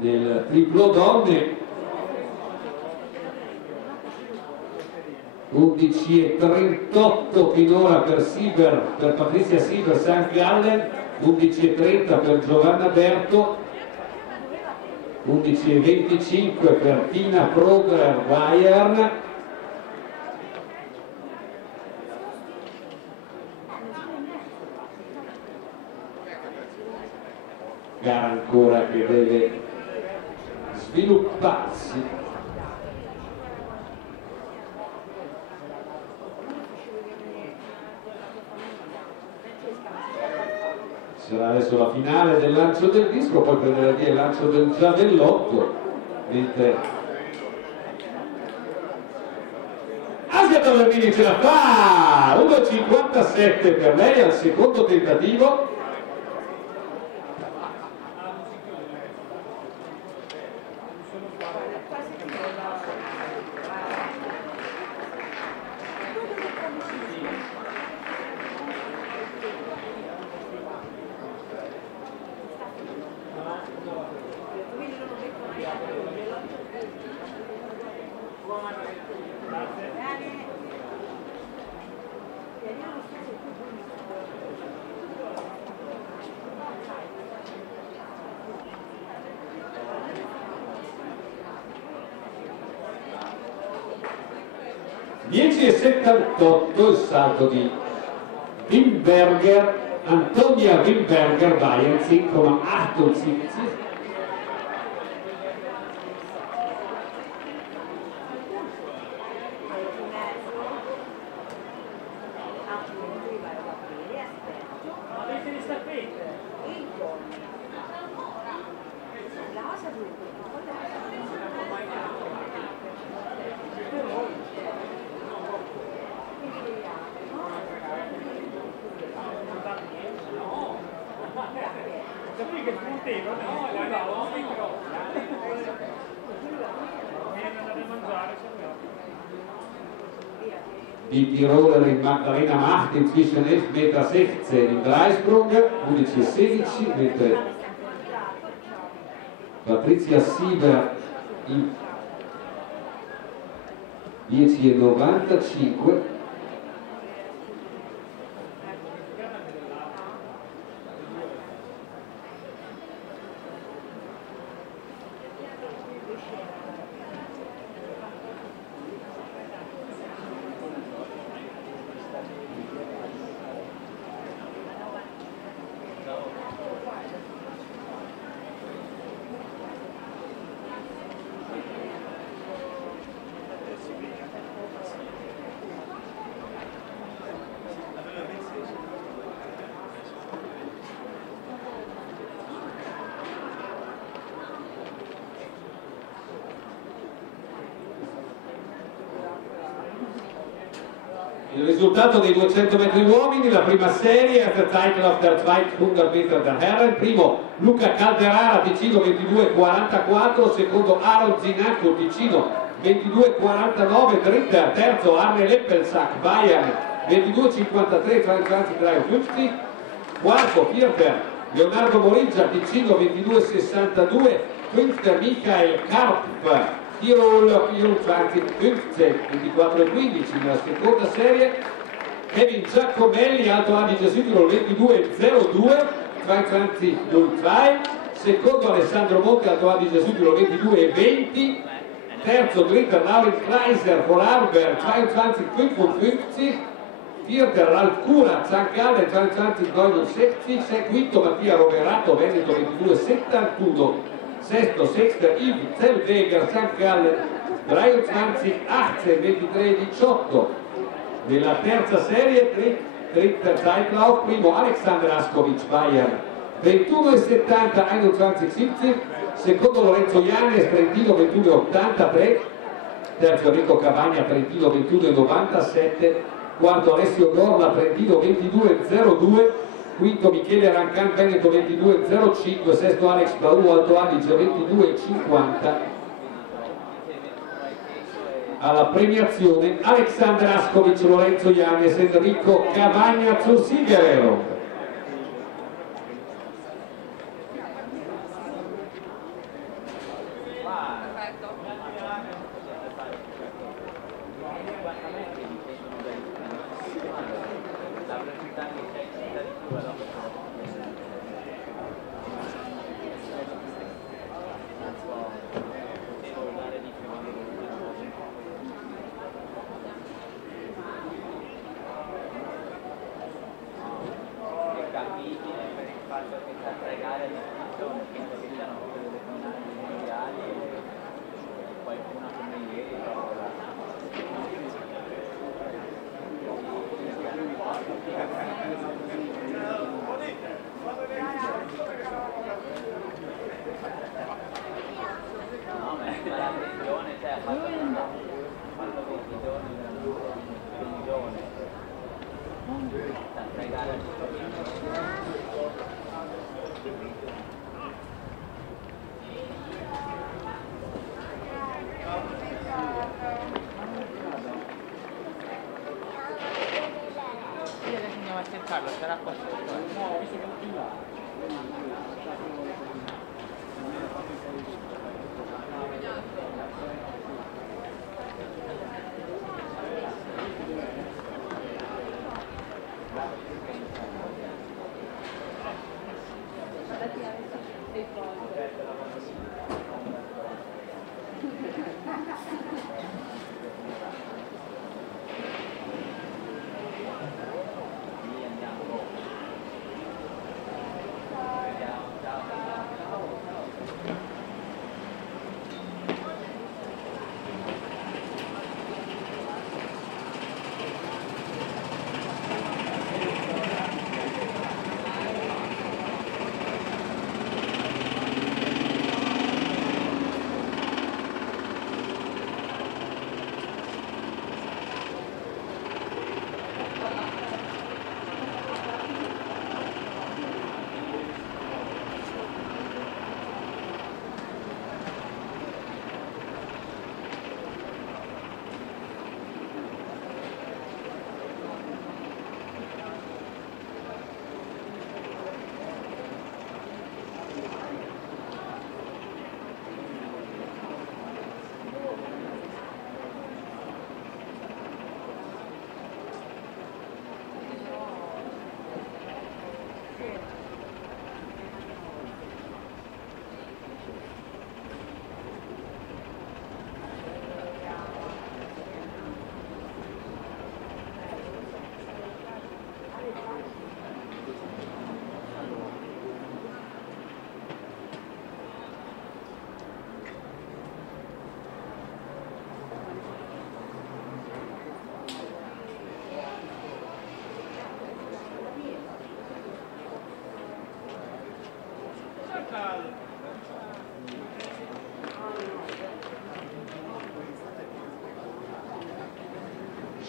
Nel triplo donne 11,38 finora per Patrizia Sieber, St. Gallen, 11,30 per Giovanna Berto, 11,25 per Tina Proger Bayern, gara ancora che deve svilupparsi. Sarà adesso la finale del lancio del disco, poi prenderà via il lancio del giavellotto, mentre Asia Tavernini ce la fa, 1,57 per lei al secondo tentativo. (10,78) il salto di Wimberger, Antonia Wimberger, Bayern 10,78. Die Tirolerin Magdalena Macht inzwischen 11,16 m im Dreisprung, 11,16, mentre Patrizia Sieber in 10,95. Il risultato dei 200 metri uomini, la prima serie, erste Zeitlauf der 200 Meter der Herren, primo Luca Calderara, Ticino 22,44, secondo Aaron Zinacco, Ticino 22,49, dritter, terzo Arne Leppelsack, Bayern 22,53, 23,53, quarto Vierter, Leonardo Moriggia, Ticino 22,62, fünfter Michael Karp, Tirol 24,15, 24,15 nella seconda serie, Kevin Giacomelli, Alto Adige Südtirol 22,02, 22,02, secondo Alessandro Monti, Alto Adige Südtirol 22,20, terzo dritter Laurin Kleiser, Vorarlberg 22,55, vierter Ralf Cura, Zancalle 22,69, quinto Mattia Roverato, Veneto 22,71, sesto Sexter Yves Zellweger, St. Gallen 23,18, 23,18. Nella terza serie, dritter Zeitlauf, primo Alexander Askovic, Bayern 21,70, 21,70, secondo Lorenzo Ianes, Trentino 21,83, terzo Enrico Cavagna, Trentino 21,97, quarto Alessio Gorla, Trentino 22,02, quinto Michele Rancan, Veneto 22,05, sesto Alex Baù, Alto Adige 22,50. Alla premiazione Alexander Askovic, Lorenzo Ianes, Enrico Cavagna sul Sigarero. Carlo, sarà qua sotto.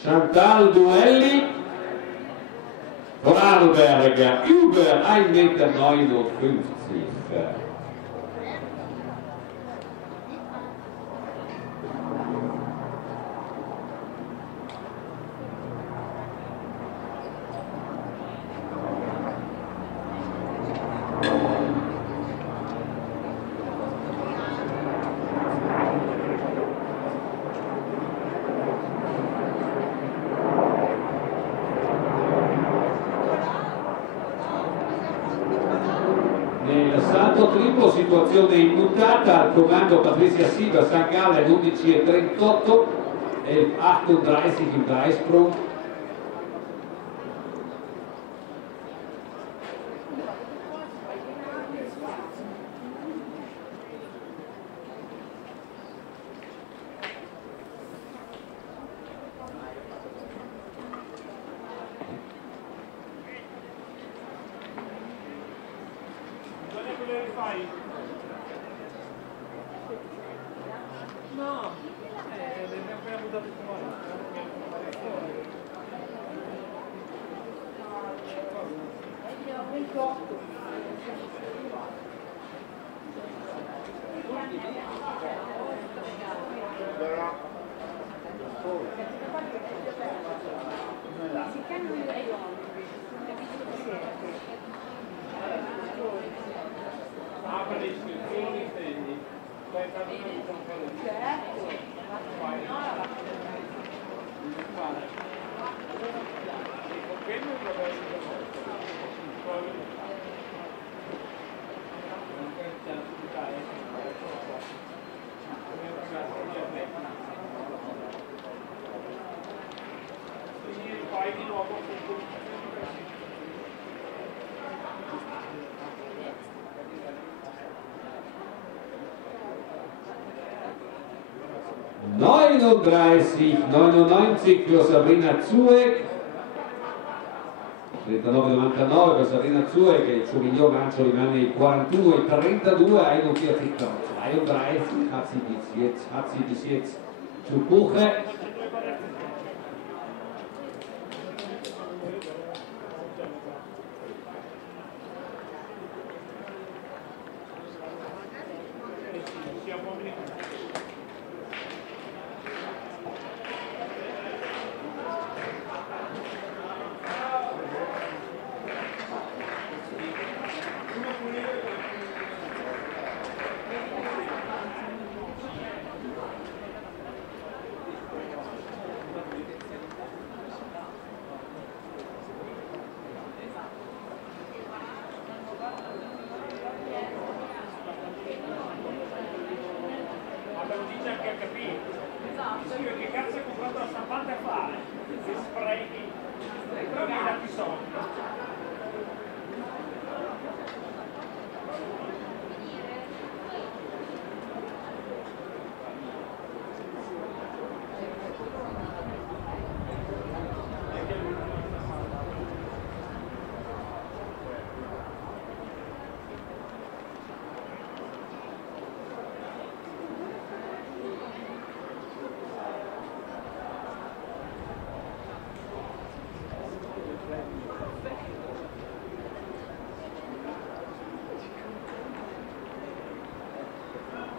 Chantal Duelli, Vorarlberg, über 1,59 Meter. Nel salto triplo situazione immutata, al comando Patricia Silva, St. Gallen 11,38 e 38 im Dreisprung. No, abbiamo appena buttato fuori. Apre le iscrizioni, intendi? Vai a fare una fai di nuovo ...39, 99 für Sabrina Zueck, 39,99 per Sabrina Zueck, che il suo miglior lancio rimane il 41,32, 41,32 hat sie bis jetzt zu Buche. Che cazzo hai comprato la stampante a fare? Che sprechi? Però mi hai dato i soldi.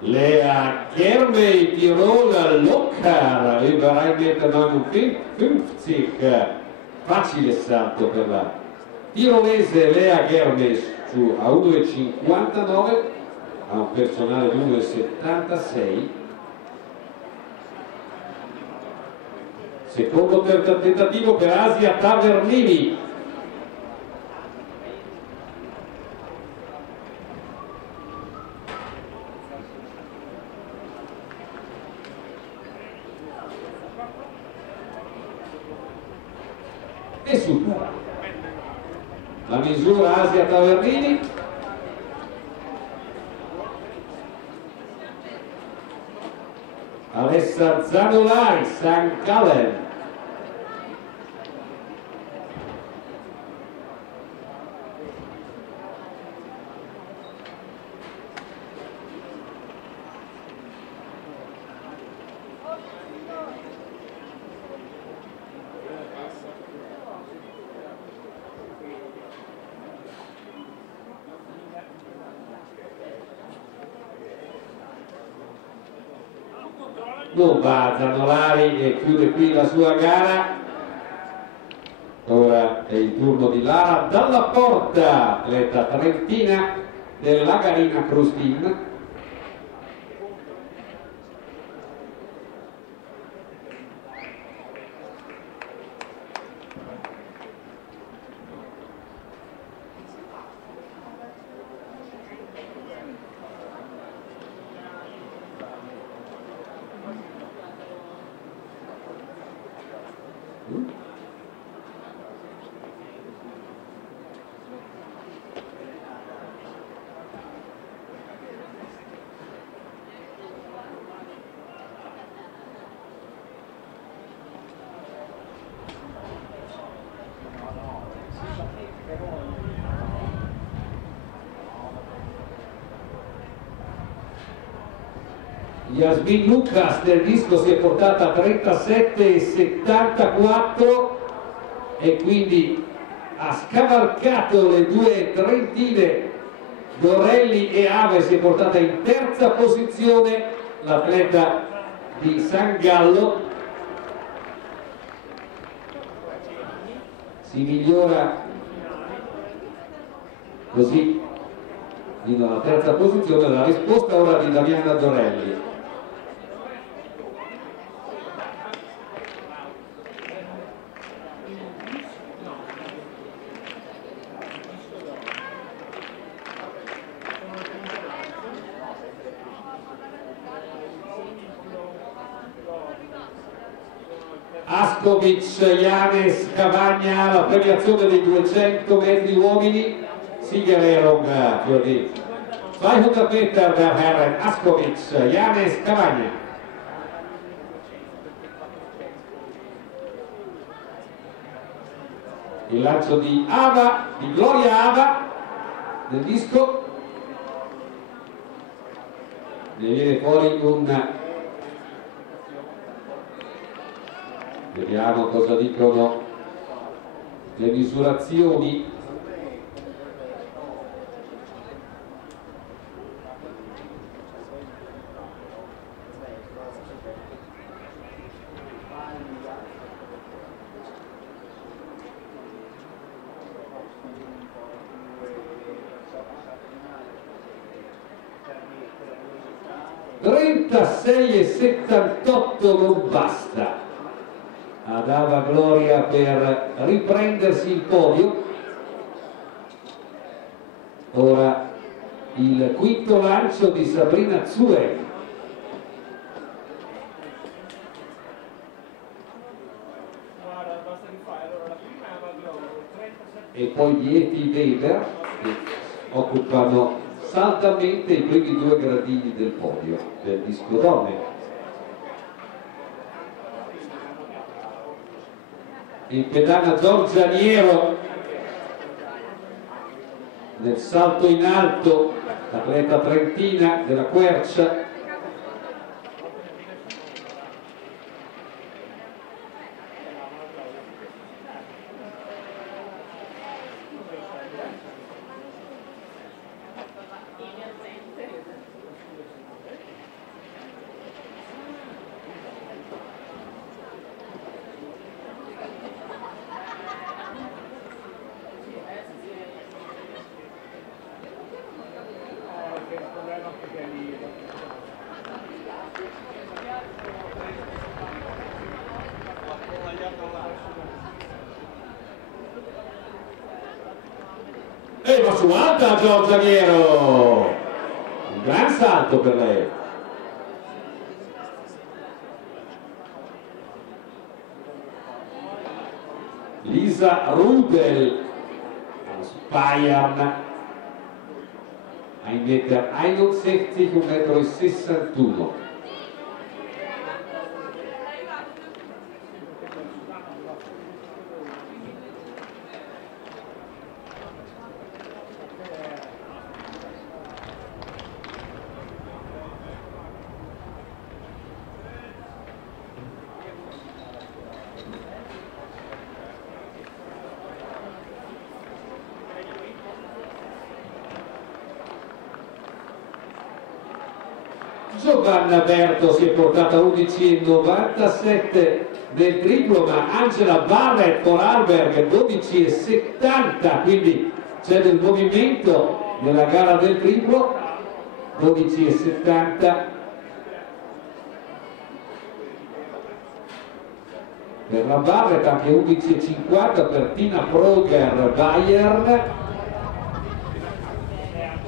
Lea Germey, Tiroler locker über 1,59 Meter. Facile salto per la tirolese Lea Germey su a 1,59, ha un personale di 1,76. Secondo tentativo per Asia Tavernini. E supera la misura Asia Tavernini. Alessa Zanolari, St. Gallen. non va Zanolari e chiude qui la sua gara. Ora è il turno di Lara Dalla Porta, atleta trentina della Garina Crustin. Yasmin Lucas del disco si è portata a 37,74 e quindi ha scavalcato le due trentine. Dorelli e Ave si è portata in terza posizione l'atleta di San Gallo. Si migliora così fino alla terza posizione. La risposta ora di Damiana Dorelli. Askovic, Janes, Cavagna, la premiazione dei 200 metri uomini, Siegerehrung für die 200 Meter der Herren, Askovic, Janes, Cavagna. Il lancio di Ava, di Gloria Ava, del disco, ne viene fuori un... Vediamo cosa dicono le misurazioni. (36,78) non basta ad Ava Gloria per riprendersi il podio. Ora il quinto lancio di Sabrina Zue. E poi gli Eti Weber che occupano saldamente i primi due gradini del podio del disco donne. In pedana Giorgia Niero nel salto in alto, atleta trentina della Quercia. E va su alta Giorgia Niero, un gran salto per lei. Lisa Rudel aus Bayern, 1,61 m, 1,61 m. Giovanna Berto si è portata 11,97 nel triplo, ma Angela Barrett Vorarlberg 12,70, quindi c'è del movimento nella gara del triplo. 12,70 per la Barrett, anche 11,50 per Tina Proger Bayern,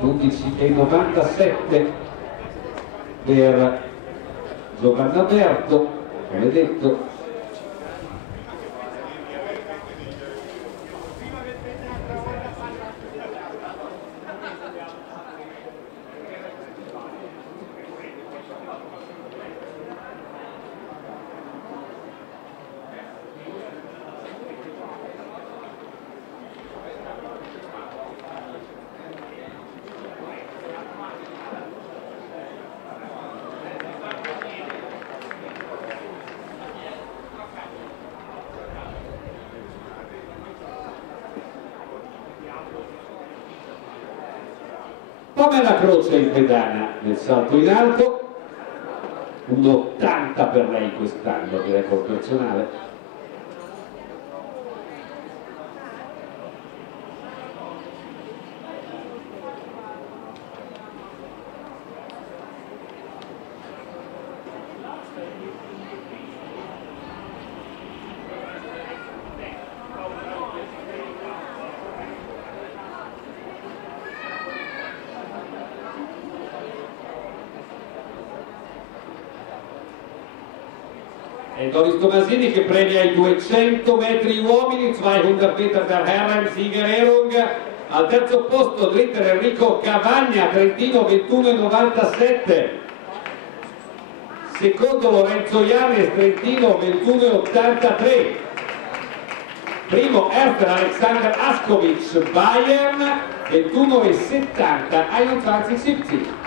11,97 per Giovanna Berto, come detto. Pamela Croce in pedana nel salto in alto, 1,80 per lei quest'anno, che record personale. E Doris Tomasini che premia i 200 metri uomini, 200 Meter der Herren Siegerehrung. Al terzo posto dritter Enrico Cavagna, Trentino 21,97. Secondo Lorenzo Ianes, Trentino 21,83. Primo Erster Alexander Askovic, Bayern 21,70, 21,70.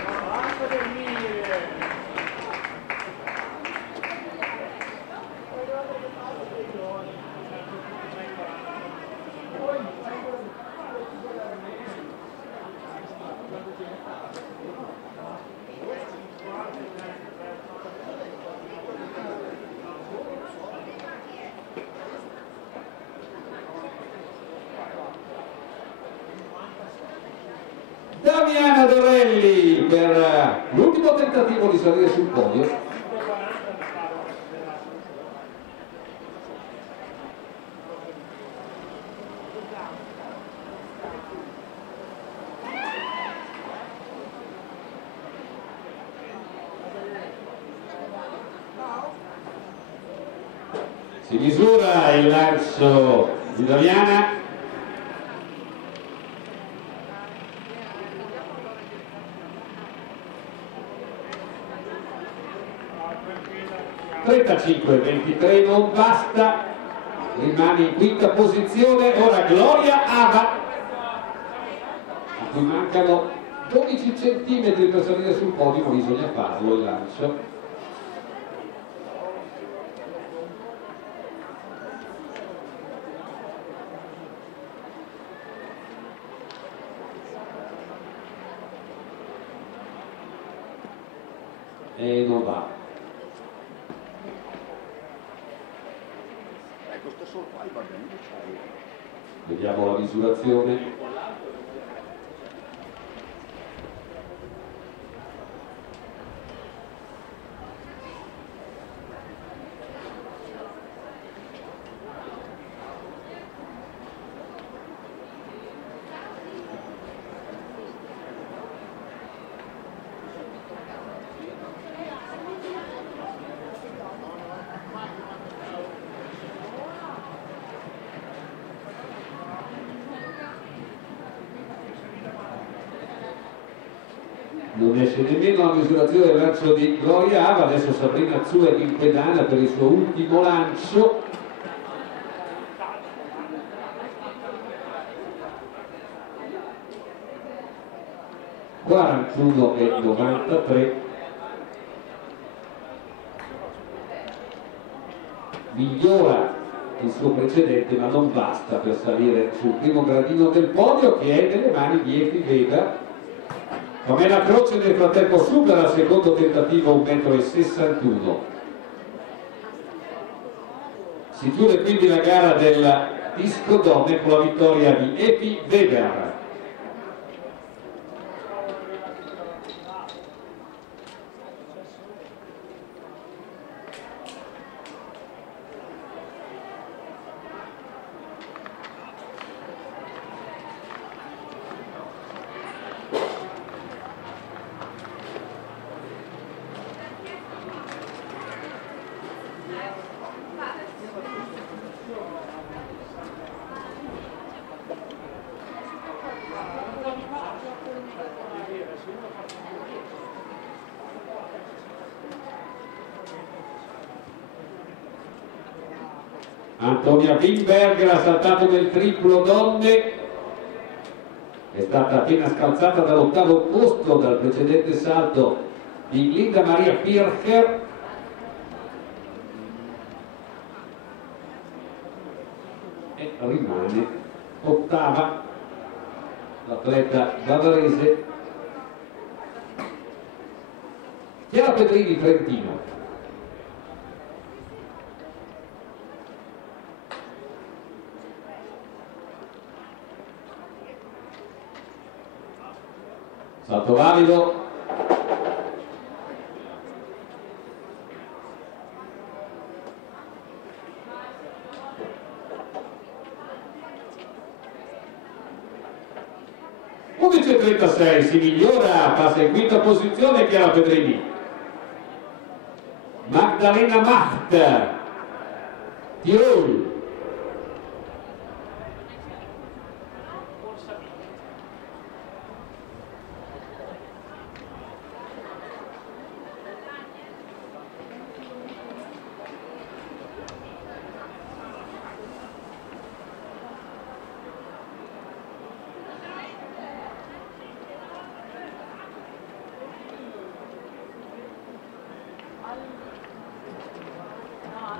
Damiana Dorelli per l'ultimo tentativo di salire sul podio. Si misura il lancio di Damiana. 35-23 non basta, rimane in quinta posizione. Ora Gloria Ava, a cui mancano 12 centimetri per salire sul podio, ma bisogna farlo il lancio. E non va. Vediamo la misurazione. Non esce nemmeno la misurazione del lancio di Gloria Ava. Adesso Sabrina Zuer in pedana per il suo ultimo lancio. (41,93). Migliora il suo precedente, ma non basta per salire sul primo gradino del podio, che è nelle mani di Efi Weber, Pamela Croce nel frattempo supera al secondo tentativo 1,61 m. Si chiude quindi la gara del disco donne con la vittoria di Epi Weber. Antonia Wimberger ha saltato nel triplo donne, è stata appena scalzata dall'ottavo posto dal precedente salto di Linda Maria Pircher. E rimane ottava l'atleta bavarese Chiara Pedrini, Trentino. Salto valido. (11,36) si migliora, passa in quinta posizione Chiara Pedrini. Magdalena Macht, Tirol.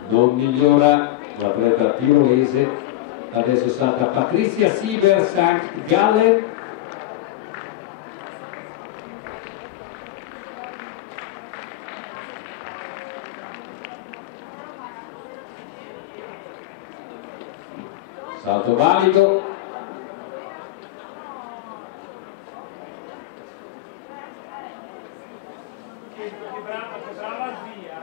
Non migliora l'atleta tirolese, adesso salta Patricia Sieber, St. Gallen. Salto valido. Che brava zia.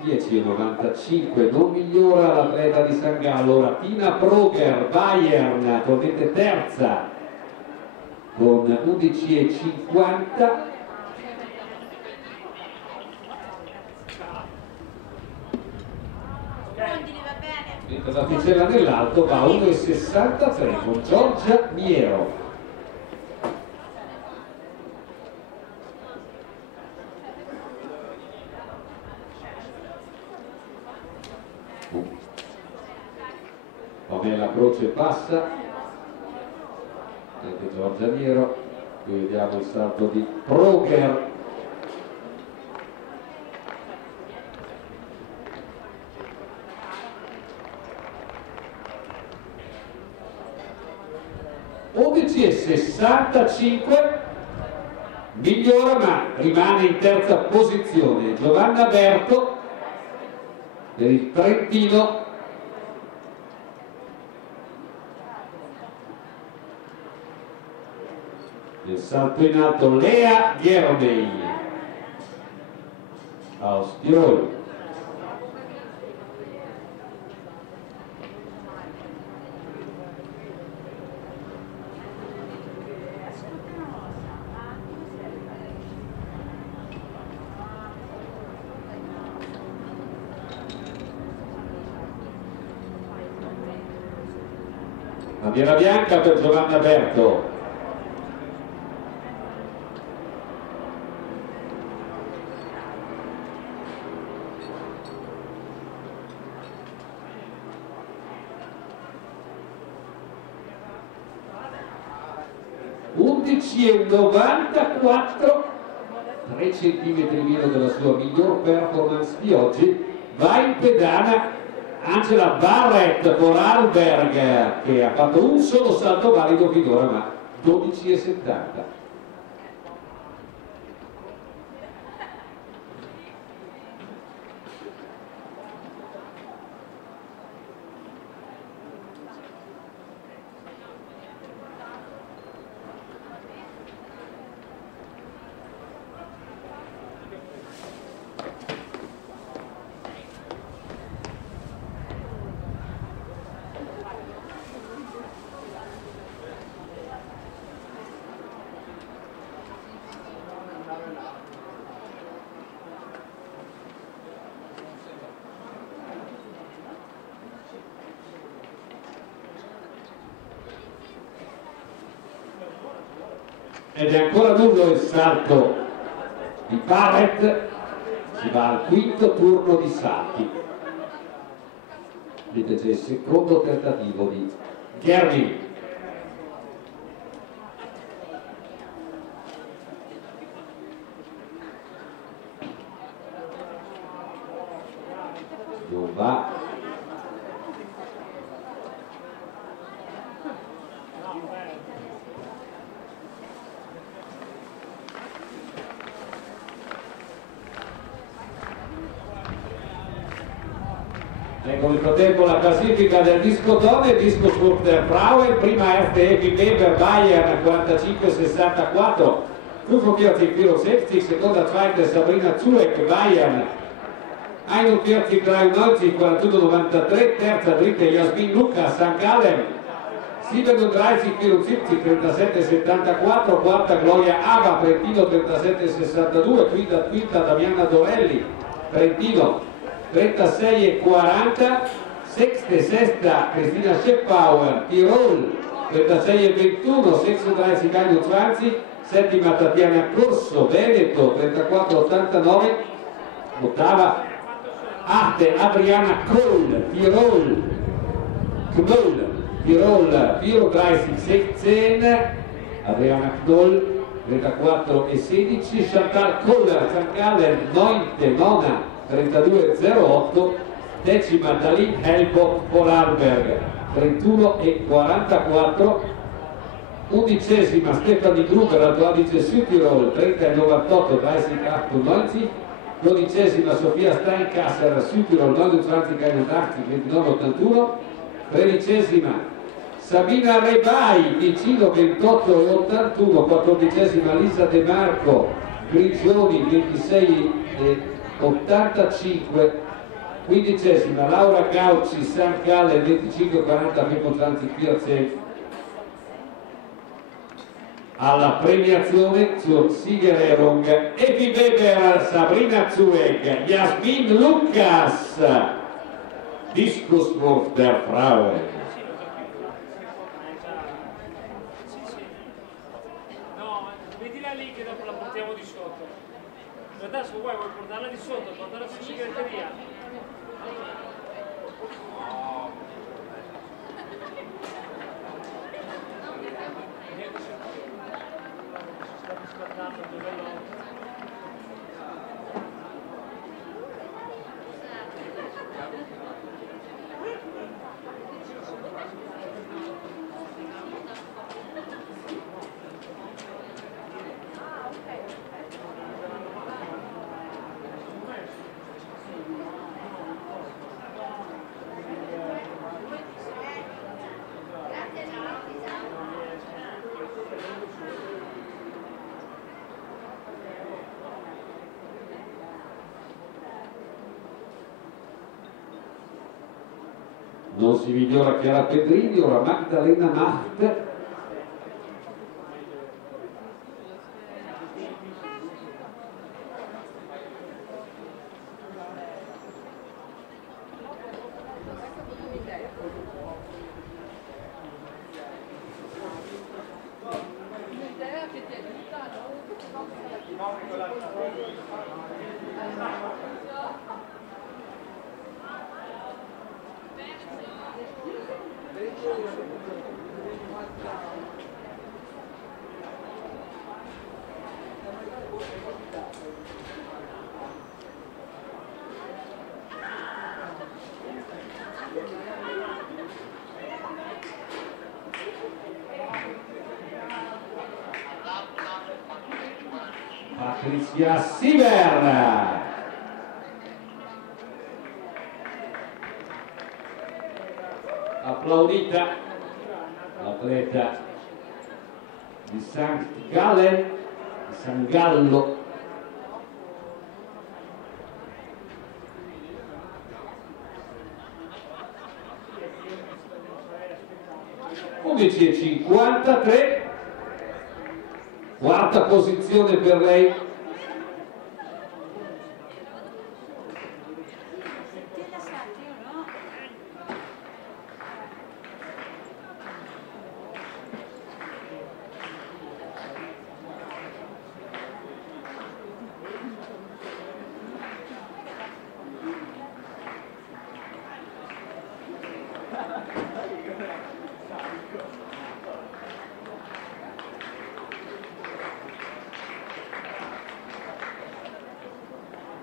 10,95, non migliora l'atleta di San Gallo. Ora Tina Proger, Bayern, attualmente terza con 11,50. Mentre la ticella nell'alto va a 1,63 con Giorgia Miero. Pamela Croce passa, anche Giorgia Miero. Qui vediamo il salto di Proger. E 65, migliora ma rimane in terza posizione Giovanna Berto per il Trentino. Nel salto in alto Lea Gheromei, Tirol. Bandiera bianca per Giovanna Berto. (11,94), 3 centimetri meno della sua miglior performance di oggi. Va in pedana Angela Barrett Vorarlberg, che ha fatto un solo salto valido finora, ma 12,70. Ed è ancora lungo il salto di Barrett, si va al quinto turno di salti. Vedete c'è il secondo tentativo di Gerling. Non va. Ecco nel frattempo la classifica del disco donne, disco Sport Frauen, prima RTF Weber Bayern 45-64, 45-64, seconda zweite Sabrina Zueck Bayern 41-93, 41-93, terza dritta Jasmin Luca St. Gallen 37-74, 37-74, quarta Gloria Ava Trentino 37-62, quinta Damiana Dorelli Trentino 36,40, sesta Cristina Scheppauer Tirol 36,21, 36 21, settima Tatiana Corso Veneto 34,89, ottava Adriana Kohl Tirol 34,16, Adriana Knoll 34,16, Chantal Kohler St. Gallen 9, 32,08, decima Dalin Helbot Vorarlberg 31,44, undicesima Stefanie Gruber Alto Adige Südtirol 30,98, 30,98, dodicesima Sofia Steinkasser Südtirol 29,81, 29,81, tredicesima Sabina Rebai Ticino 28,81, quattordicesima Lisa De Marco Grigioni 26,85, quindicesima Laura Gauci St. Gallen 25,40, 25 alla premiazione zur Siegerehrung Evi Weber, Sabrina Zueck, Jasmin Lukas, Diskuswurf der Frauen. No, mettila lì che dopo la portiamo di sotto. In realtà se vuoi portarla di sotto, portarla in segreteria. Non si migliora Chiara Pedrini, ora Magdalena Macht. L'idea che ti aiuta, Patrizia Siver. Applaudita l'atleta di St. Gallen, di San Gallo. (11:53), quarta posizione per lei.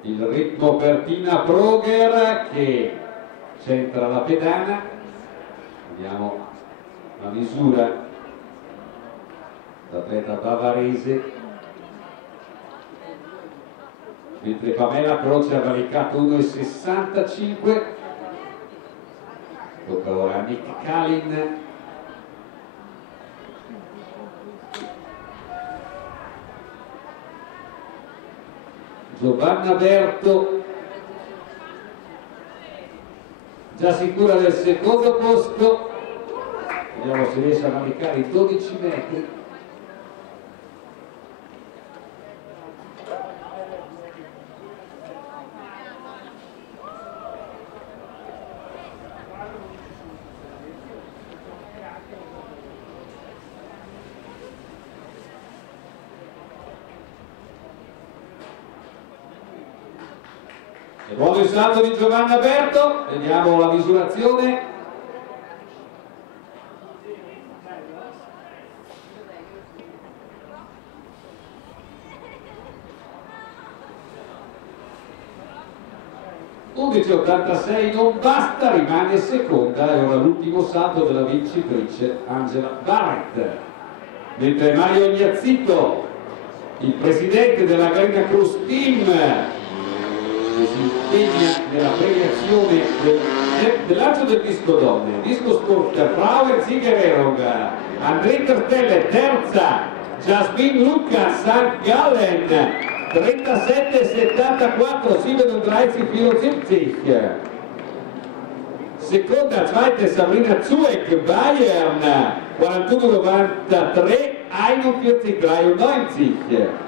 Il ritmo per Tina Proger che centra la pedana. Vediamo la misura d'atleta bavarese, mentre Pamela Croce ha valicato 1,65. Tocca ora a Nick Kalin. Giovanna Berto, già sicura del secondo posto. Vediamo se riesce a valicare i 12 metri. Buono il salto di Giovanna Berto, vediamo la misurazione. (11,86) non basta, rimane seconda e ora l'ultimo salto della vincitrice Angela Barrett. Mentre Mario Gnazzito, il presidente della Green Cruz Team, che si impegna nella premiazione del lancio del disco donne, disco sport Frauen Siegerehrung, André Tertelle terza, Jasmine Lucas St. Gallen 37,74, 37,74. Seconda, zweite Sabrina Zueck, Bayern 41,93, 41,93.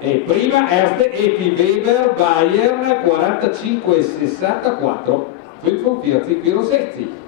E prima erste Eki Weber, Bayern 45,64, 45,60.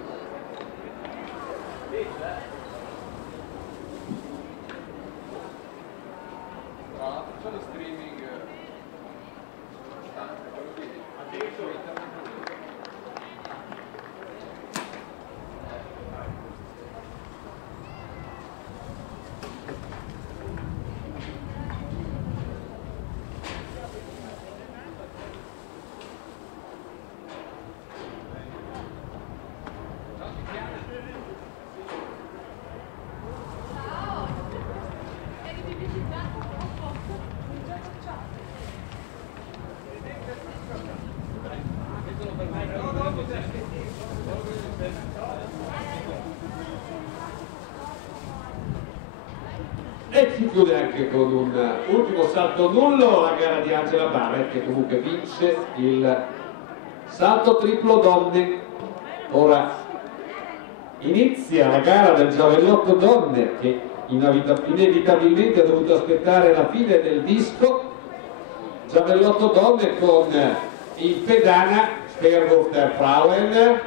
E si chiude anche con un ultimo salto nullo la gara di Angela Barrett, che comunque vince il salto triplo donne. Ora inizia la gara del giavellotto donne, che inevitabilmente ha dovuto aspettare la fine del disco. Giavellotto donne con in pedana Sperrwurf Frauen,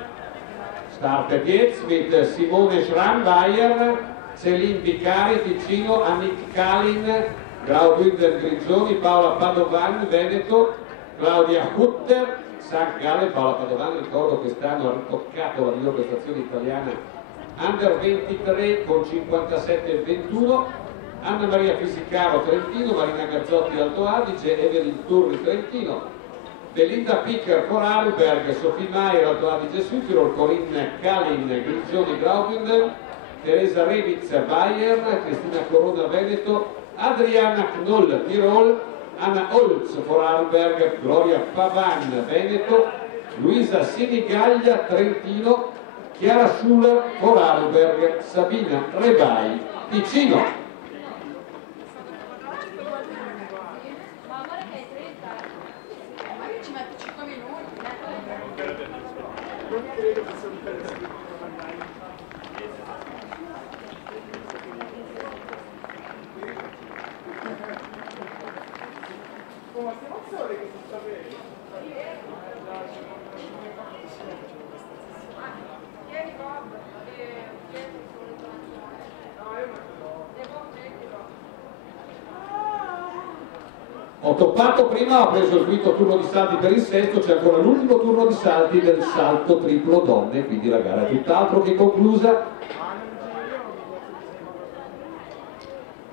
Starte jetzt mit Simone Schramm-Bayern, Céline Vicari, Ticino, Annick Kalin, Graubünden Grigioni, Paola Padovan, Veneto, Claudia Hutter, St. Gallen. Paola Padovan, ricordo quest'anno ha ritoccato la miglior prestazione italiana Under 23 con 57,21, Anna Maria Fisicaro Trentino, Marina Gazzotti Alto Adige, Evelyn Turri Trentino, Belinda Picker Vorarlberg, Sophie Maier Alto Adige Südtirol, Corinne Kalin Grigioni Graubünden, Teresa Revitz Bayern, Cristina Corona Veneto, Adriana Knoll Tirol, Anna Holz Vorarlberg, Gloria Pavan Veneto, Luisa Sinigaglia Trentino, Chiara Schuler Vorarlberg, Sabina Rebai Ticino. Ma guarda che è 30. Ma io ci metto 5 minuti. Non credo che sia un telefono mandare. Ma stiamo sole che si sta bene. Ieri Bob, Ho toppato prima, ho preso il quinto turno di salti per il sesto, c'è ancora l'ultimo turno di salti del salto triplo donne, quindi la gara è tutt'altro che conclusa.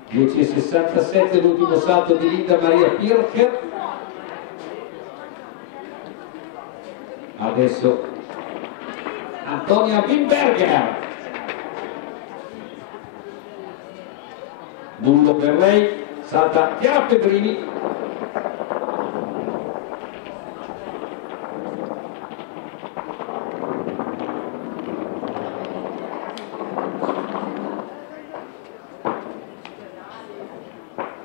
10,67 l'ultimo salto di Linda Maria Pircher. Adesso Antonia Wimberger. Nullo per lei, salta Chiara Pedrini.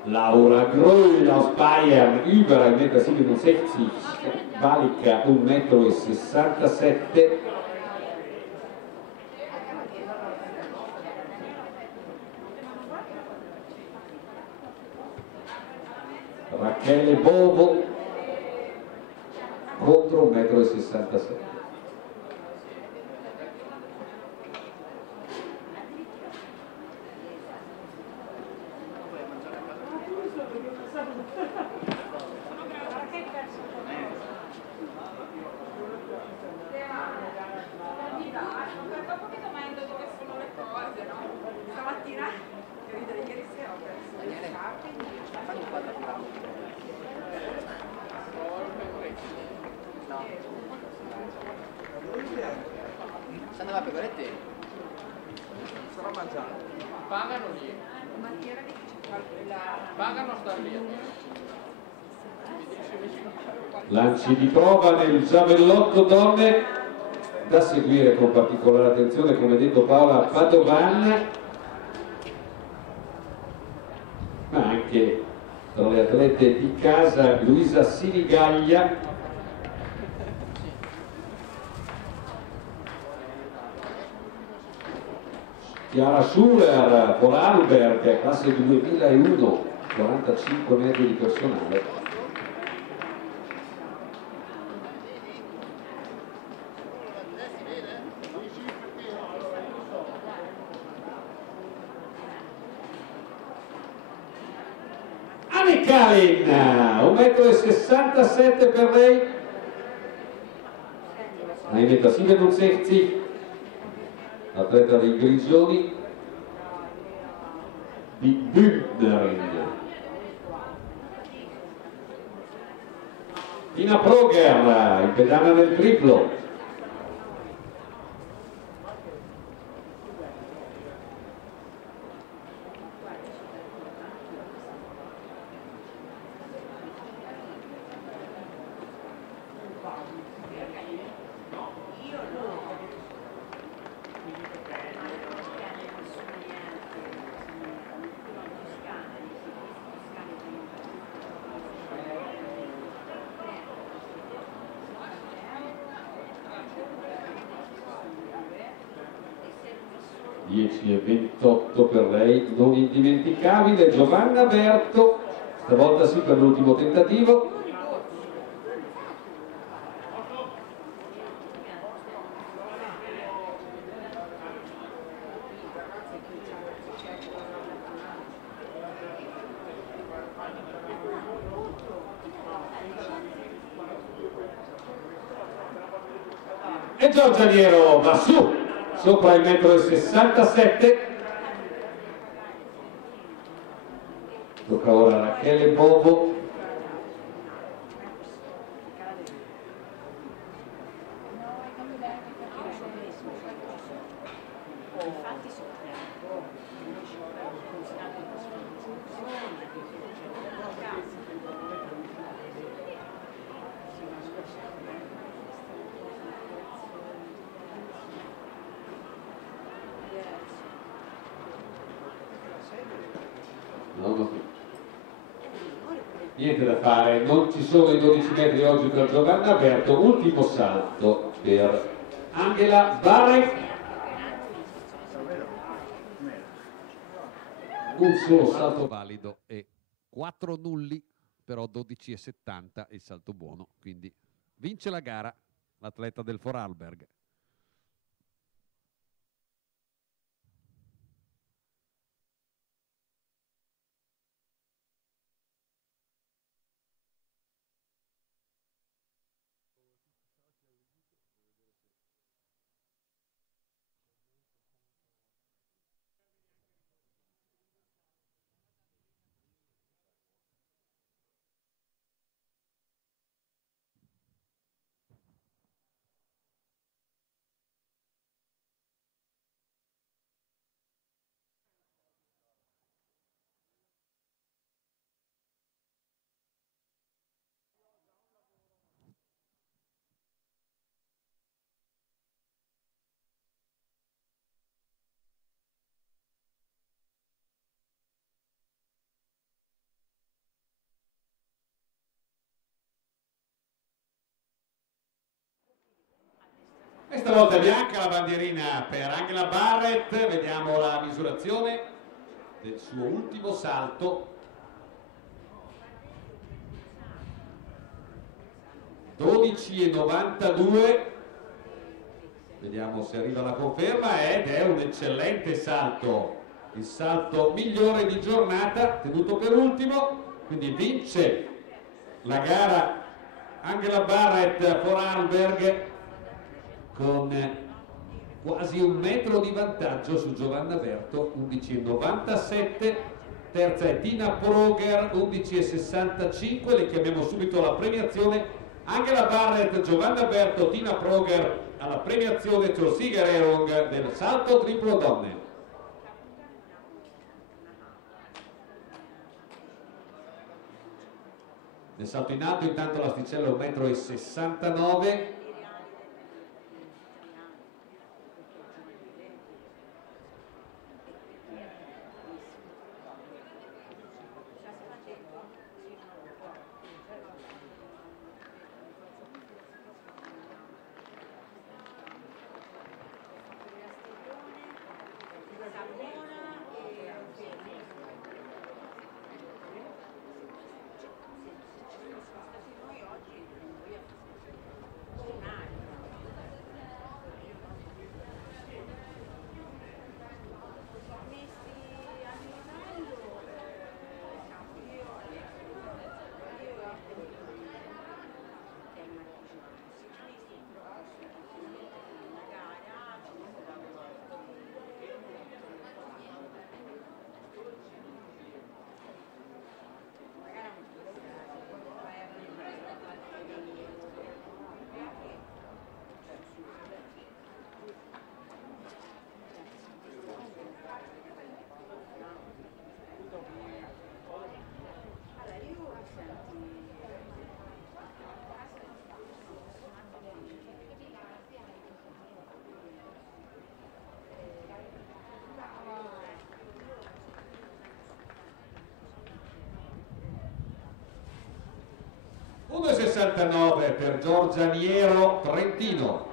Laura Groll aus Bayern, über 1,67 m, Valika 1,67 m. Rachele Bovo contro 1,67 m. dopo che domando dove sono le cose, no? Stamattina, che ridere, ieri sera ho perso le scarpe. Andava a Pegoretti? Sarò mangiato. Pagano lì. Mattiera di Pagano star lì. Lanci di prova nel giavellotto donne, da seguire con particolare attenzione, come detto, Paola Padovan, ma anche tra le atlete di casa Luisa Sinigaglia, Chiara Schuler, Vorarlberg, classe 2001, 45 metri di personale. Anne Kalin, 1,67 m per lei, 1,67 m, atleta dei Grigioni di Bündnerin. Tina Proger, in pedana nel triplo. E 28 per lei, non indimenticabile, Giovanna Berto, stavolta sì per l'ultimo tentativo. E Giorgia Niero va su, sopra il 1,67 m. Tocca ora a Rachele Bovo. Niente da fare, non ci sono i 12 metri oggi per Giovanna Alberto, ultimo salto per Angela Barrett. Un solo salto valido e 4 nulli, però 12,70 il salto buono, quindi vince la gara l'atleta del Vorarlberg. E stavolta bianca la bandierina per Angela Barrett, vediamo la misurazione del suo ultimo salto. 12,92, vediamo se arriva la conferma ed è un eccellente salto, il salto migliore di giornata, tenuto per ultimo, quindi vince la gara Angela Barrett Vorarlberg con quasi un metro di vantaggio su Giovanna Berto, 11,97. Terza è Tina Proger, 11,65. Le chiamiamo subito alla premiazione. Angela Barrett, Giovanna Berto, Tina Proger alla premiazione zur Siegerehrung del salto triplo donne. Nel salto in alto intanto l'asticella è 1,69 m. $1,69 per Giorgia Niero, Trentino.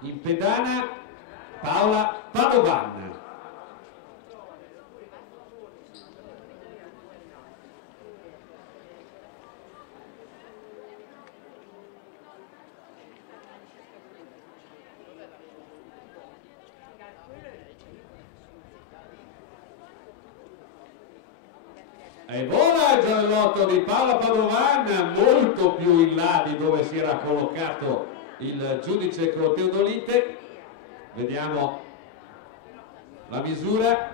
In pedana Paola Padovan. E vola il giallotto di Paola Padovan, molto più in là di dove si era collocato il giudice Teodolite. Vediamo la misura.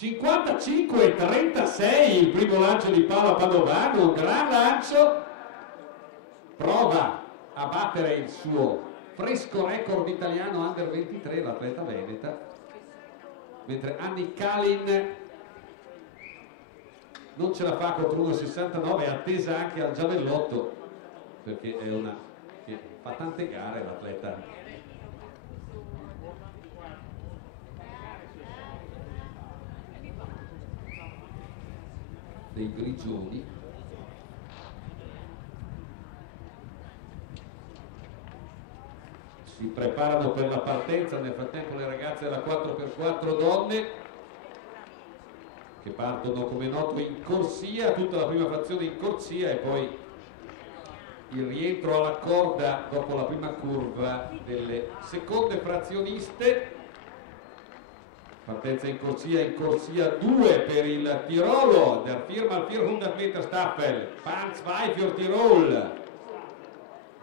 55-36 il primo lancio di Paola Padovano, un gran lancio, prova a battere il suo fresco record italiano under 23 l'atleta veneta, mentre Anni Kalin non ce la fa contro 1,69, è attesa anche al giavellotto perché è una che fa tante gare l'atleta dei Grigioni. Si preparano per la partenza, nel frattempo le ragazze della 4x4 donne che partono come noto in corsia, tutta la prima frazione in corsia e poi il rientro alla corda dopo la prima curva delle seconde frazioniste. Partenza in corsia 2 per il Tirolo, der Firma 400 Meter Staffel, Bahn 2 für Tirol,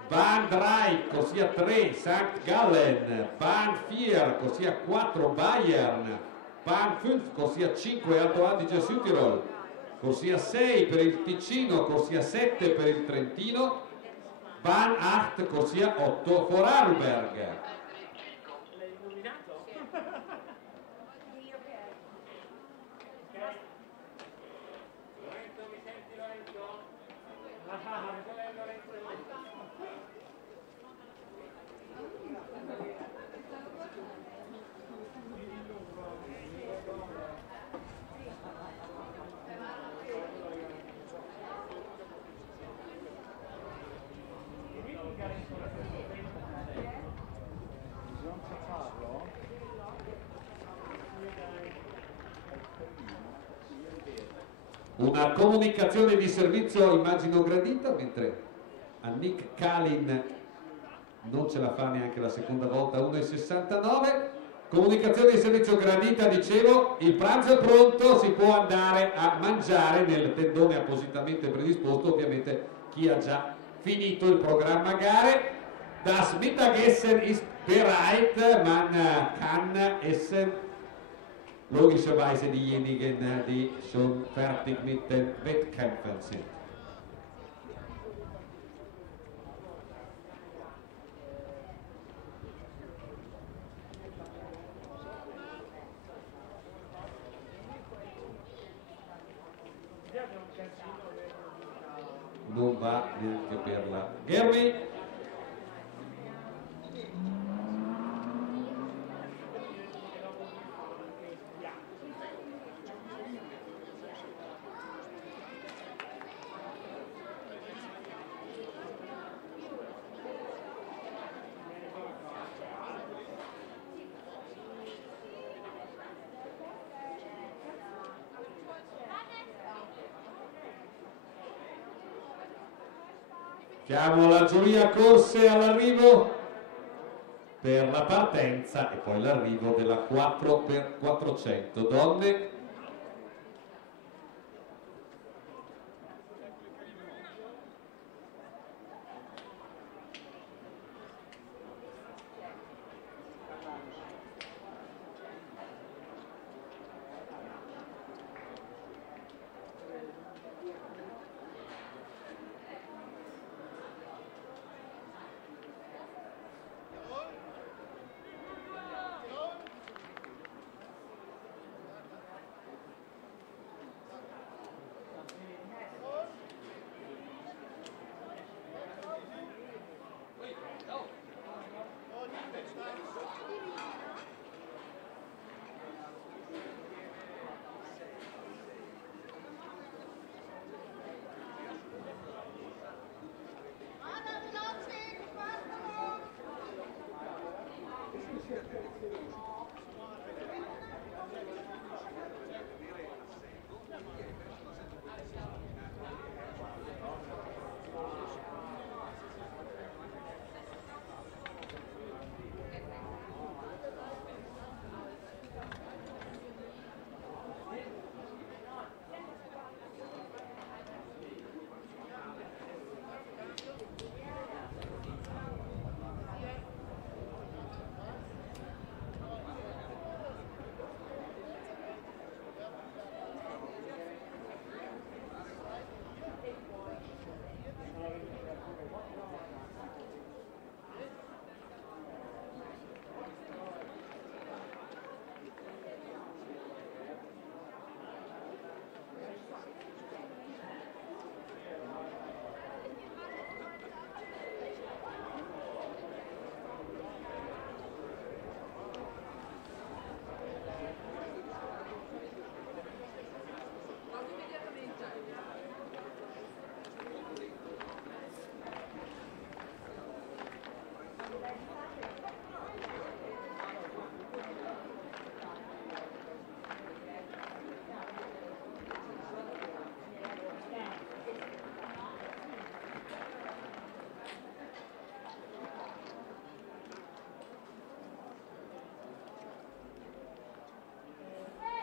Bahn 3, corsia 3 St. Gallen, Bahn 4, corsia 4 Bayern, Bahn 5, corsia 5 Alto Adige Südtirol, corsia 6 per il Ticino, corsia 7 per il Trentino, Bahn 8, corsia 8 Vorarlberg. Una comunicazione di servizio immagino gradita, mentre a Nick Kalin non ce la fa neanche la seconda volta, 1,69. Comunicazione di servizio gradita, dicevo, il pranzo è pronto, si può andare a mangiare nel tendone appositamente predisposto, ovviamente chi ha già finito il programma gare. Das Mittagessen ist bereit, man kann essen. Logischerweise diejenigen, die schon fertig mit den Wettkämpfen sind. Non va neanche per la Germi. Chiamo la giuria corse all'arrivo per la partenza e poi l'arrivo della 4x400 donne.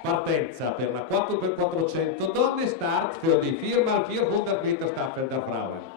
Partenza per la 4x400 donne, start für die 4x400 Meter Staffel der Frauen.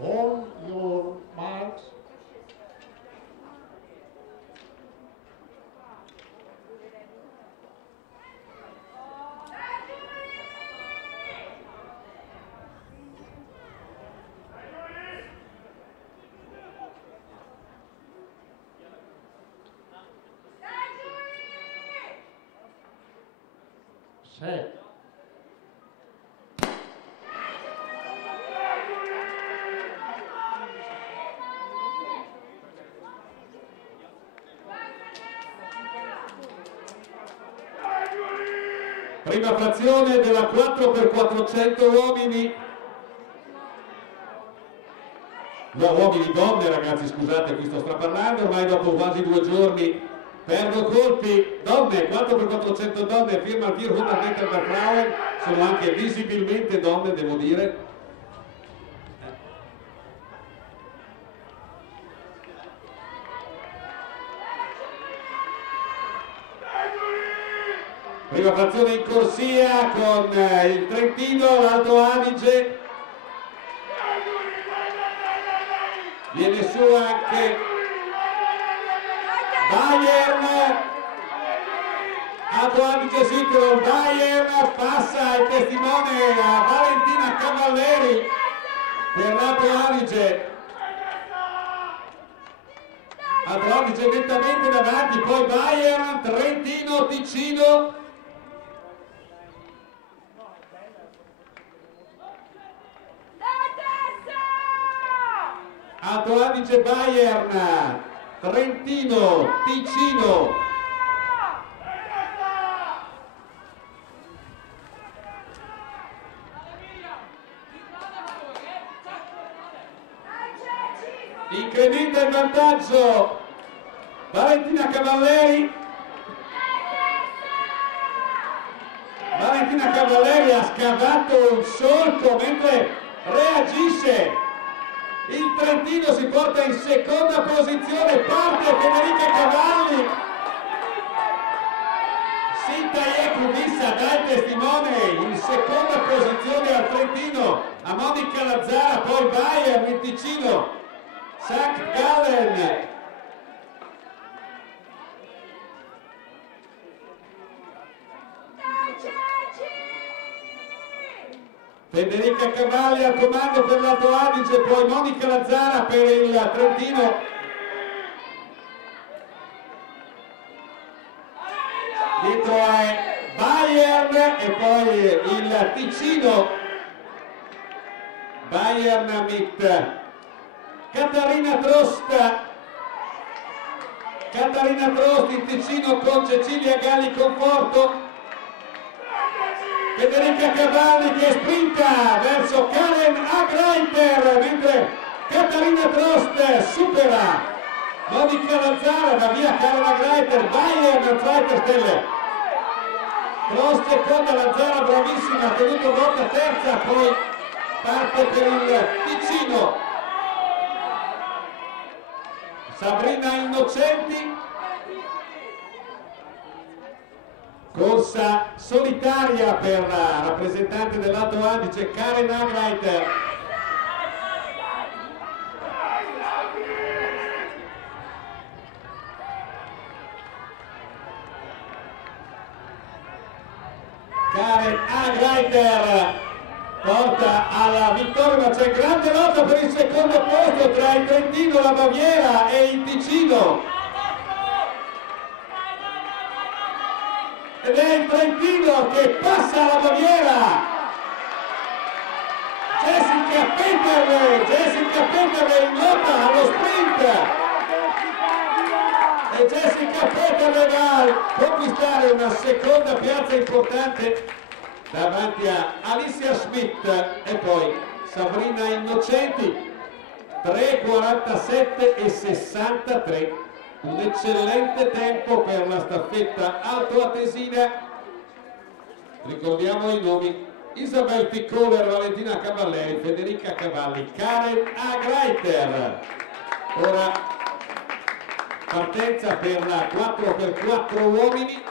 All your marks. Set. Prima frazione della 4x400 uomini. No, uomini donne, ragazzi, scusate, qui sto straparlando, ormai dopo quasi 2 giorni perdo colpi. Donne, 4x400 donne, firma il 400 Meter der Frauen, sono anche visibilmente donne, devo dire. Prima frazione in corsia con il Trentino, l'Alto Adige, viene su anche Bayern, Alto Adige Südtirol, Bayern, passa il testimone a Valentina Cavalleri per l'Alto Adige. Alto Adige nettamente davanti, poi Bayern, Trentino, Ticino. Alto Adige, Bayern, Trentino, Ticino. Incrementa il vantaggio Valentina Cavalleri. Valentina Cavalleri ha scavato un solco mentre reagisce. Il Trentino si porta in seconda posizione, parte Federica Cavalli. Sinta Vissa dà il testimone in seconda posizione al Trentino, a Monica Lazzara, poi Bayern, il Ticino, St. Gallen. Federica Cavalli al comando per l'Alto Adige, poi Monica Lazzara per il Trentino. Dietro è Bayern e poi il Ticino. Bayern mit Katharina Trost. Katharina Trost in Ticino con Cecilia Galli Conforto. Federica Cavalli che sprinta verso Karen Agreiter, mentre Katharina Trost supera Monica Lazzara, va via Karen Agreiter, Bayern, zweite Stelle. Trost seconda, Lazzara bravissima, ha tenuto botta terza, poi parte per il Ticino. Sabrina Innocenti. Corsa solitaria per la rappresentante dell'Alto Adige Karen Agreiter. Karen Agreiter porta alla vittoria, ma c'è grande lotta per il secondo posto tra il Trentino, la Baviera e il Ticino. Ed è il Trentino che passa alla Baviera. Jessica Peterle in lotta allo sprint. E Jessica Peterle va a conquistare una seconda piazza importante davanti a Alicia Schmidt e poi Sabrina Innocenti. 3:47 e 63. Un eccellente tempo per la staffetta altoatesina. Ricordiamo i nomi: Isabel Piccoler, Valentina Cavalleri, Federica Cavalli, Karen Agreiter. Ora partenza per la 4x4 uomini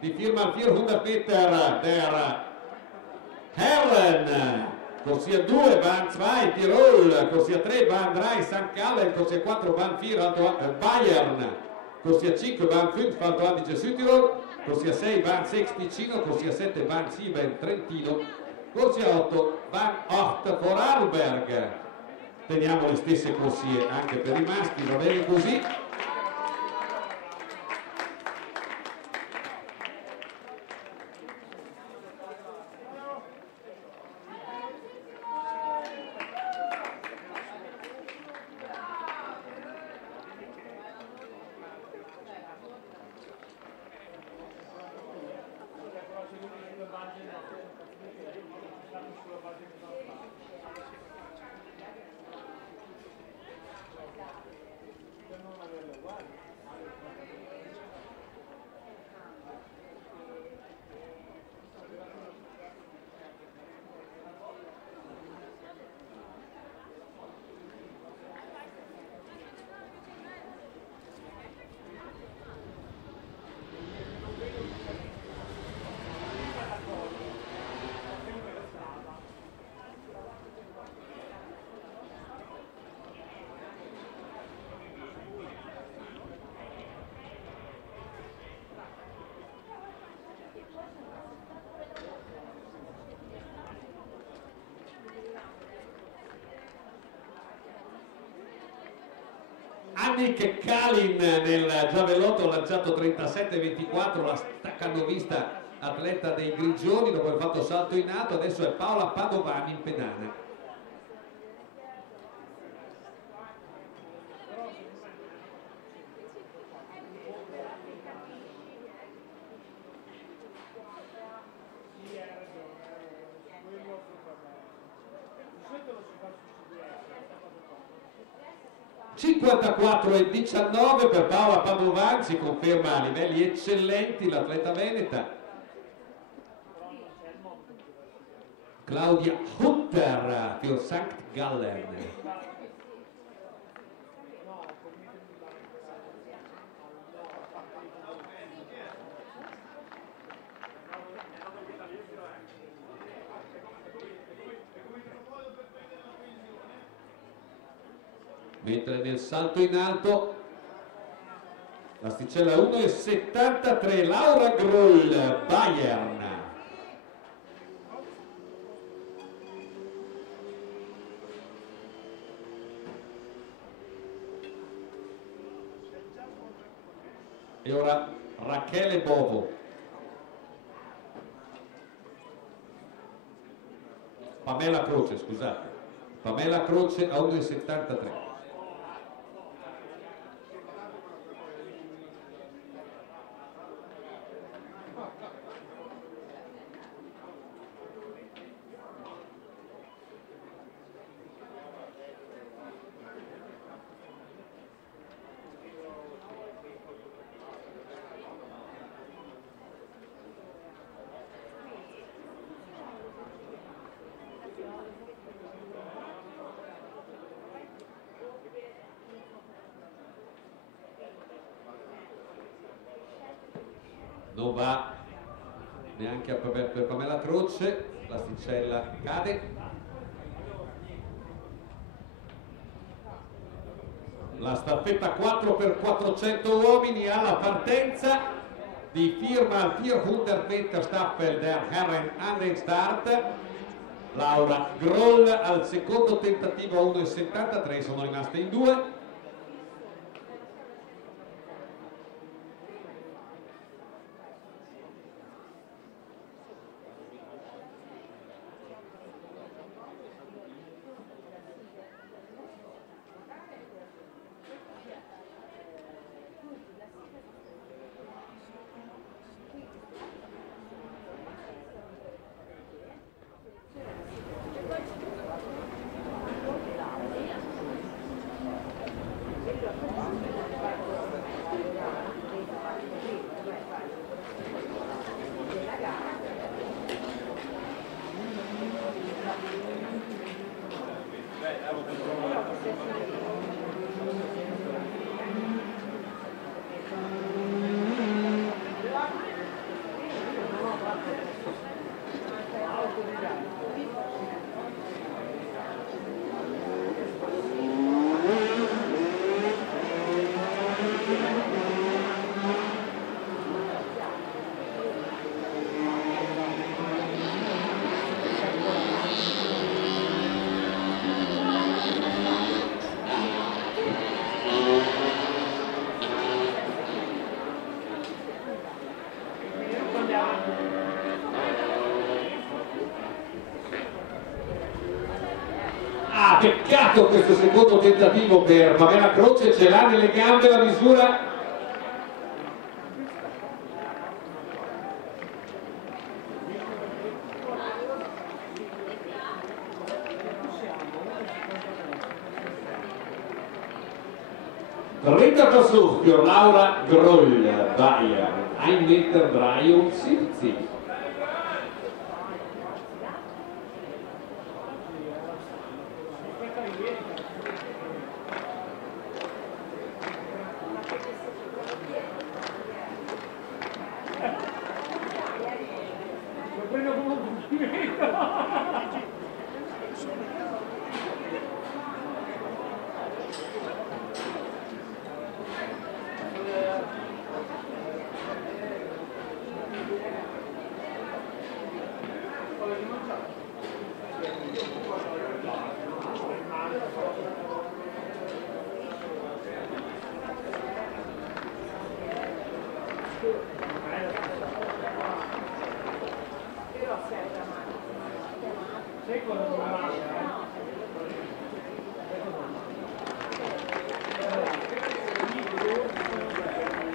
di firma 400 meter der Herren. Corsia 2, Bahn 2, Tirol, corsia 3, Bahn 3, St. Gallen, corsia 4, Bahn 4, Bayern, corsia 5, Bahn 5, Alto Adige Südtirol, corsia 6, Bahn 6, Ticino, corsia 7, Bahn 7, Trentino, corsia 8, Bahn 8, Vorarlberg. Teniamo le stesse corsie anche per i maschi, va bene così. Annick Kalin nel giavellotto lanciato 37-24, la staccanovista atleta dei Grigioni, dopo aver fatto salto in alto. Adesso è Paola Padovani in pedana. e 19 per Paola Padovani, si conferma a livelli eccellenti l'atleta veneta. Claudia Hutter für St. Gallen. Mentre nel salto in alto l'asticella 1,73 Laura Groll, Bayern. E ora Rachele Bovo. Pamela Croce, scusate. Pamela Croce a 1,73. Non va neanche per Pamela Croce, l'asticella cade. La staffetta 4x400 uomini alla partenza di firma 400 Meter Staffel der Herren an den Start. Laura Groll al secondo tentativo a 1,73, sono rimaste in due. Ah, peccato questo secondo tentativo per Pamela Croce, ce l'ha nelle gambe la misura. Dritter Versuch für Laura Groll, Bayern, 1,73 Meter.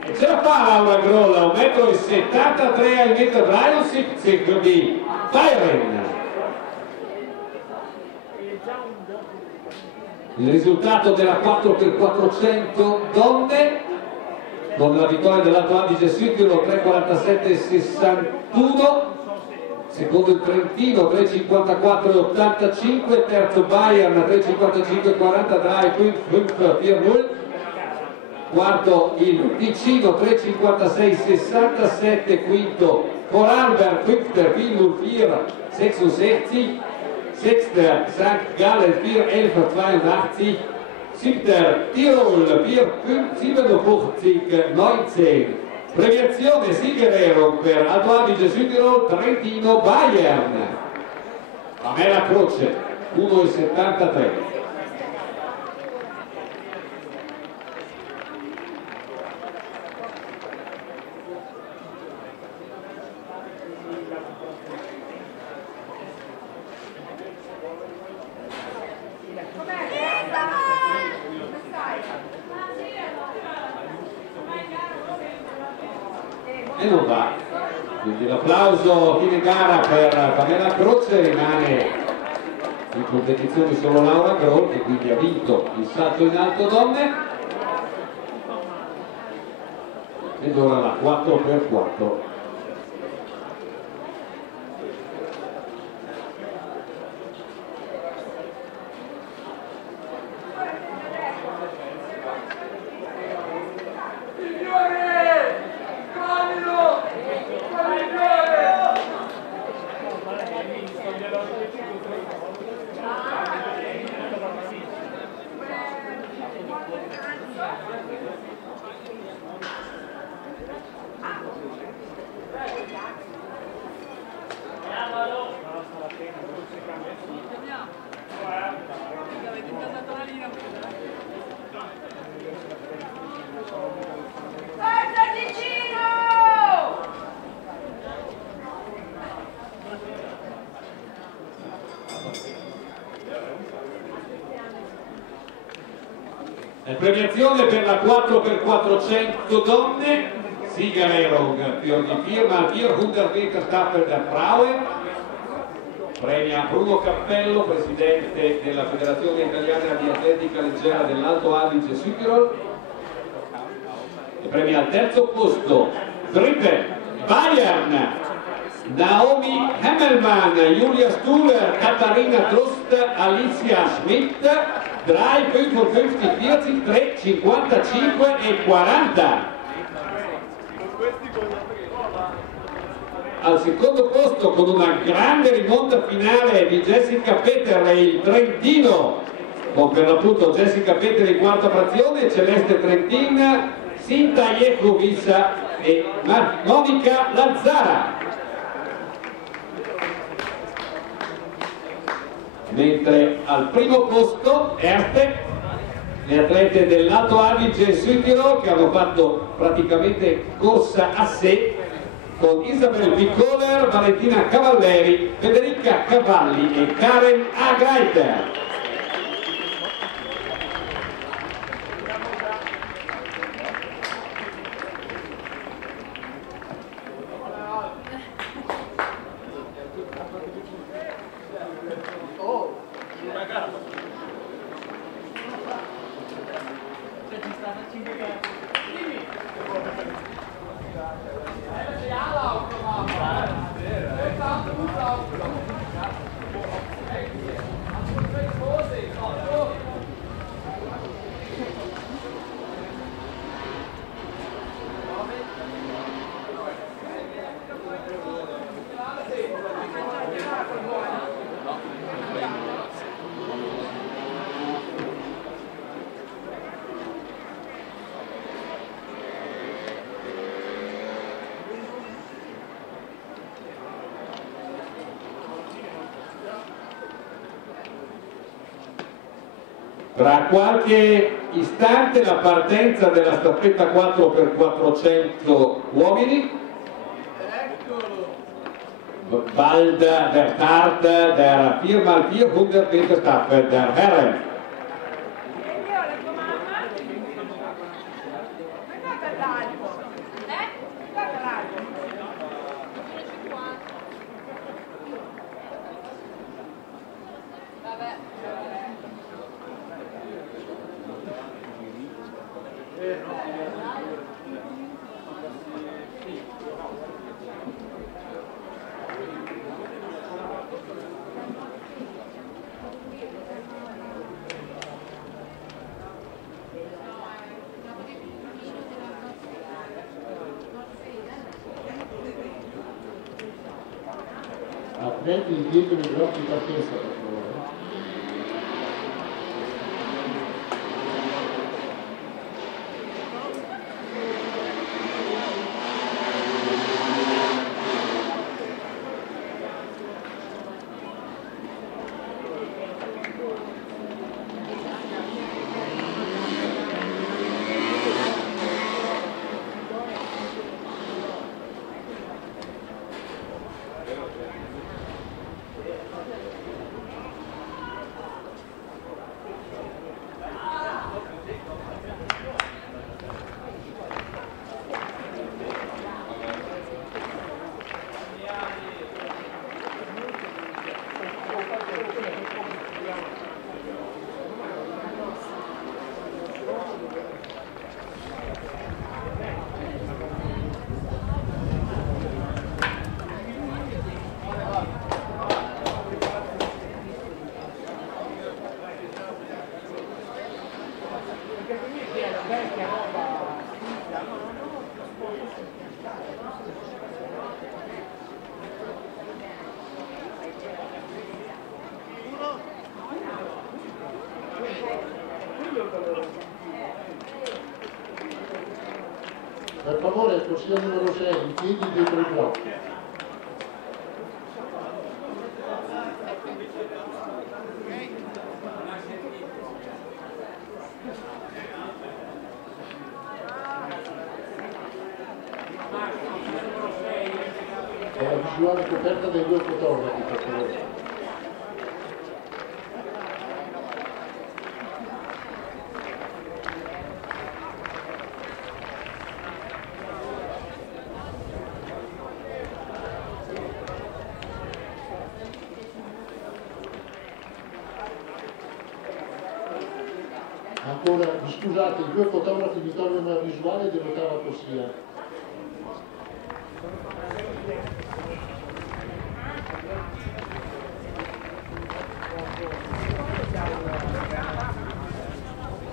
E ce la fa Laura Groll a 1,73 m al 1,73 di Bayern. Il risultato della 4x400 donne con la vittoria dell'Alto Adige Südtirol 3,47,61, secondo il Trentino 3,54,85, terzo Bayern 3,55,43, 5,40, quarto il Ticino 3,56,67, quinto Vorarlberg, fünfter Vilnius 4,66, sechster St. Gallen 4,11,82, siebter Tirol 4,57,19. Premiazione Siegerehrung per Alto Adige Südtirol, Trentino, Bayern. Pamela Croce 1,73. E non va, quindi l'applauso fine gara per Pamela Croce, rimane in competizione solo Laura Groll, che quindi ha vinto il salto in alto donne, ed ora la 4x4. Premiazione per la 4x400 donne, Siegerung für die Firma 400 Meter Staffel der Frauen. Premia Bruno Cappello, presidente della Federazione Italiana di Atletica Leggera dell'Alto Adige Südtirol. E premia al terzo posto, dritte Bayern, Naomi Hemmelmann, Julia Stuhler, Katharina Trost, Alicia Schmidt, 3, 55, 40, 3, 55 e 40. Al secondo posto, con una grande rimonta finale di Jessica Peter, il Trentino, con per l'appunto Jessica Peter in quarta frazione, Celeste Trentin, Sinta Jekovic e Monica Lazzara. Mentre al primo posto Erte, le atlete dell'Alto Adige Südtirol, che hanno fatto praticamente corsa a sé, con Isabel Piccoler, Valentina Cavalleri, Federica Cavalli e Karen Agreiter. Tra qualche istante la partenza della staffetta 4x400 uomini. Bald der Start der 4x400 Meter Staffel der Herren. Atleti dietro i blocchi da testa, per favore. Per favore, il corsia numero 6, in piedi dietro i blocchi. È la visuale coperta dai due fotografi, per favore. ancora, scusate, i due fotografi mi tolgono la visuale dell'ottava corsia.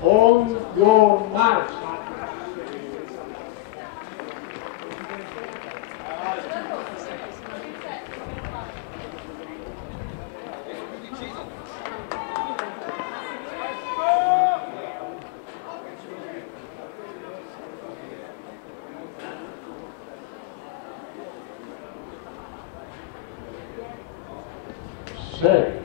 On your march. Sei.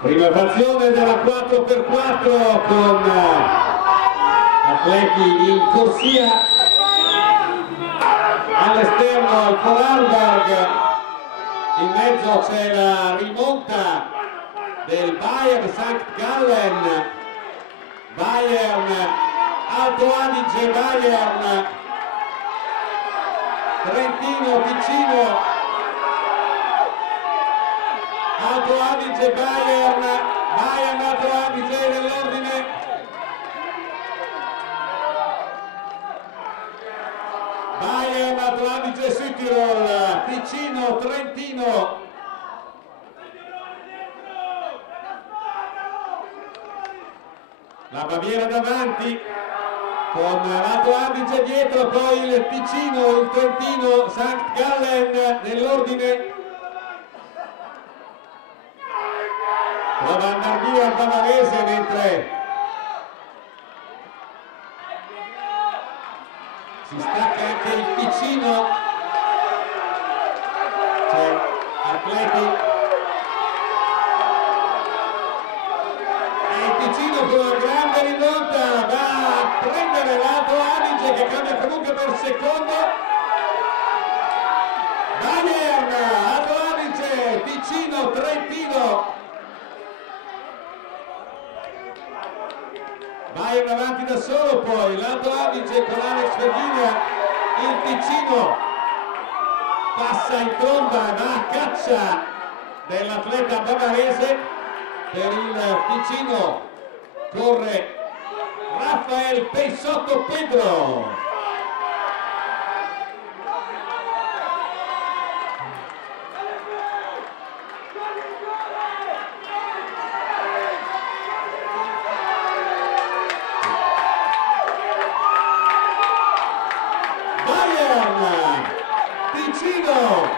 Prima frazione della 4x4 con atleti in corsia, all'esterno il Vorarlberg, in mezzo c'è la rimonta del Bayern St. Gallen, Bayern, Alto Adige, Bayern, Trentino, Ticino, Alto Adige, Bayern, Bayern, Alto Adige nell'ordine. Bayern, Alto Adige, Südtirol, Ticino, Trentino. La Baviera davanti con l'Alto Adige dietro, poi il Ticino, il Trentino, St. Gallen nell'ordine. Prova ad andare via il bavarese mentre si stacca anche il Ticino, c'è atleti e il Ticino con una grande rimonta va a prendere l'Alto Adige che cambia comunque per secondo. Bayern, Alto Adige, Ticino, Trentino. Bayern avanti da solo, poi l'Alto Adige con Alex Verghina, il Ticino passa in tromba, va a caccia dell'atleta bavarese. Per il Ticino corre Rafael Peissotto Pedro. Ticino,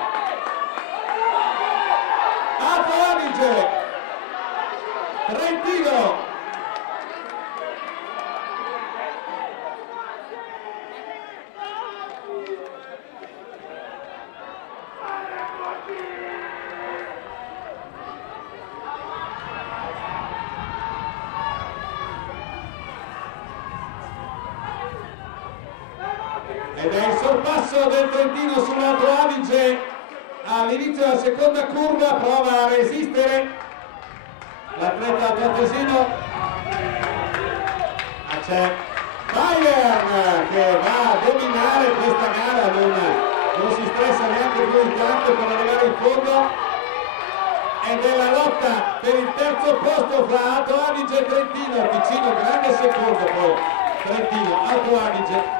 Alto Adige, Trentino. Ed è il sorpasso del Trentino sull'Alto Adige all'inizio della seconda curva, prova a resistere l'atleta altoatesino, ma c'è Bayern che va a dominare questa gara, non si stressa neanche più di tanto per arrivare in fondo, ed è la lotta per il terzo posto fra Alto Adige e Trentino. Ticino grande secondo, poi Trentino, Alto Adige.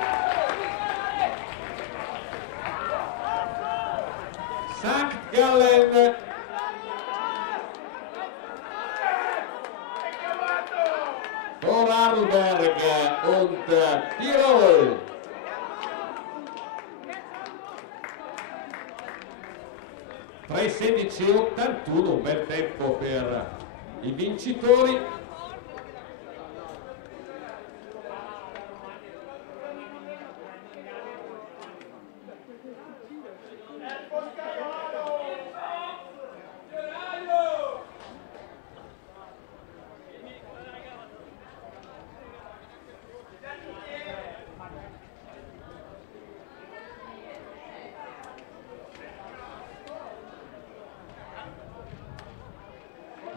St. Gallen, Vorarlberg und Tirol. Tra i 16 e 81, un bel tempo per i vincitori.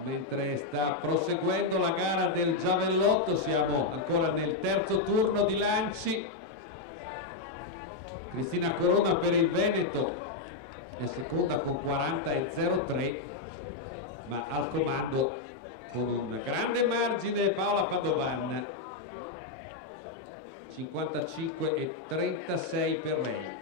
mentre sta proseguendo la gara del giavellotto. Siamo ancora nel terzo turno di lanci. Cristina Corona per il Veneto è seconda con 40,03, ma al comando con un grande margine Paola Padovan, 55,36 per lei.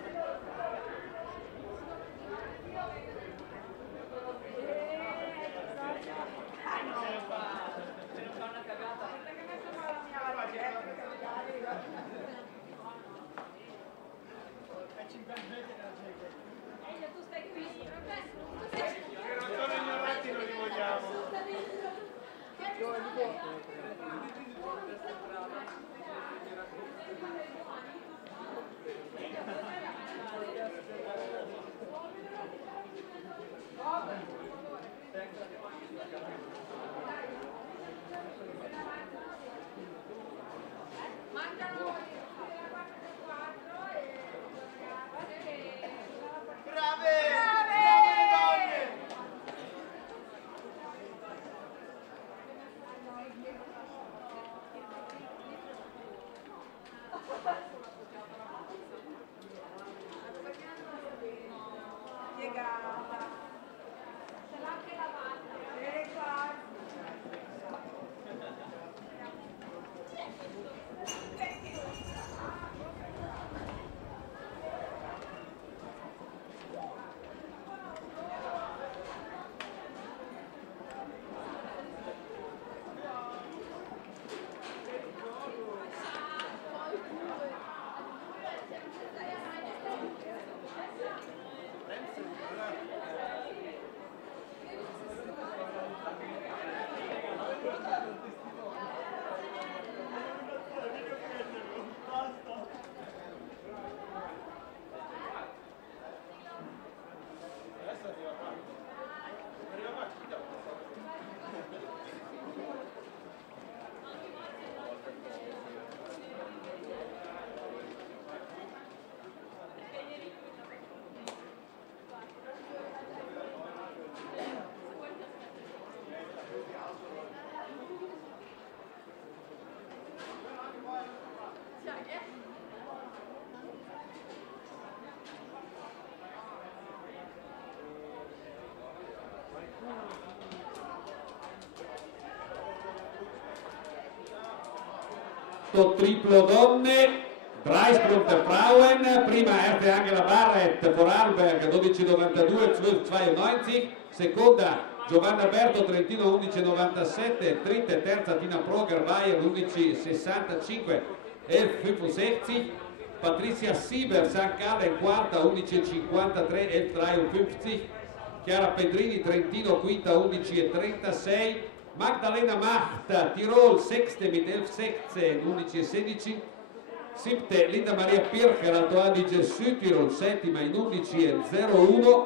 Triplo donne, Dreisprung der Frauen, prima Erte Angela Barrett, Vorarlberg 12,92, 12,92, seconda Giovanna Berto Trentino 11,97, dritte terza Tina Proger Bayern 11,65, 11,65, Patricia Sieber St. Gallen quarta 11,53, 11,53, Chiara Pedrini Trentino quinta 11,36, Magdalena Macht, Tirol, sechste mit 11,16, 11,16, siebte Linda Maria Pircher, Alto Adige Südtirol, settima in 11,01,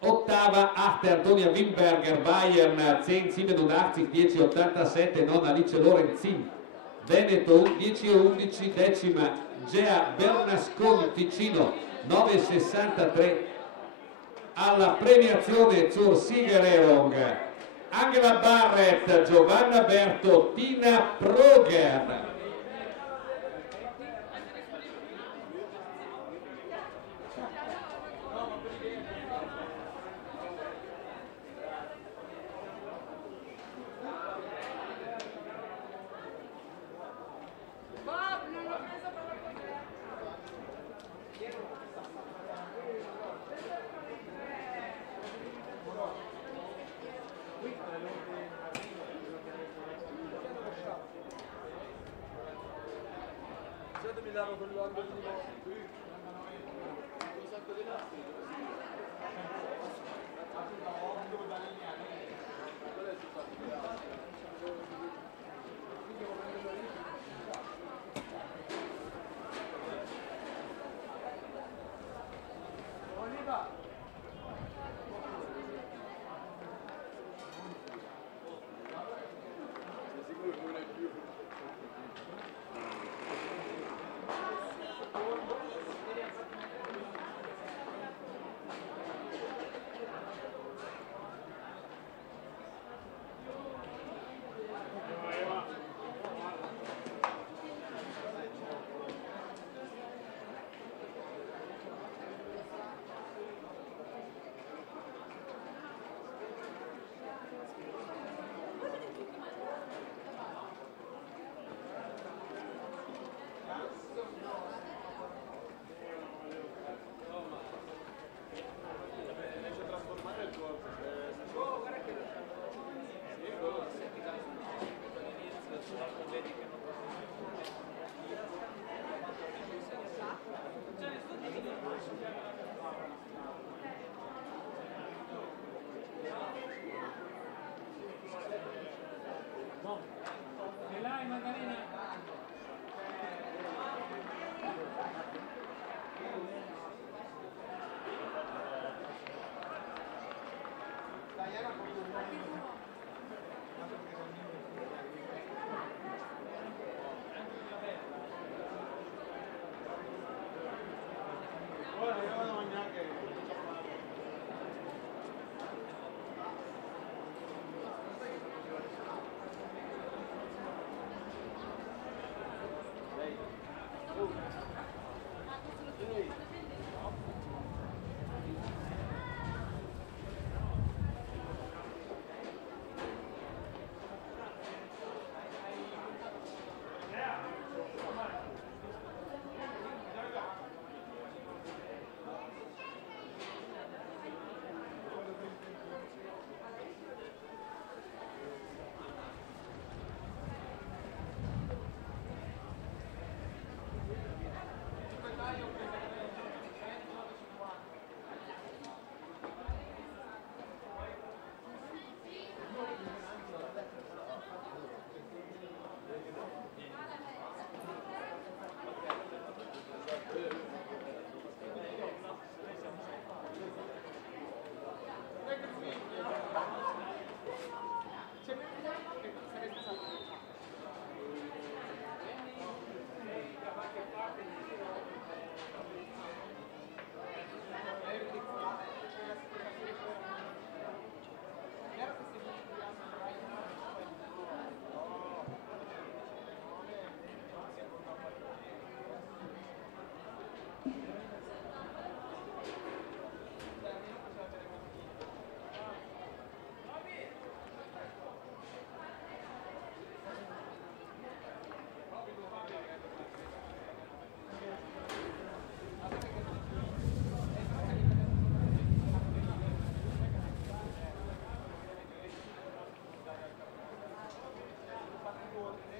ottava achte Antonia Wimberger, Bayern, 10,87, 10,87, nona Alice Lorenzin, Veneto 10,11, decima Gea Bernasconi, Ticino, 9,63, alla premiazione zur Siegerehrung Angela Barrett, Giovanna Berto, Tina Proger.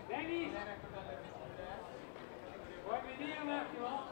Dennis! Vuoi venire un attimo?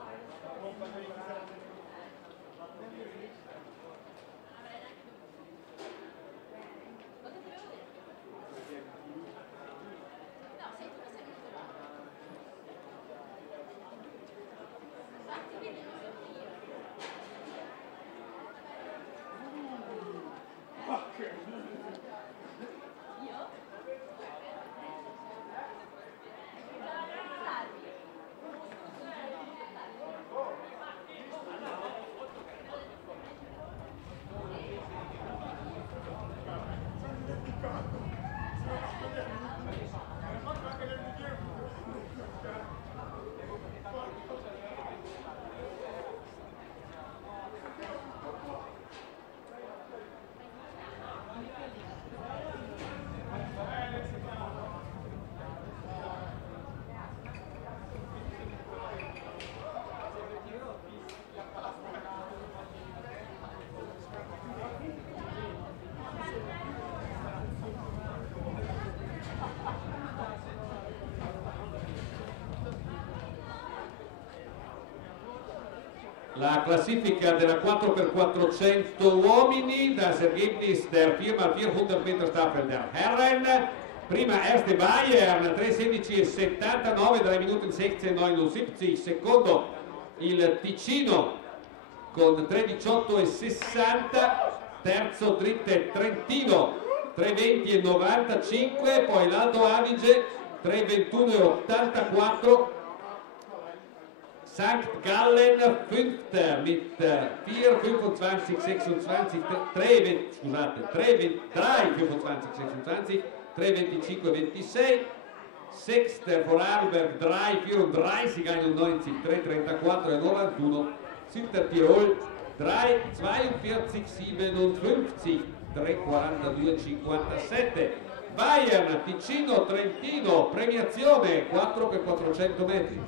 La classifica della 4x400 uomini, das Ergebnis der 4x400 Meter Staffel der Herren. Prima erste Bayern, 3:16,79, 3 minuti 16,79. Secondo il Ticino con 3:18,60. Terzo Dritte Trentino, 3:20,95. Poi l'Alto Adige, 3:21,84. St. Gallen fünfter mit 4:25,26, 3:25,26, 3:25,26. Sechster Vorarlberg 3:34,91, 3:34,91. Siebter Tirol 3:42,57, 3:42,57. Bayern, Ticino, Trentino, premiazione 4x400 metri.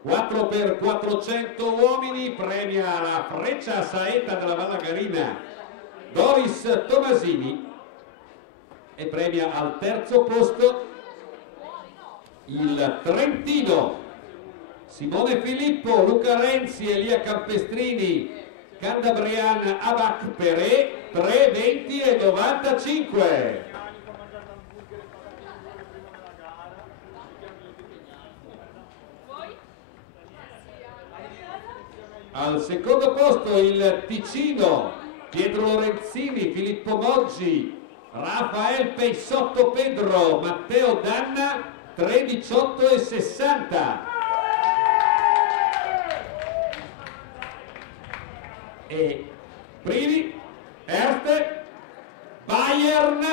Quattro per 400 uomini, premia la Freccia Saetta della Vallagarina Doris Tomasini e premia al terzo posto il Trentino Simone Filippo, Luca Renzi, Elia Campestrini, Candabrian Abac Peré, 3:20,95. Al secondo posto il Ticino, Pietro Lorenzini, Filippo Moggi, Rafael Peissotto Pedro, Matteo Danna, 3:18,60. E primi, Erste, Bayern,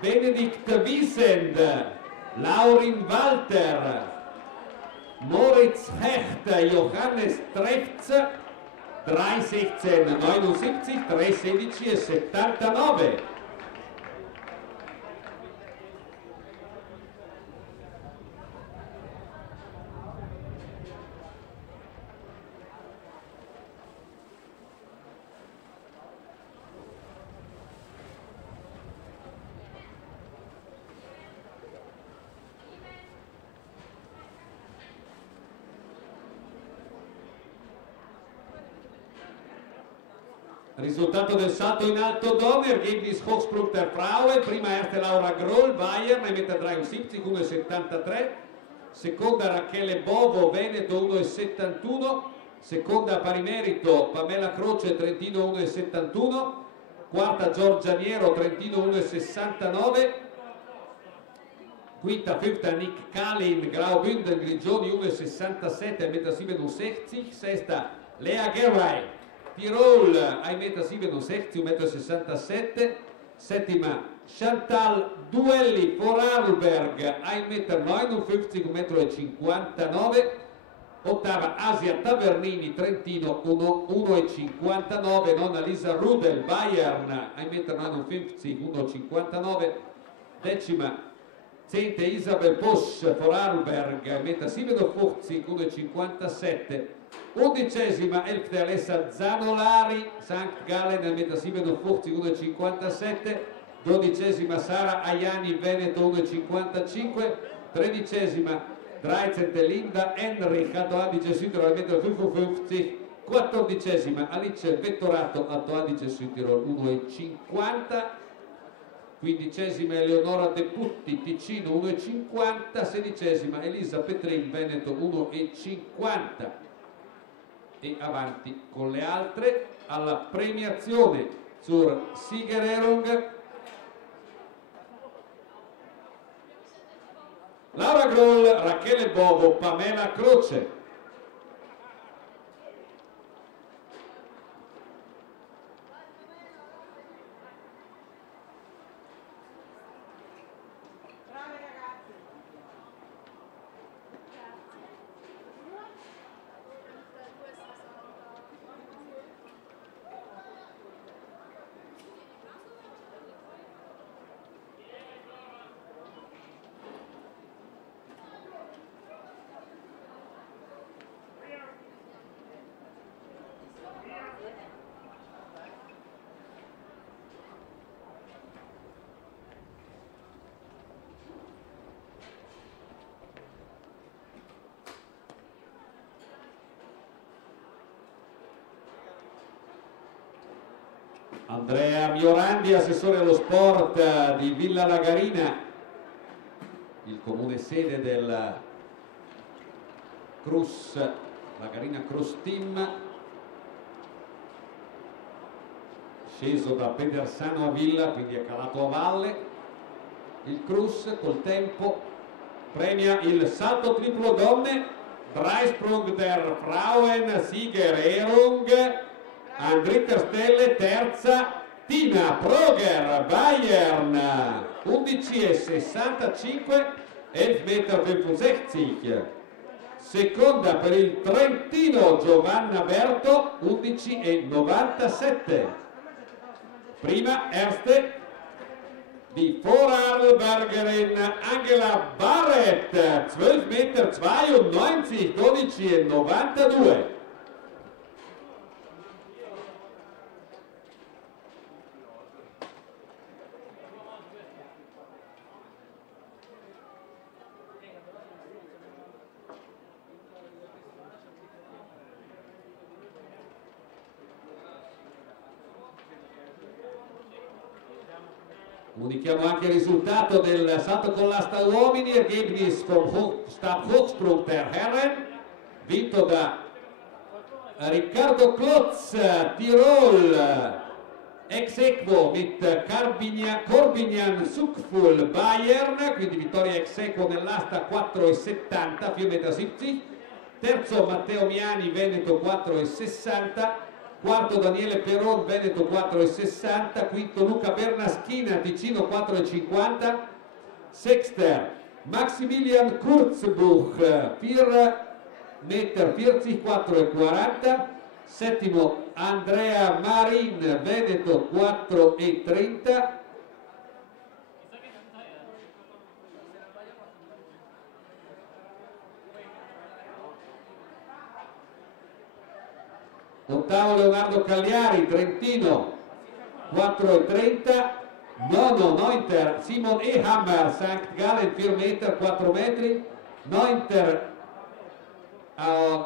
Benedikt Wiesend, Laurin Walter, Moritz Hecht, Johannes Trefz, 3:16,79, 3:16,79. Risultato del salto in alto donne, Ergebnis Hochsprung der Frauen, prima erste Laura Groll, Bayern, 1,73 m, 1,73 m, seconda Rachele Bovo, Veneto, 1,71 m, seconda a pari merito Pamela Croce, Trentino, 1,71 m, quarta Giorgia Niero, Trentino, 1,69 m, quinta, fünfta Nick Kalin, Graubünden, Grigioni, 1,67 m, 1,67 m, sesta Lea Gerwey, Tirol, 1,67 m, 1,67 m, settima Chantal Duelli, Vorarlberg, 1,59 m, 1,59 m, ottava Asia Tavernini, Trentino, 1,59 m, nonna Lisa Rudel, Bayern, 1,59 m, 1,59 m, decima Zente Isabel Posch, Vorarlberg, 1,57 m, 1,57 m, undicesima Elfte Alessa Zanolari, St. Gallen, 1,57 m, 1,57 m, dodicesima Sara Aiani, Veneto, 1,55 m, tredicesima 13. Linda Henrich, Alto Adige Südtirol, 1,55 m, quattordicesima Alice Vettorato, Alto Adige Südtirol, 1,50 m, quindicesima Eleonora De Putti, Ticino, 1,50 m, sedicesima Elisa Petrin, Veneto, 1,50 m. E avanti con le altre alla premiazione zur Siegerehrung. Laura Groll, Rachele Bovo, Pamela Croce. Andrea Miorandi, assessore allo sport di Villa Lagarina, il comune sede del Crus, Lagarina Cross Team, sceso da Pedersano a Villa, quindi è calato a valle. Il Crus col tempo premia il salto triplo donne, Dreisprung der Frauen, Siegerehrung, Andritter Stelle, terza Tina Proger, Bayern, 11,65 m, 11,65 m, seconda per il Trentino Giovanna Berto, 11,97 m, prima erste di Vorarlbergerin Angela Barrett, 12,92 m, 12,92 m. Comunichiamo anche il risultato del salto con l'asta uomini, Ergebnis vom Stabhochsprung der Herren, vinto da Riccardo Klotz, Tirol, ex equo mit Corbinian Suckful, Bayern, quindi vittoria ex equo nell'asta, 4,70, 4,70 m, terzo Matteo Miani, Veneto, 4,60, quarto Daniele Peron, Veneto, 4,60, quinto Luca Bernaschina, Ticino, 4,50, sexter Maximilian Kurzbuch, 4,40 m, settimo Andrea Marin, Veneto, 4,30, ottavo Leonardo Cagliari, Trentino, 4,30, nono Neunter Simon Ehammer, St. Gallen, 4 metri, 4 metri, Neunter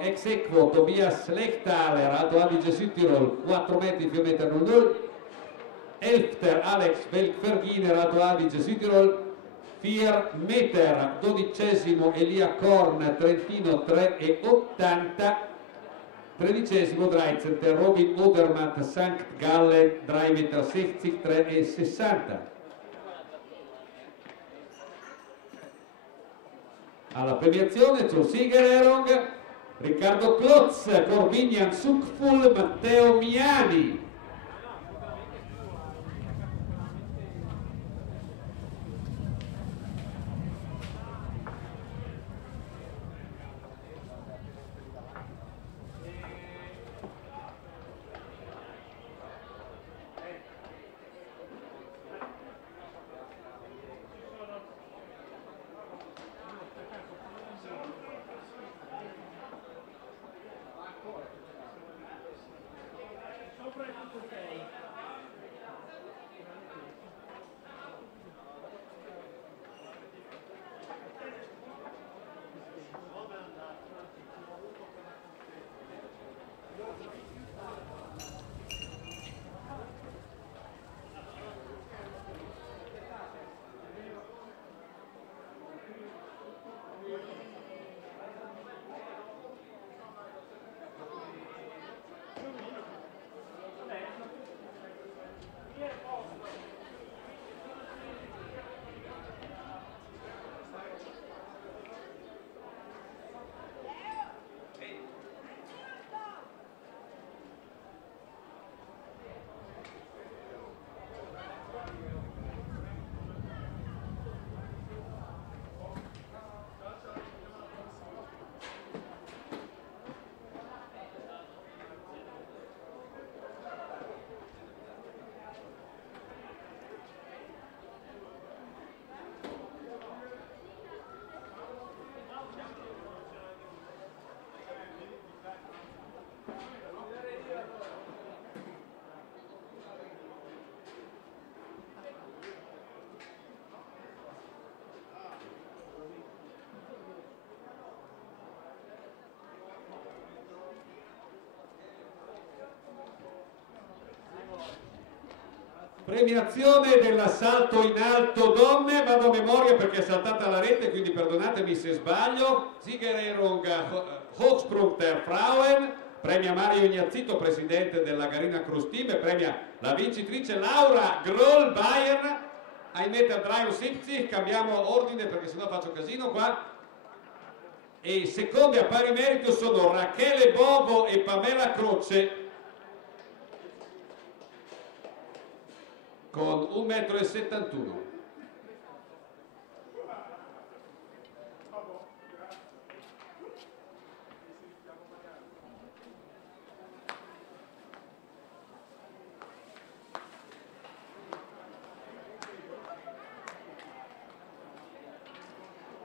ex equo Tobias Lechtaler, Alto Adige Südtirol, 4 metri 4 meter 00. Elfter Alex Velkverginer, Alto Adige Südtirol, 4 meter. 12° Elia Korn, Trentino, 3,80. 13° Dreizenter Robin Odermatt, St. Gallen, 3,60 meter, 3,60. Alla premiazione zur Siegerehrung Riccardo Klotz, Corbinian Suckful, Matteo Miani. Premiazione dell'assalto in alto donne, vado a memoria perché è saltata la rete, quindi perdonatemi se sbaglio. Siegerehrung Hochsprung der Frauen, premia Mario Ignazito, presidente della Garina Cruz Team, e premia la vincitrice Laura Groll Bayern, 1,73 m. Cambiamo ordine perché sennò faccio casino qua. E i secondi a pari merito sono Rachele Bovo e Pamela Croce, con 1,71 m.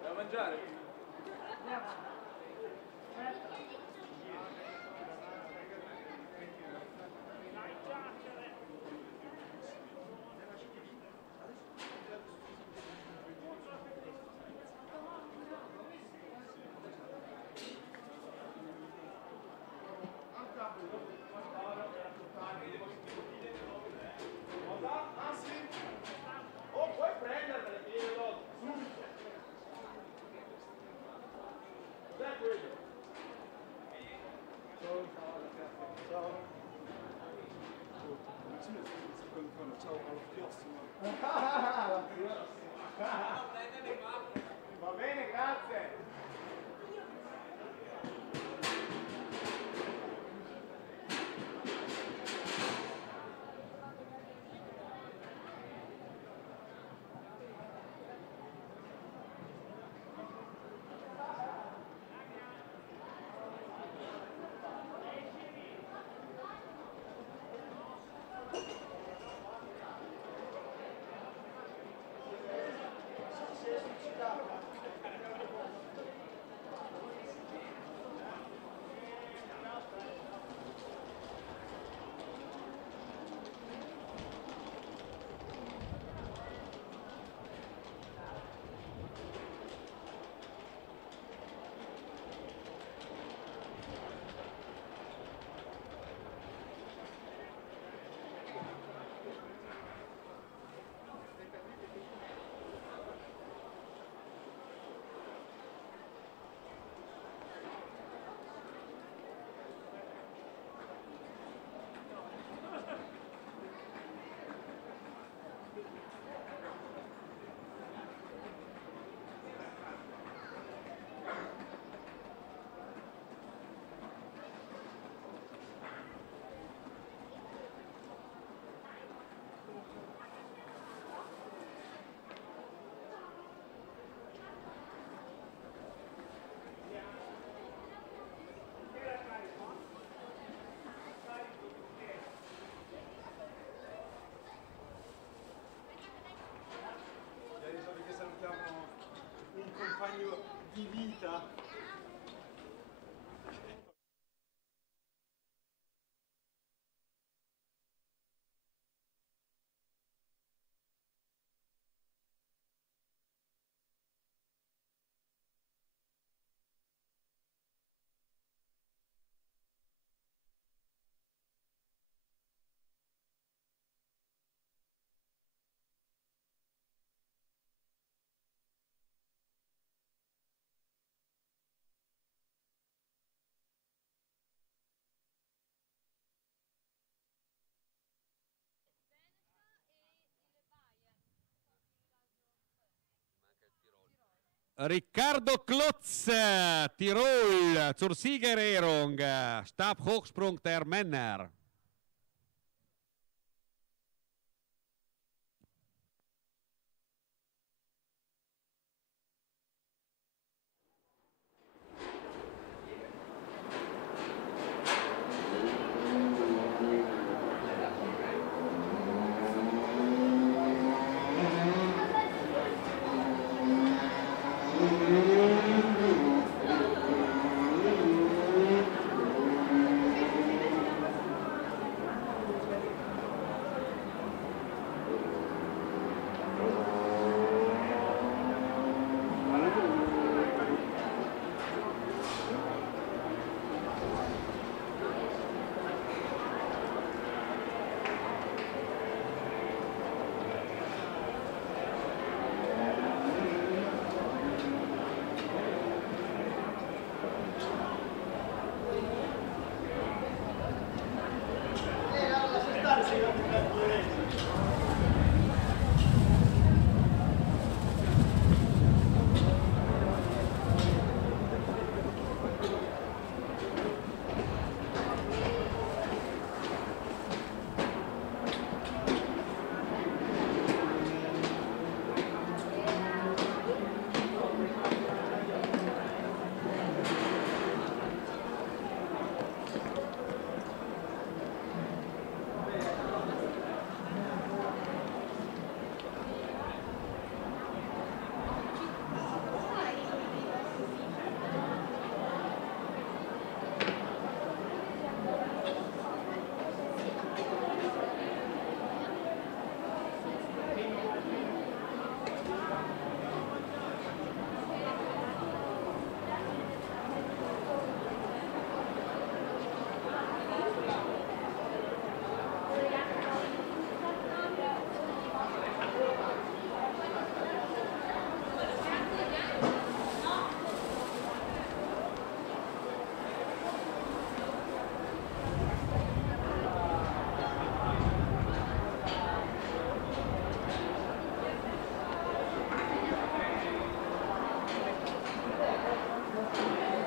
Da mangiare? Riccardo Klotz, Tirol, zur Siegerehrung, Stabhochsprung der Männer.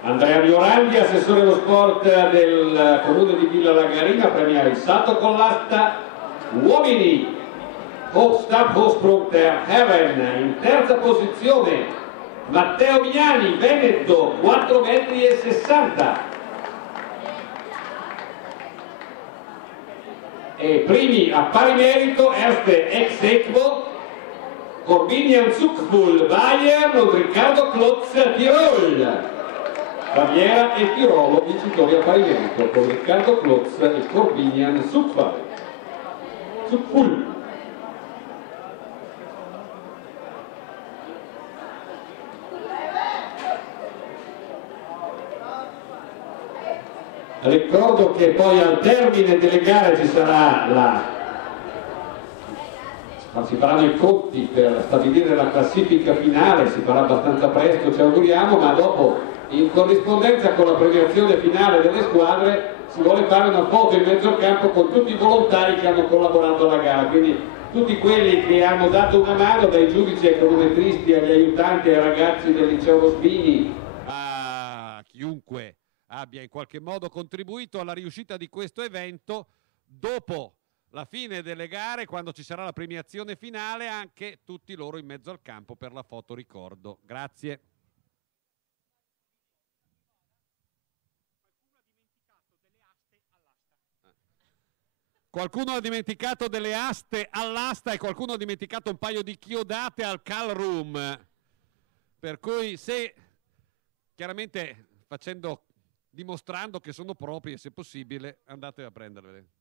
Andrea Viorandi, assessore dello sport del comune di Villa Lagarina, premia il salto con l'asta uomini, Stabhochsprung der Herren. In terza posizione Matteo Mignani, Veneto, 4,60 m. E primi a pari merito Erste ex aequo Corbinian Zuckbull, Bayern, und Riccardo Klotz, Tirol. Baviera e Tirolo vincitori a pari merito con Riccardo Klotz e Corbinian Zuckbull. Ricordo che poi al termine delle gare ci sarà si faranno i conti per stabilire la classifica finale, si farà abbastanza presto, ci auguriamo, ma dopo in corrispondenza con la premiazione finale delle squadre si vuole fare una foto in mezzo al campo con tutti i volontari che hanno collaborato alla gara, quindi tutti quelli che hanno dato una mano, dai giudici ai cronometristi, agli aiutanti, ai ragazzi del liceo Rospini, a chiunque abbia in qualche modo contribuito alla riuscita di questo evento. Dopo la fine delle gare, quando ci sarà la premiazione finale, anche tutti loro in mezzo al campo per la foto ricordo. Grazie. Qualcuno ha dimenticato delle aste all'asta e qualcuno ha dimenticato un paio di chiodate al call room. Per cui se, chiaramente dimostrando che sono proprie, se possibile, andate a prenderle.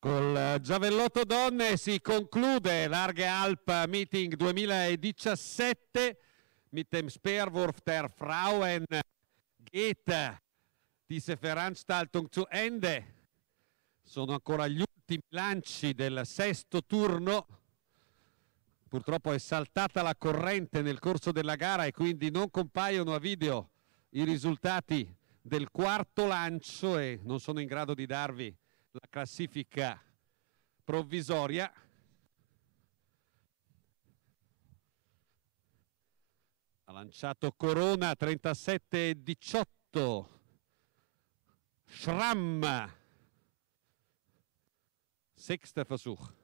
Col giavellotto donne si conclude l'Arge Alp Meeting 2017 mit dem Speerwurf der Frauen geht diese Veranstaltung zu Ende. Sono ancora gli ultimi lanci del sesto turno. Purtroppo è saltata la corrente nel corso della gara e quindi non compaiono a video i risultati del quarto lancio e non sono in grado di darvi la classifica provvisoria. Ha lanciato Corona 37-18, Schramm, sechster Versuch.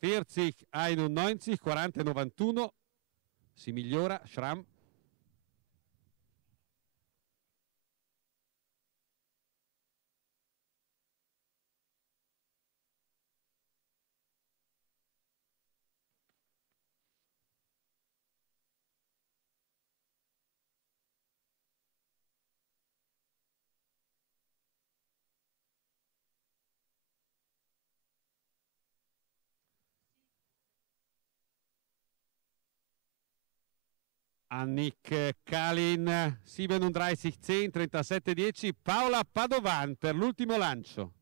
Vierzig 91, 40-91, si migliora Schramm. Annick Kalin 37-10, 37-10, Paola Padovan per l'ultimo lancio.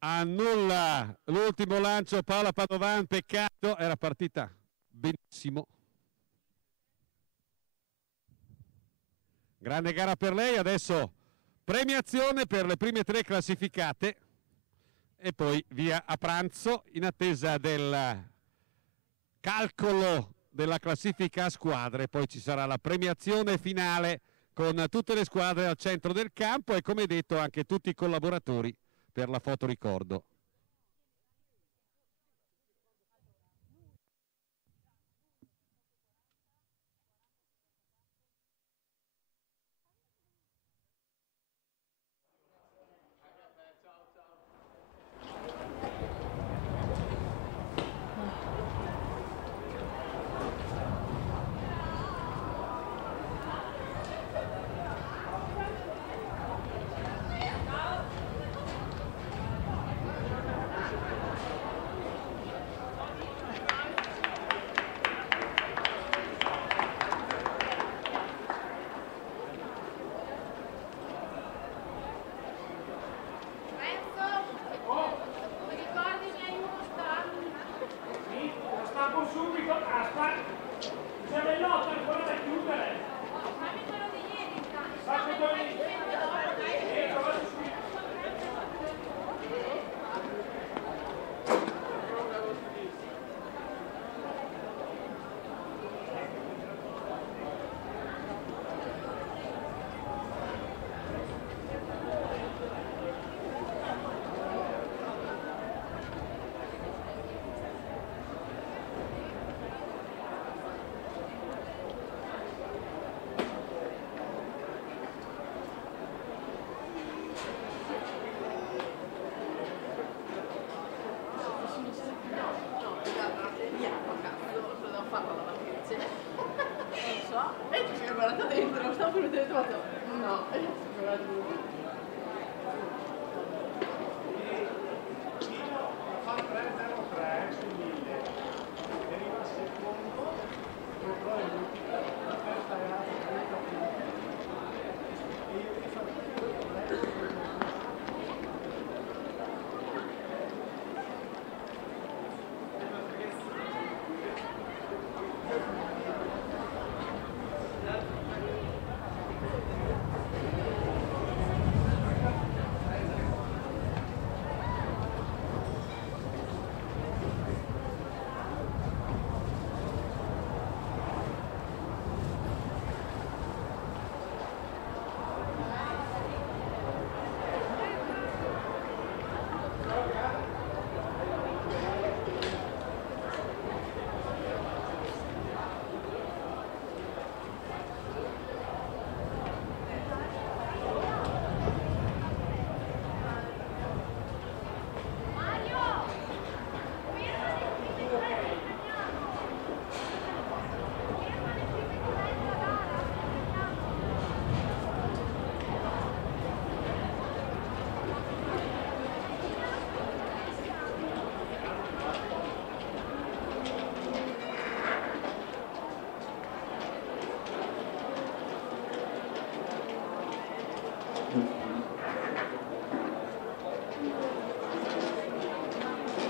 Annulla l'ultimo lancio Paola Padovan, peccato, era partita benissimo. Grande gara per lei, adesso premiazione per le prime tre classificate e poi via a pranzo in attesa del calcolo della classifica a squadre. Poi ci sarà la premiazione finale con tutte le squadre al centro del campo e, come detto, anche tutti i collaboratori per la foto ricordo.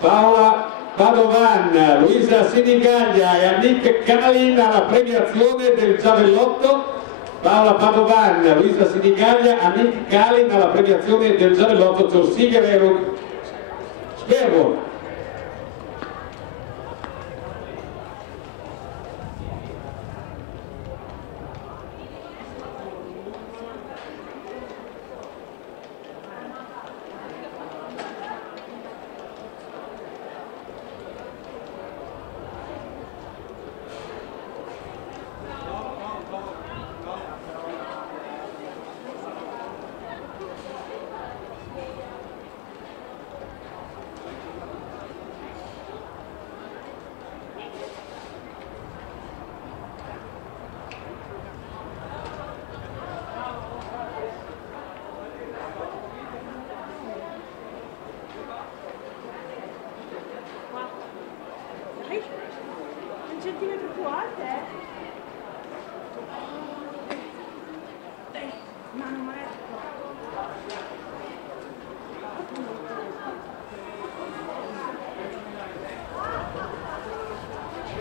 Paola Padovan, Luisa Sinigaglia e Annick Kalin alla premiazione del giavellotto. Paola Padovan, Luisa Sinigaglia, Annick Kalin alla premiazione del giavellotto zur Siegerehrung Sperrwurf. Un centimetro più alte? Ma non è...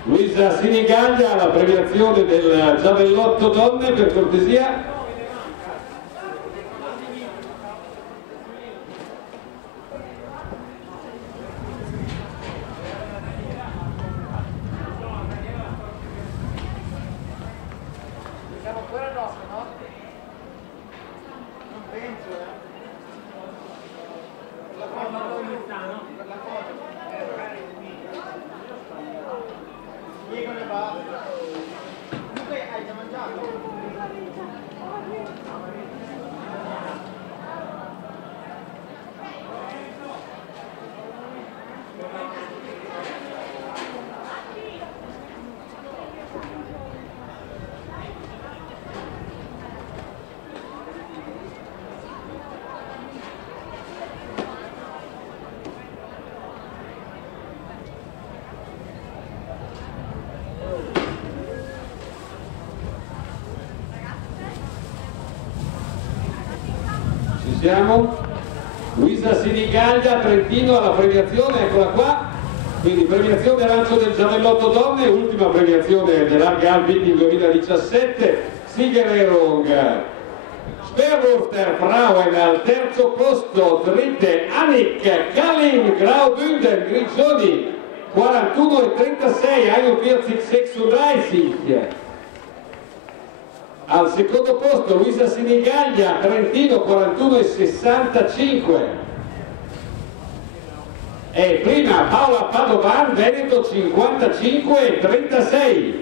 Luisa Sinigaglia alla premiazione del giavellotto donne, per cortesia. Siamo ancora dopo, no? Non penso, Per la foto, per la foto. Magari Diego ne va. Comunque hai già mangiato? Ci siamo? Luisa Sinigaglia, Trentino alla premiazione, eccola qua. Quindi premiazione lancio del giavellotto donne, ultima premiazione dell'Arga Alpini 2017, Siegerehrung Sperrwurf der Frauen al terzo posto, dritte Annick Kalin, Graubünden, Grigioni 41,36, 41,36. Al secondo posto Luisa Sinigaglia, Trentino 41,65. E prima Paola Padovan, Veneto 55,36.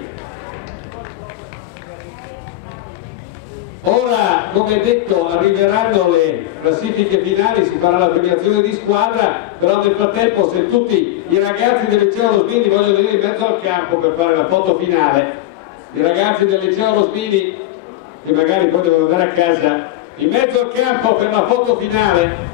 Ora, come detto, arriveranno le classifiche finali, si farà la premiazione di squadra, però nel frattempo se tutti i ragazzi del Liceo Rosmini vogliono venire in mezzo al campo per fare la foto finale, i ragazzi del Liceo Rosmini che magari poi devono andare a casa, in mezzo al campo per la foto finale.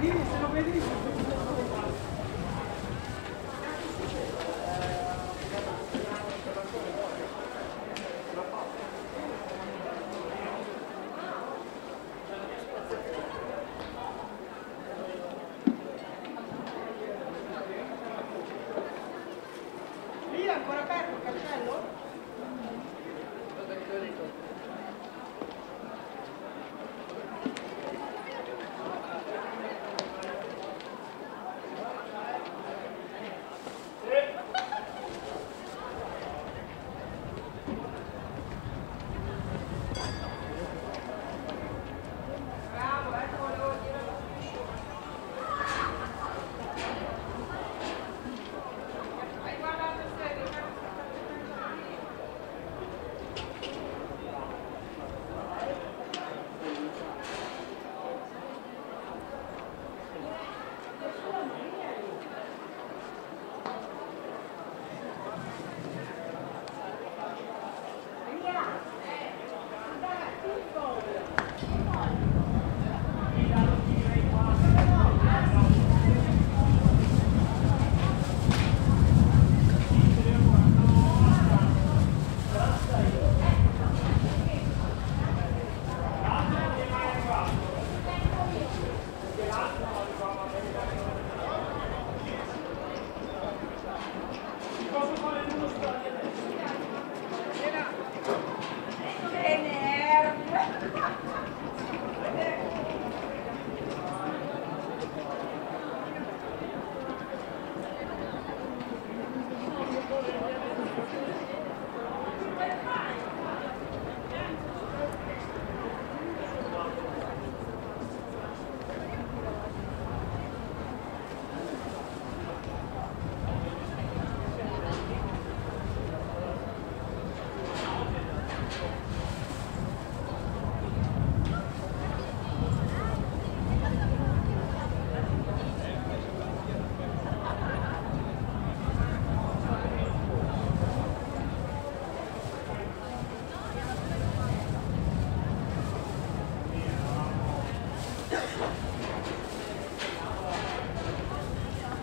Lì è ancora aperto il cancello?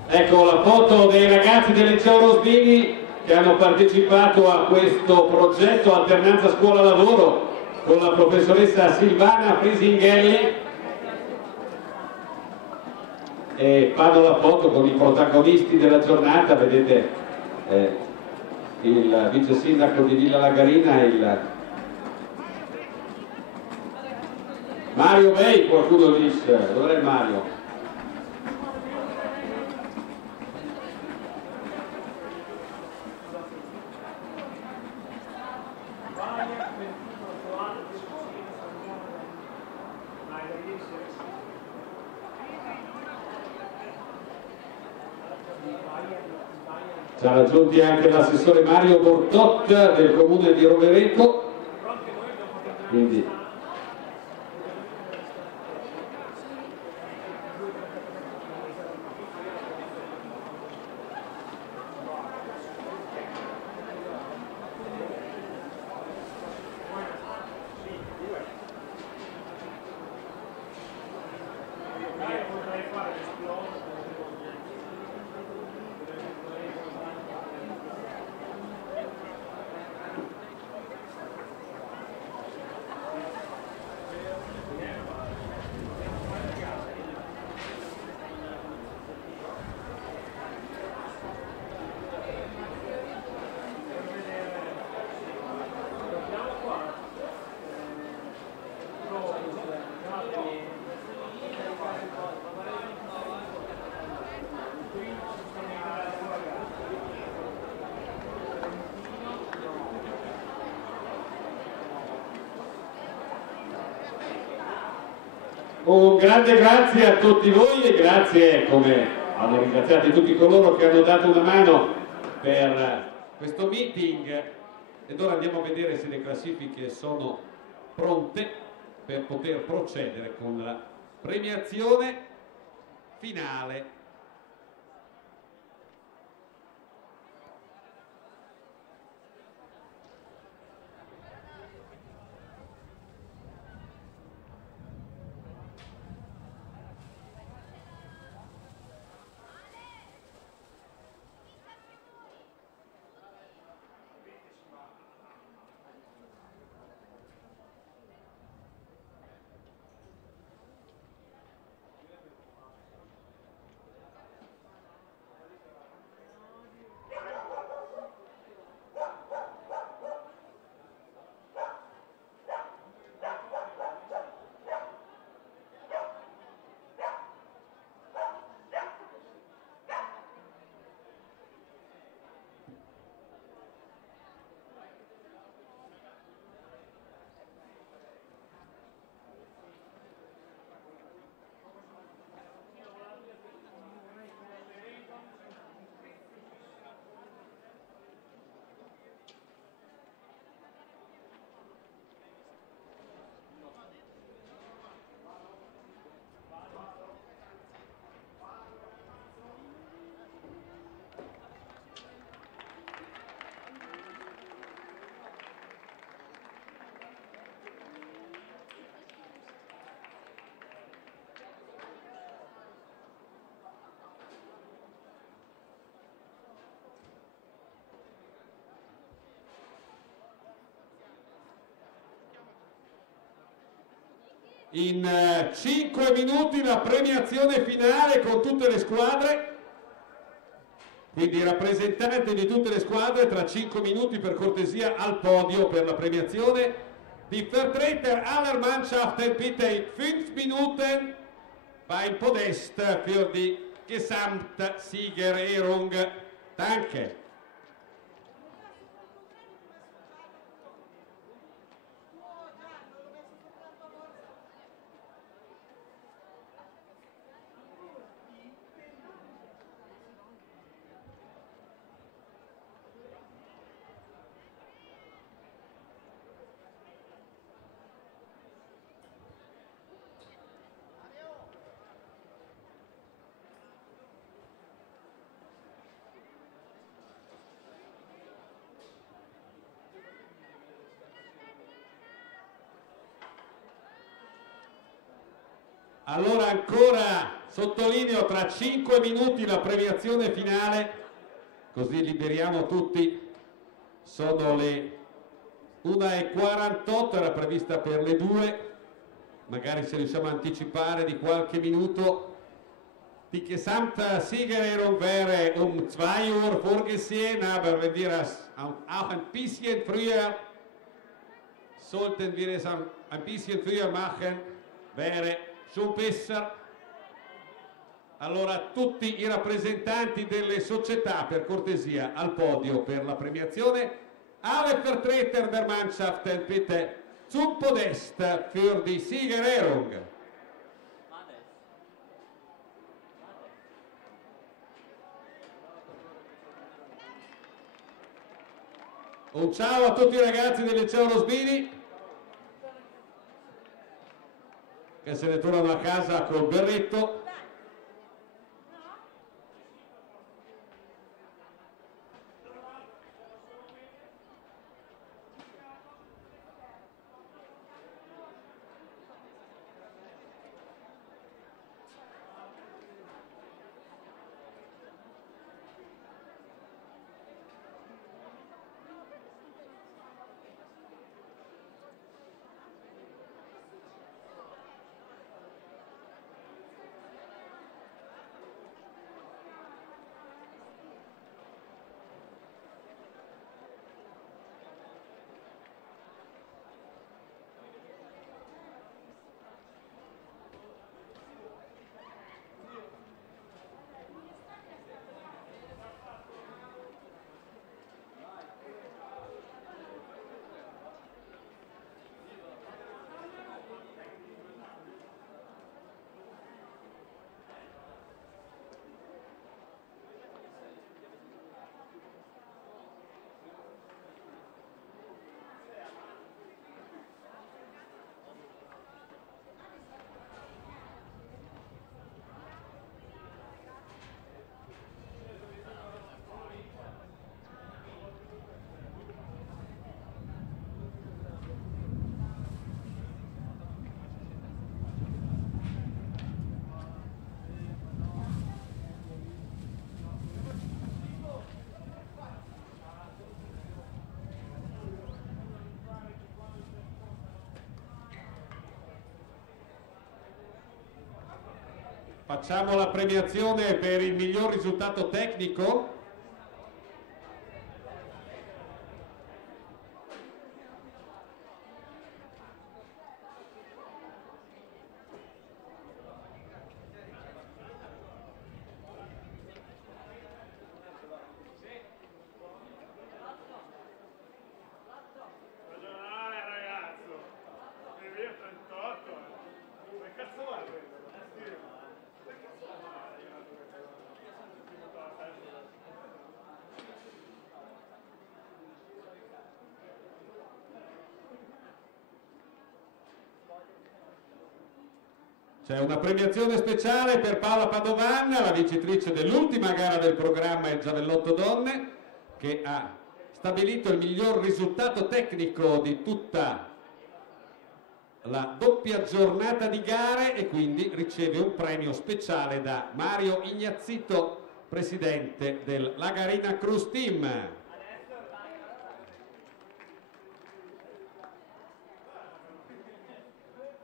Ecco la foto dei ragazzi del liceo Rosbini che hanno partecipato a questo progetto alternanza scuola-lavoro con la professoressa Silvana Frisinghelli e fanno la foto con i protagonisti della giornata, vedete il vice sindaco di Villa Lagarina, il Mario Bei, qualcuno dice, dov'è Mario? Ci ha raggiunti anche l'assessore Mario Bortot del comune di Rovereto, quindi un grande grazie a tutti voi e grazie, come hanno ringraziato tutti coloro che hanno dato una mano per questo meeting. Ed ora andiamo a vedere se le classifiche sono pronte per poter procedere con la premiazione finale. In 5 minuti la premiazione finale con tutte le squadre. Quindi i rappresentanti di tutte le squadre tra 5 minuti per cortesia al podio per la premiazione. Die Vertreter aller Mannschaften bitte in 5 Minuten beim Podest für die Gesamtsiegerehrung. Danke. Allora ancora sottolineo tra 5 minuti la premiazione finale, così liberiamo tutti. Sono le 1:48, era prevista per le 2, magari se riusciamo a anticipare di qualche minuto. Die Gesamtsiegerehrung wäre 2 Uhr vorgesehen, aber wenn wir es auch ein bisschen früher, sollten wir es ein bisschen früher machen, wäre schon besser. Allora tutti i rappresentanti delle società per cortesia al podio per la premiazione. Alle Vertreter der Mannschaften bitte zum Podest für die Siegerehrung. Un ciao a tutti i ragazzi del liceo Rosbini che se ne tornano a casa col berretto. Facciamo la premiazione per il miglior risultato tecnico. C'è una premiazione speciale per Paola Padovanna, la vincitrice dell'ultima gara del programma Il Giavellotto Donne, che ha stabilito il miglior risultato tecnico di tutta la doppia giornata di gare e quindi riceve un premio speciale da Mario Ignazzito, presidente del Lagarina Cruz Team.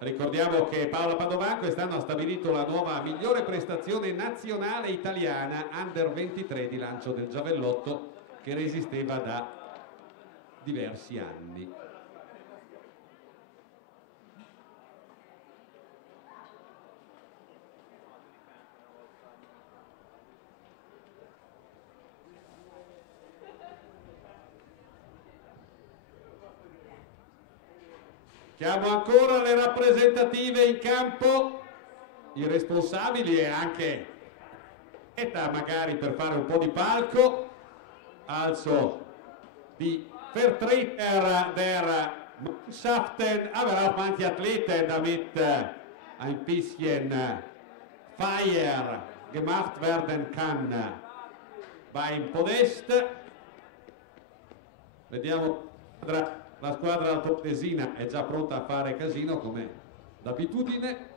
Ricordiamo che Paola Padovan quest'anno ha stabilito la nuova migliore prestazione nazionale italiana Under 23 di lancio del giavellotto, che resisteva da diversi anni. Chiamo ancora le rappresentative in campo, i responsabili e anche magari per fare un po' di palco. Also die Vertreter der Mannschaften, aber auch manche Athleten, damit ein bisschen Feier gemacht werden kann beim Podest. Vediamo la squadra altoatesina è già pronta a fare casino come d'abitudine.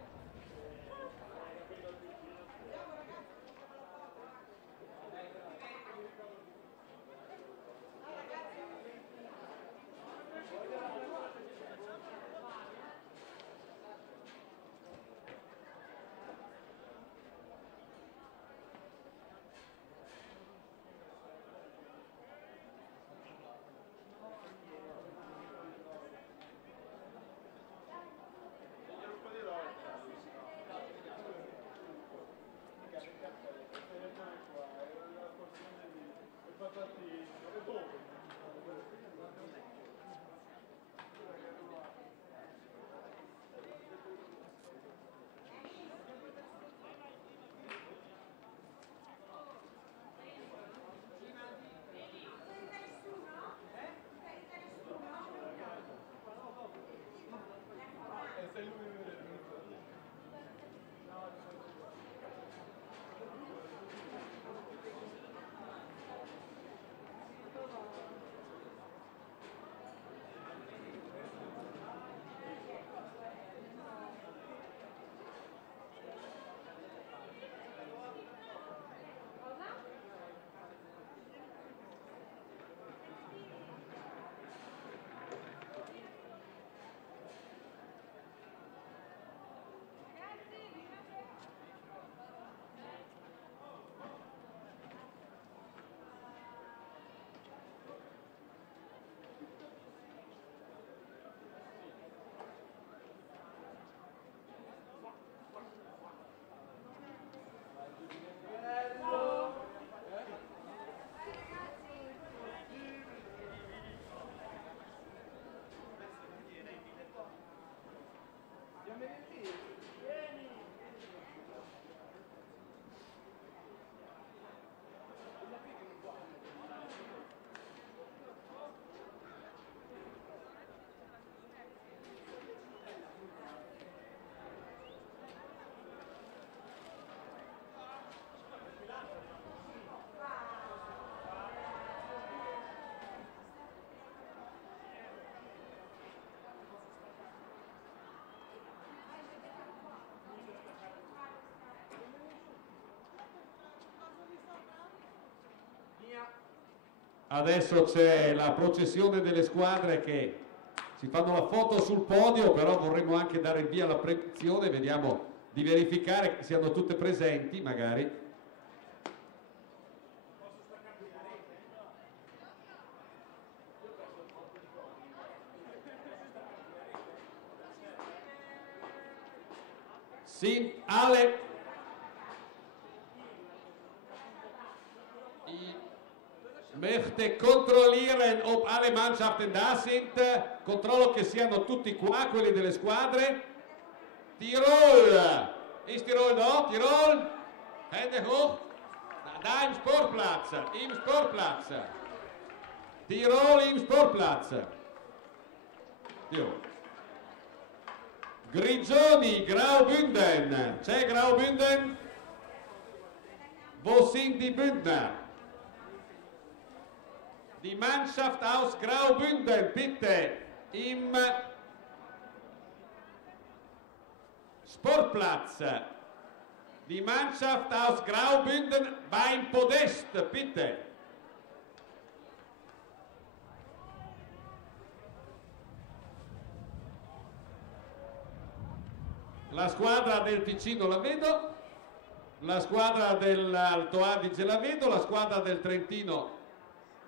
Adesso c'è la processione delle squadre che si fanno la foto sul podio, però vorremmo anche dare il via alla premiazione, vediamo di verificare che siano tutte presenti magari. Sind alle möchte kontrollieren ob alle Mannschaften da sind, controllo che siano tutti qua, quelli delle squadre. Tirol, ist Tirol da? Tirol, Hände hoch, da im Sportplatz, Tirol im Sportplatz. Tirol. Grigioni, Graubünden, c'è Graubünden? Wo sind die Bündner? Die Mannschaft aus Graubünden, bitte im Sportplatz. Die Mannschaft aus Graubünden beim Podest, bitte. La squadra del Ticino la vedo, la squadra dell'Alto Adige la vedo, la squadra del Trentino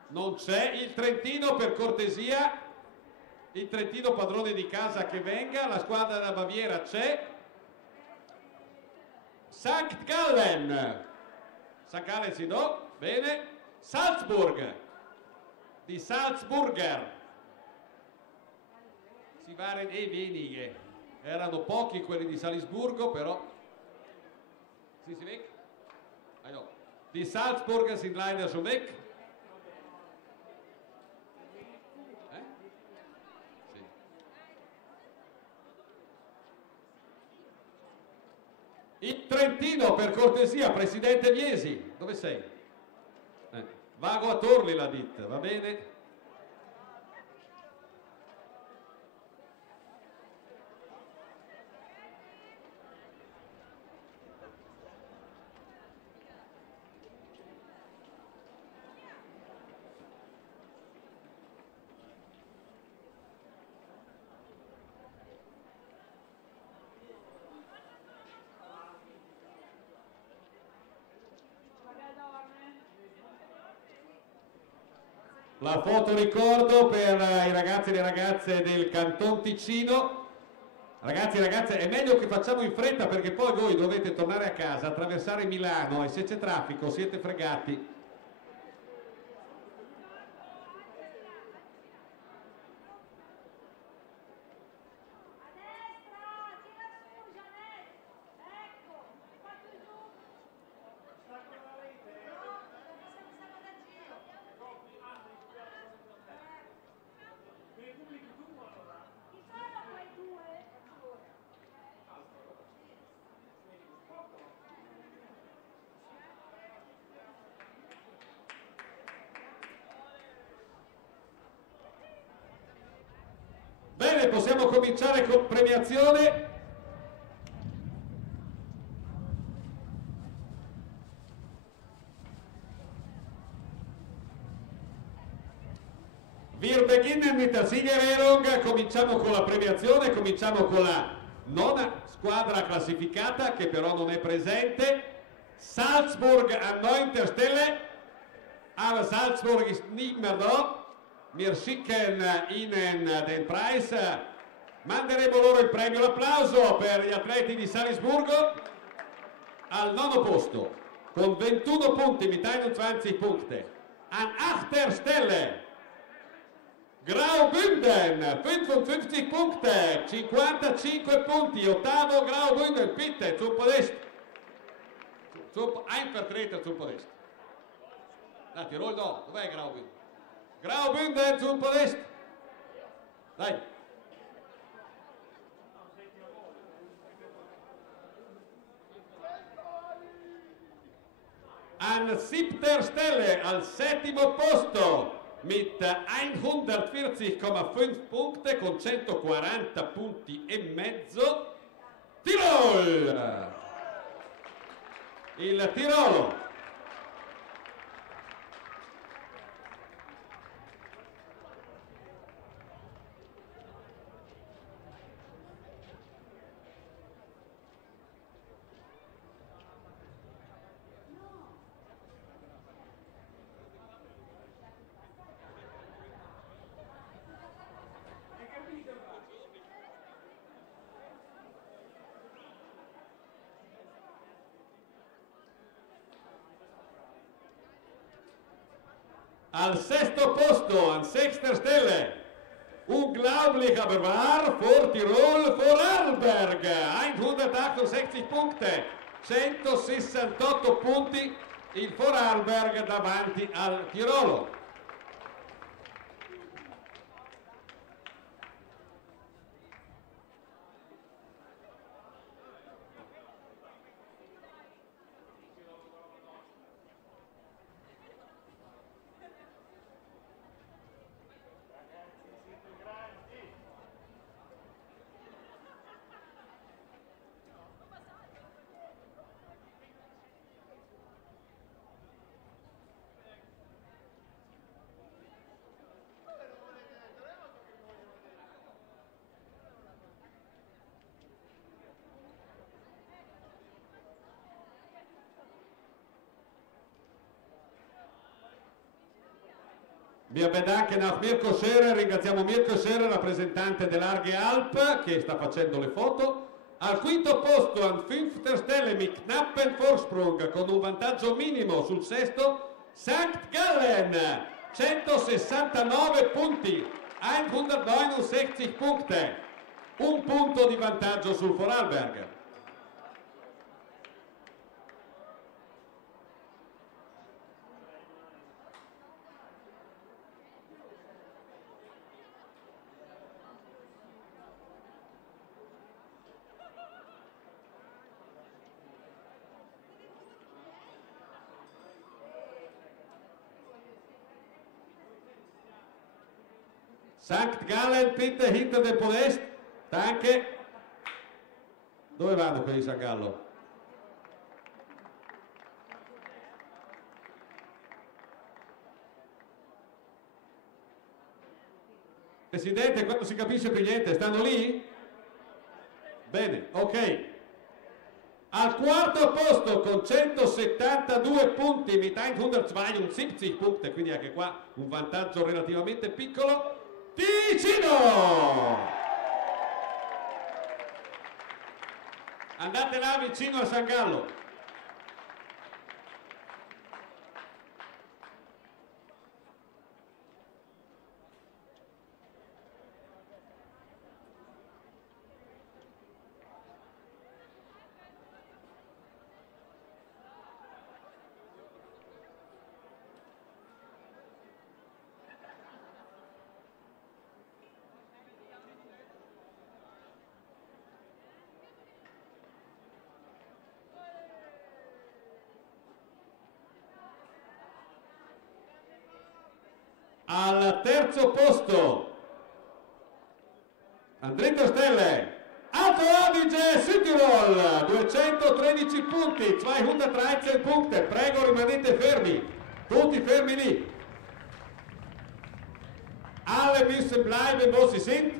non c'è. Il Trentino, per cortesia, il Trentino padrone di casa che venga. La squadra della Baviera c'è. St. Gallen, St. Gallen si do, bene. Salzburg, di Salzburger, si va vieni, erano pochi quelli di Salisburgo, però si weg, di Salzburg sind leider schon weg. Sì. Il Trentino, per cortesia, presidente Viesi, dove sei? Vago a Torli la ditta, va bene? La foto ricordo per i ragazzi e le ragazze del Canton Ticino. Ragazzi e ragazze, è meglio che facciamo in fretta perché poi voi dovete tornare a casa, attraversare Milano e se c'è traffico siete fregati. Bene, possiamo cominciare con premiazione. Wir beginnen mit der Siegerehrung, cominciamo con la premiazione, cominciamo con la nona squadra classificata che però non è presente. Salzburg a 9. Stelle, aber Salzburg ist nicht mehr da. Wir schicken Ihnen den Preis, manderemo loro il premio, l'applauso per gli atleti di Salisburgo. Al 9. posto con 21 punti mit 21 Punkte, an 8. Stelle Graubünden, 55 Punkte, 55 punti, 8. Graubünden, bitte zum Podest, ein Vertreter zum Podest. Da, Tirol no, dov'è Graubünden? Graubünden zum Podest. Dai. An 7. Stelle, al 7. posto, mit 140,5 Punkte, con 140 punti e mezzo, Tirol. Il Tirolo. Al 6. posto, an 6. Stelle, unglaublich aber wahr, vor Tirol, Vorarlberg, 168 Punkte, 168 punti, il Vorarlberg davanti al Tirolo. Wir bedanken auch Mirko Scherer, ringraziamo Mirko Scherer, rappresentante dell'Arge Alp, che sta facendo le foto. Al quinto posto, an fünfter Stelle, mit knappen Vorsprung, con un vantaggio minimo sul sesto, St. Gallen, 169 punti, 169 punti, un punto di vantaggio sul Vorarlberg. St. Gallen, bitte hinter dem Podest. Danke. Dove vanno quelli di San Gallo? Presidente, quando si capisce più niente, stanno lì? Bene, ok. Al quarto posto con 172 punti, mit 172 punti, quindi anche qua un vantaggio relativamente piccolo. Ticino! Andate là vicino a San Gallo. Al terzo posto Andretta Stelle, Alto Adige Südtirol, 213 punti, 213 punti, prego rimanete fermi, tutti fermi lì. Alle müssen bleiben, wo sie sind.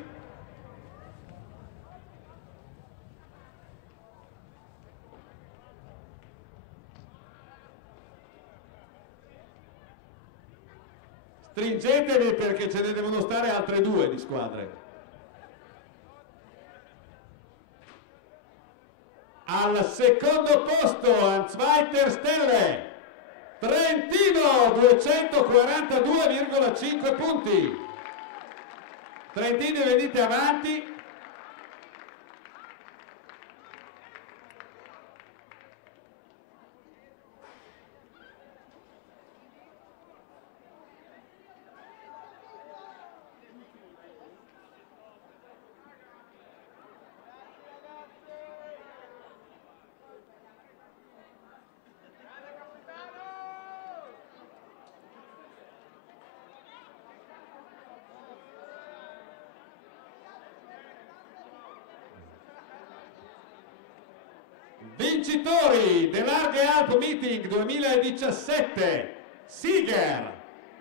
Stringetevi perché ce ne devono stare altre due di squadre. Al secondo posto, an zweiter Stelle, Trentino, 242,5 punti. Trentini, venite avanti. Vincitori dell'Arge Alp Meeting 2017, Sieger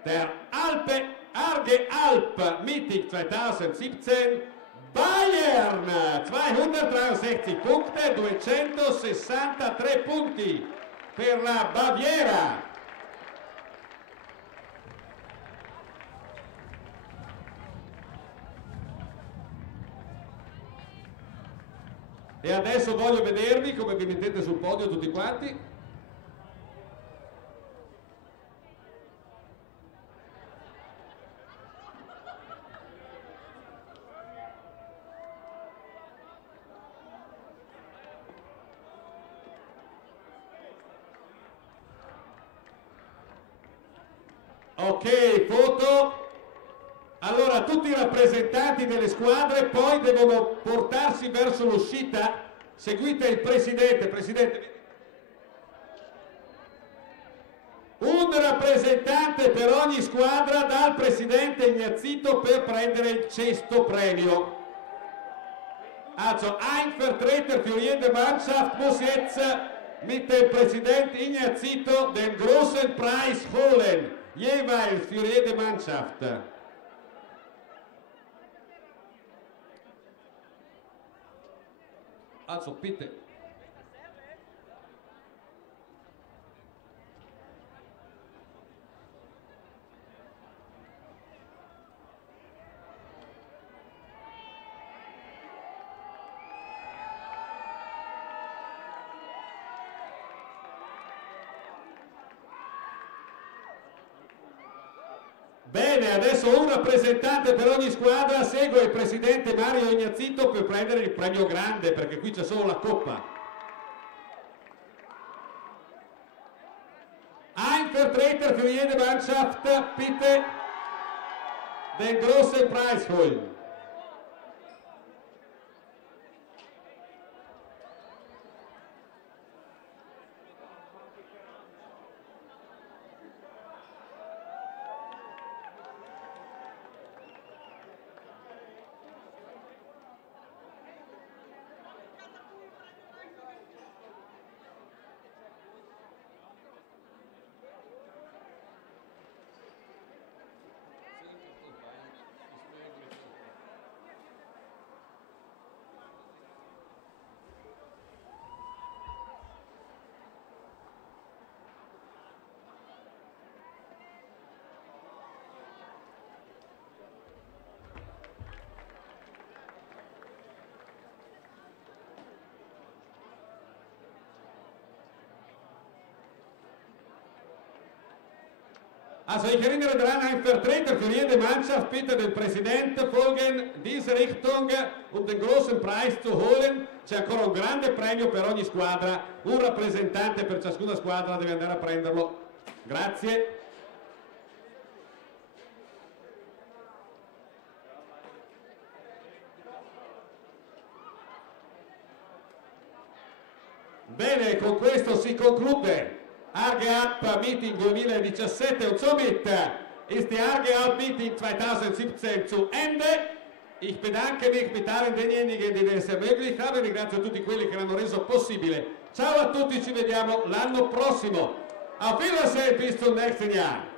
der Arge Alp Meeting 2017, Bayern, 263 punti, 263 punti per la Baviera. E adesso voglio vedervi come vi mettete sul podio tutti quanti. Ok, foto. Allora, tutti i rappresentanti delle squadre poi devono portarsi verso l'uscita. Seguite il presidente. Presidente, un rappresentante per ogni squadra dal presidente Ignazito per prendere il cesto premio. Also, ein Vertreter für jede Mannschaft muss jetzt mit dem Präsident Ignazito den großen Preis holen, jeweils für jede Mannschaft. Also bitte. Bene, adesso un rappresentante per ogni squadra, segue il presidente Mario Ignazito per prendere il premio grande, perché qui c'è solo la coppa. Ein Vertreter für jede Mannschaft, bitte den großen Preis holen. Also ich erinnere daran, ein Vertreter für jede Mannschaft bitte den Präsidenten folgen, diese Richtung, um den großen Preis zu holen. C'è ancora un grande premio per ogni squadra, un rappresentante per ciascuna squadra deve andare a prenderlo. Grazie. Bene, con questo si conclude ArgeAlp Meeting 2017 und somit ist die ArgeAlp Meeting 2017 zu Ende. Ich bedanke mich mit allen denjenigen, die das ermöglicht haben, ringrazio tutti quelli che l'hanno reso possibile. Ciao a tutti, ci vediamo l'anno prossimo. Auf Wiedersehen, bis zum nächsten Jahr.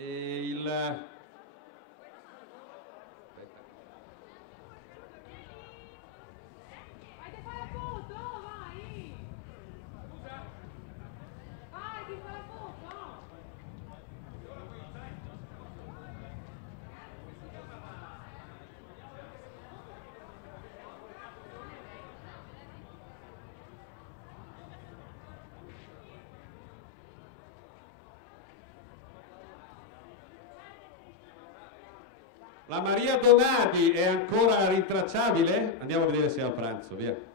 E il La Maria Donati è ancora rintracciabile? Andiamo a vedere se è al pranzo, via.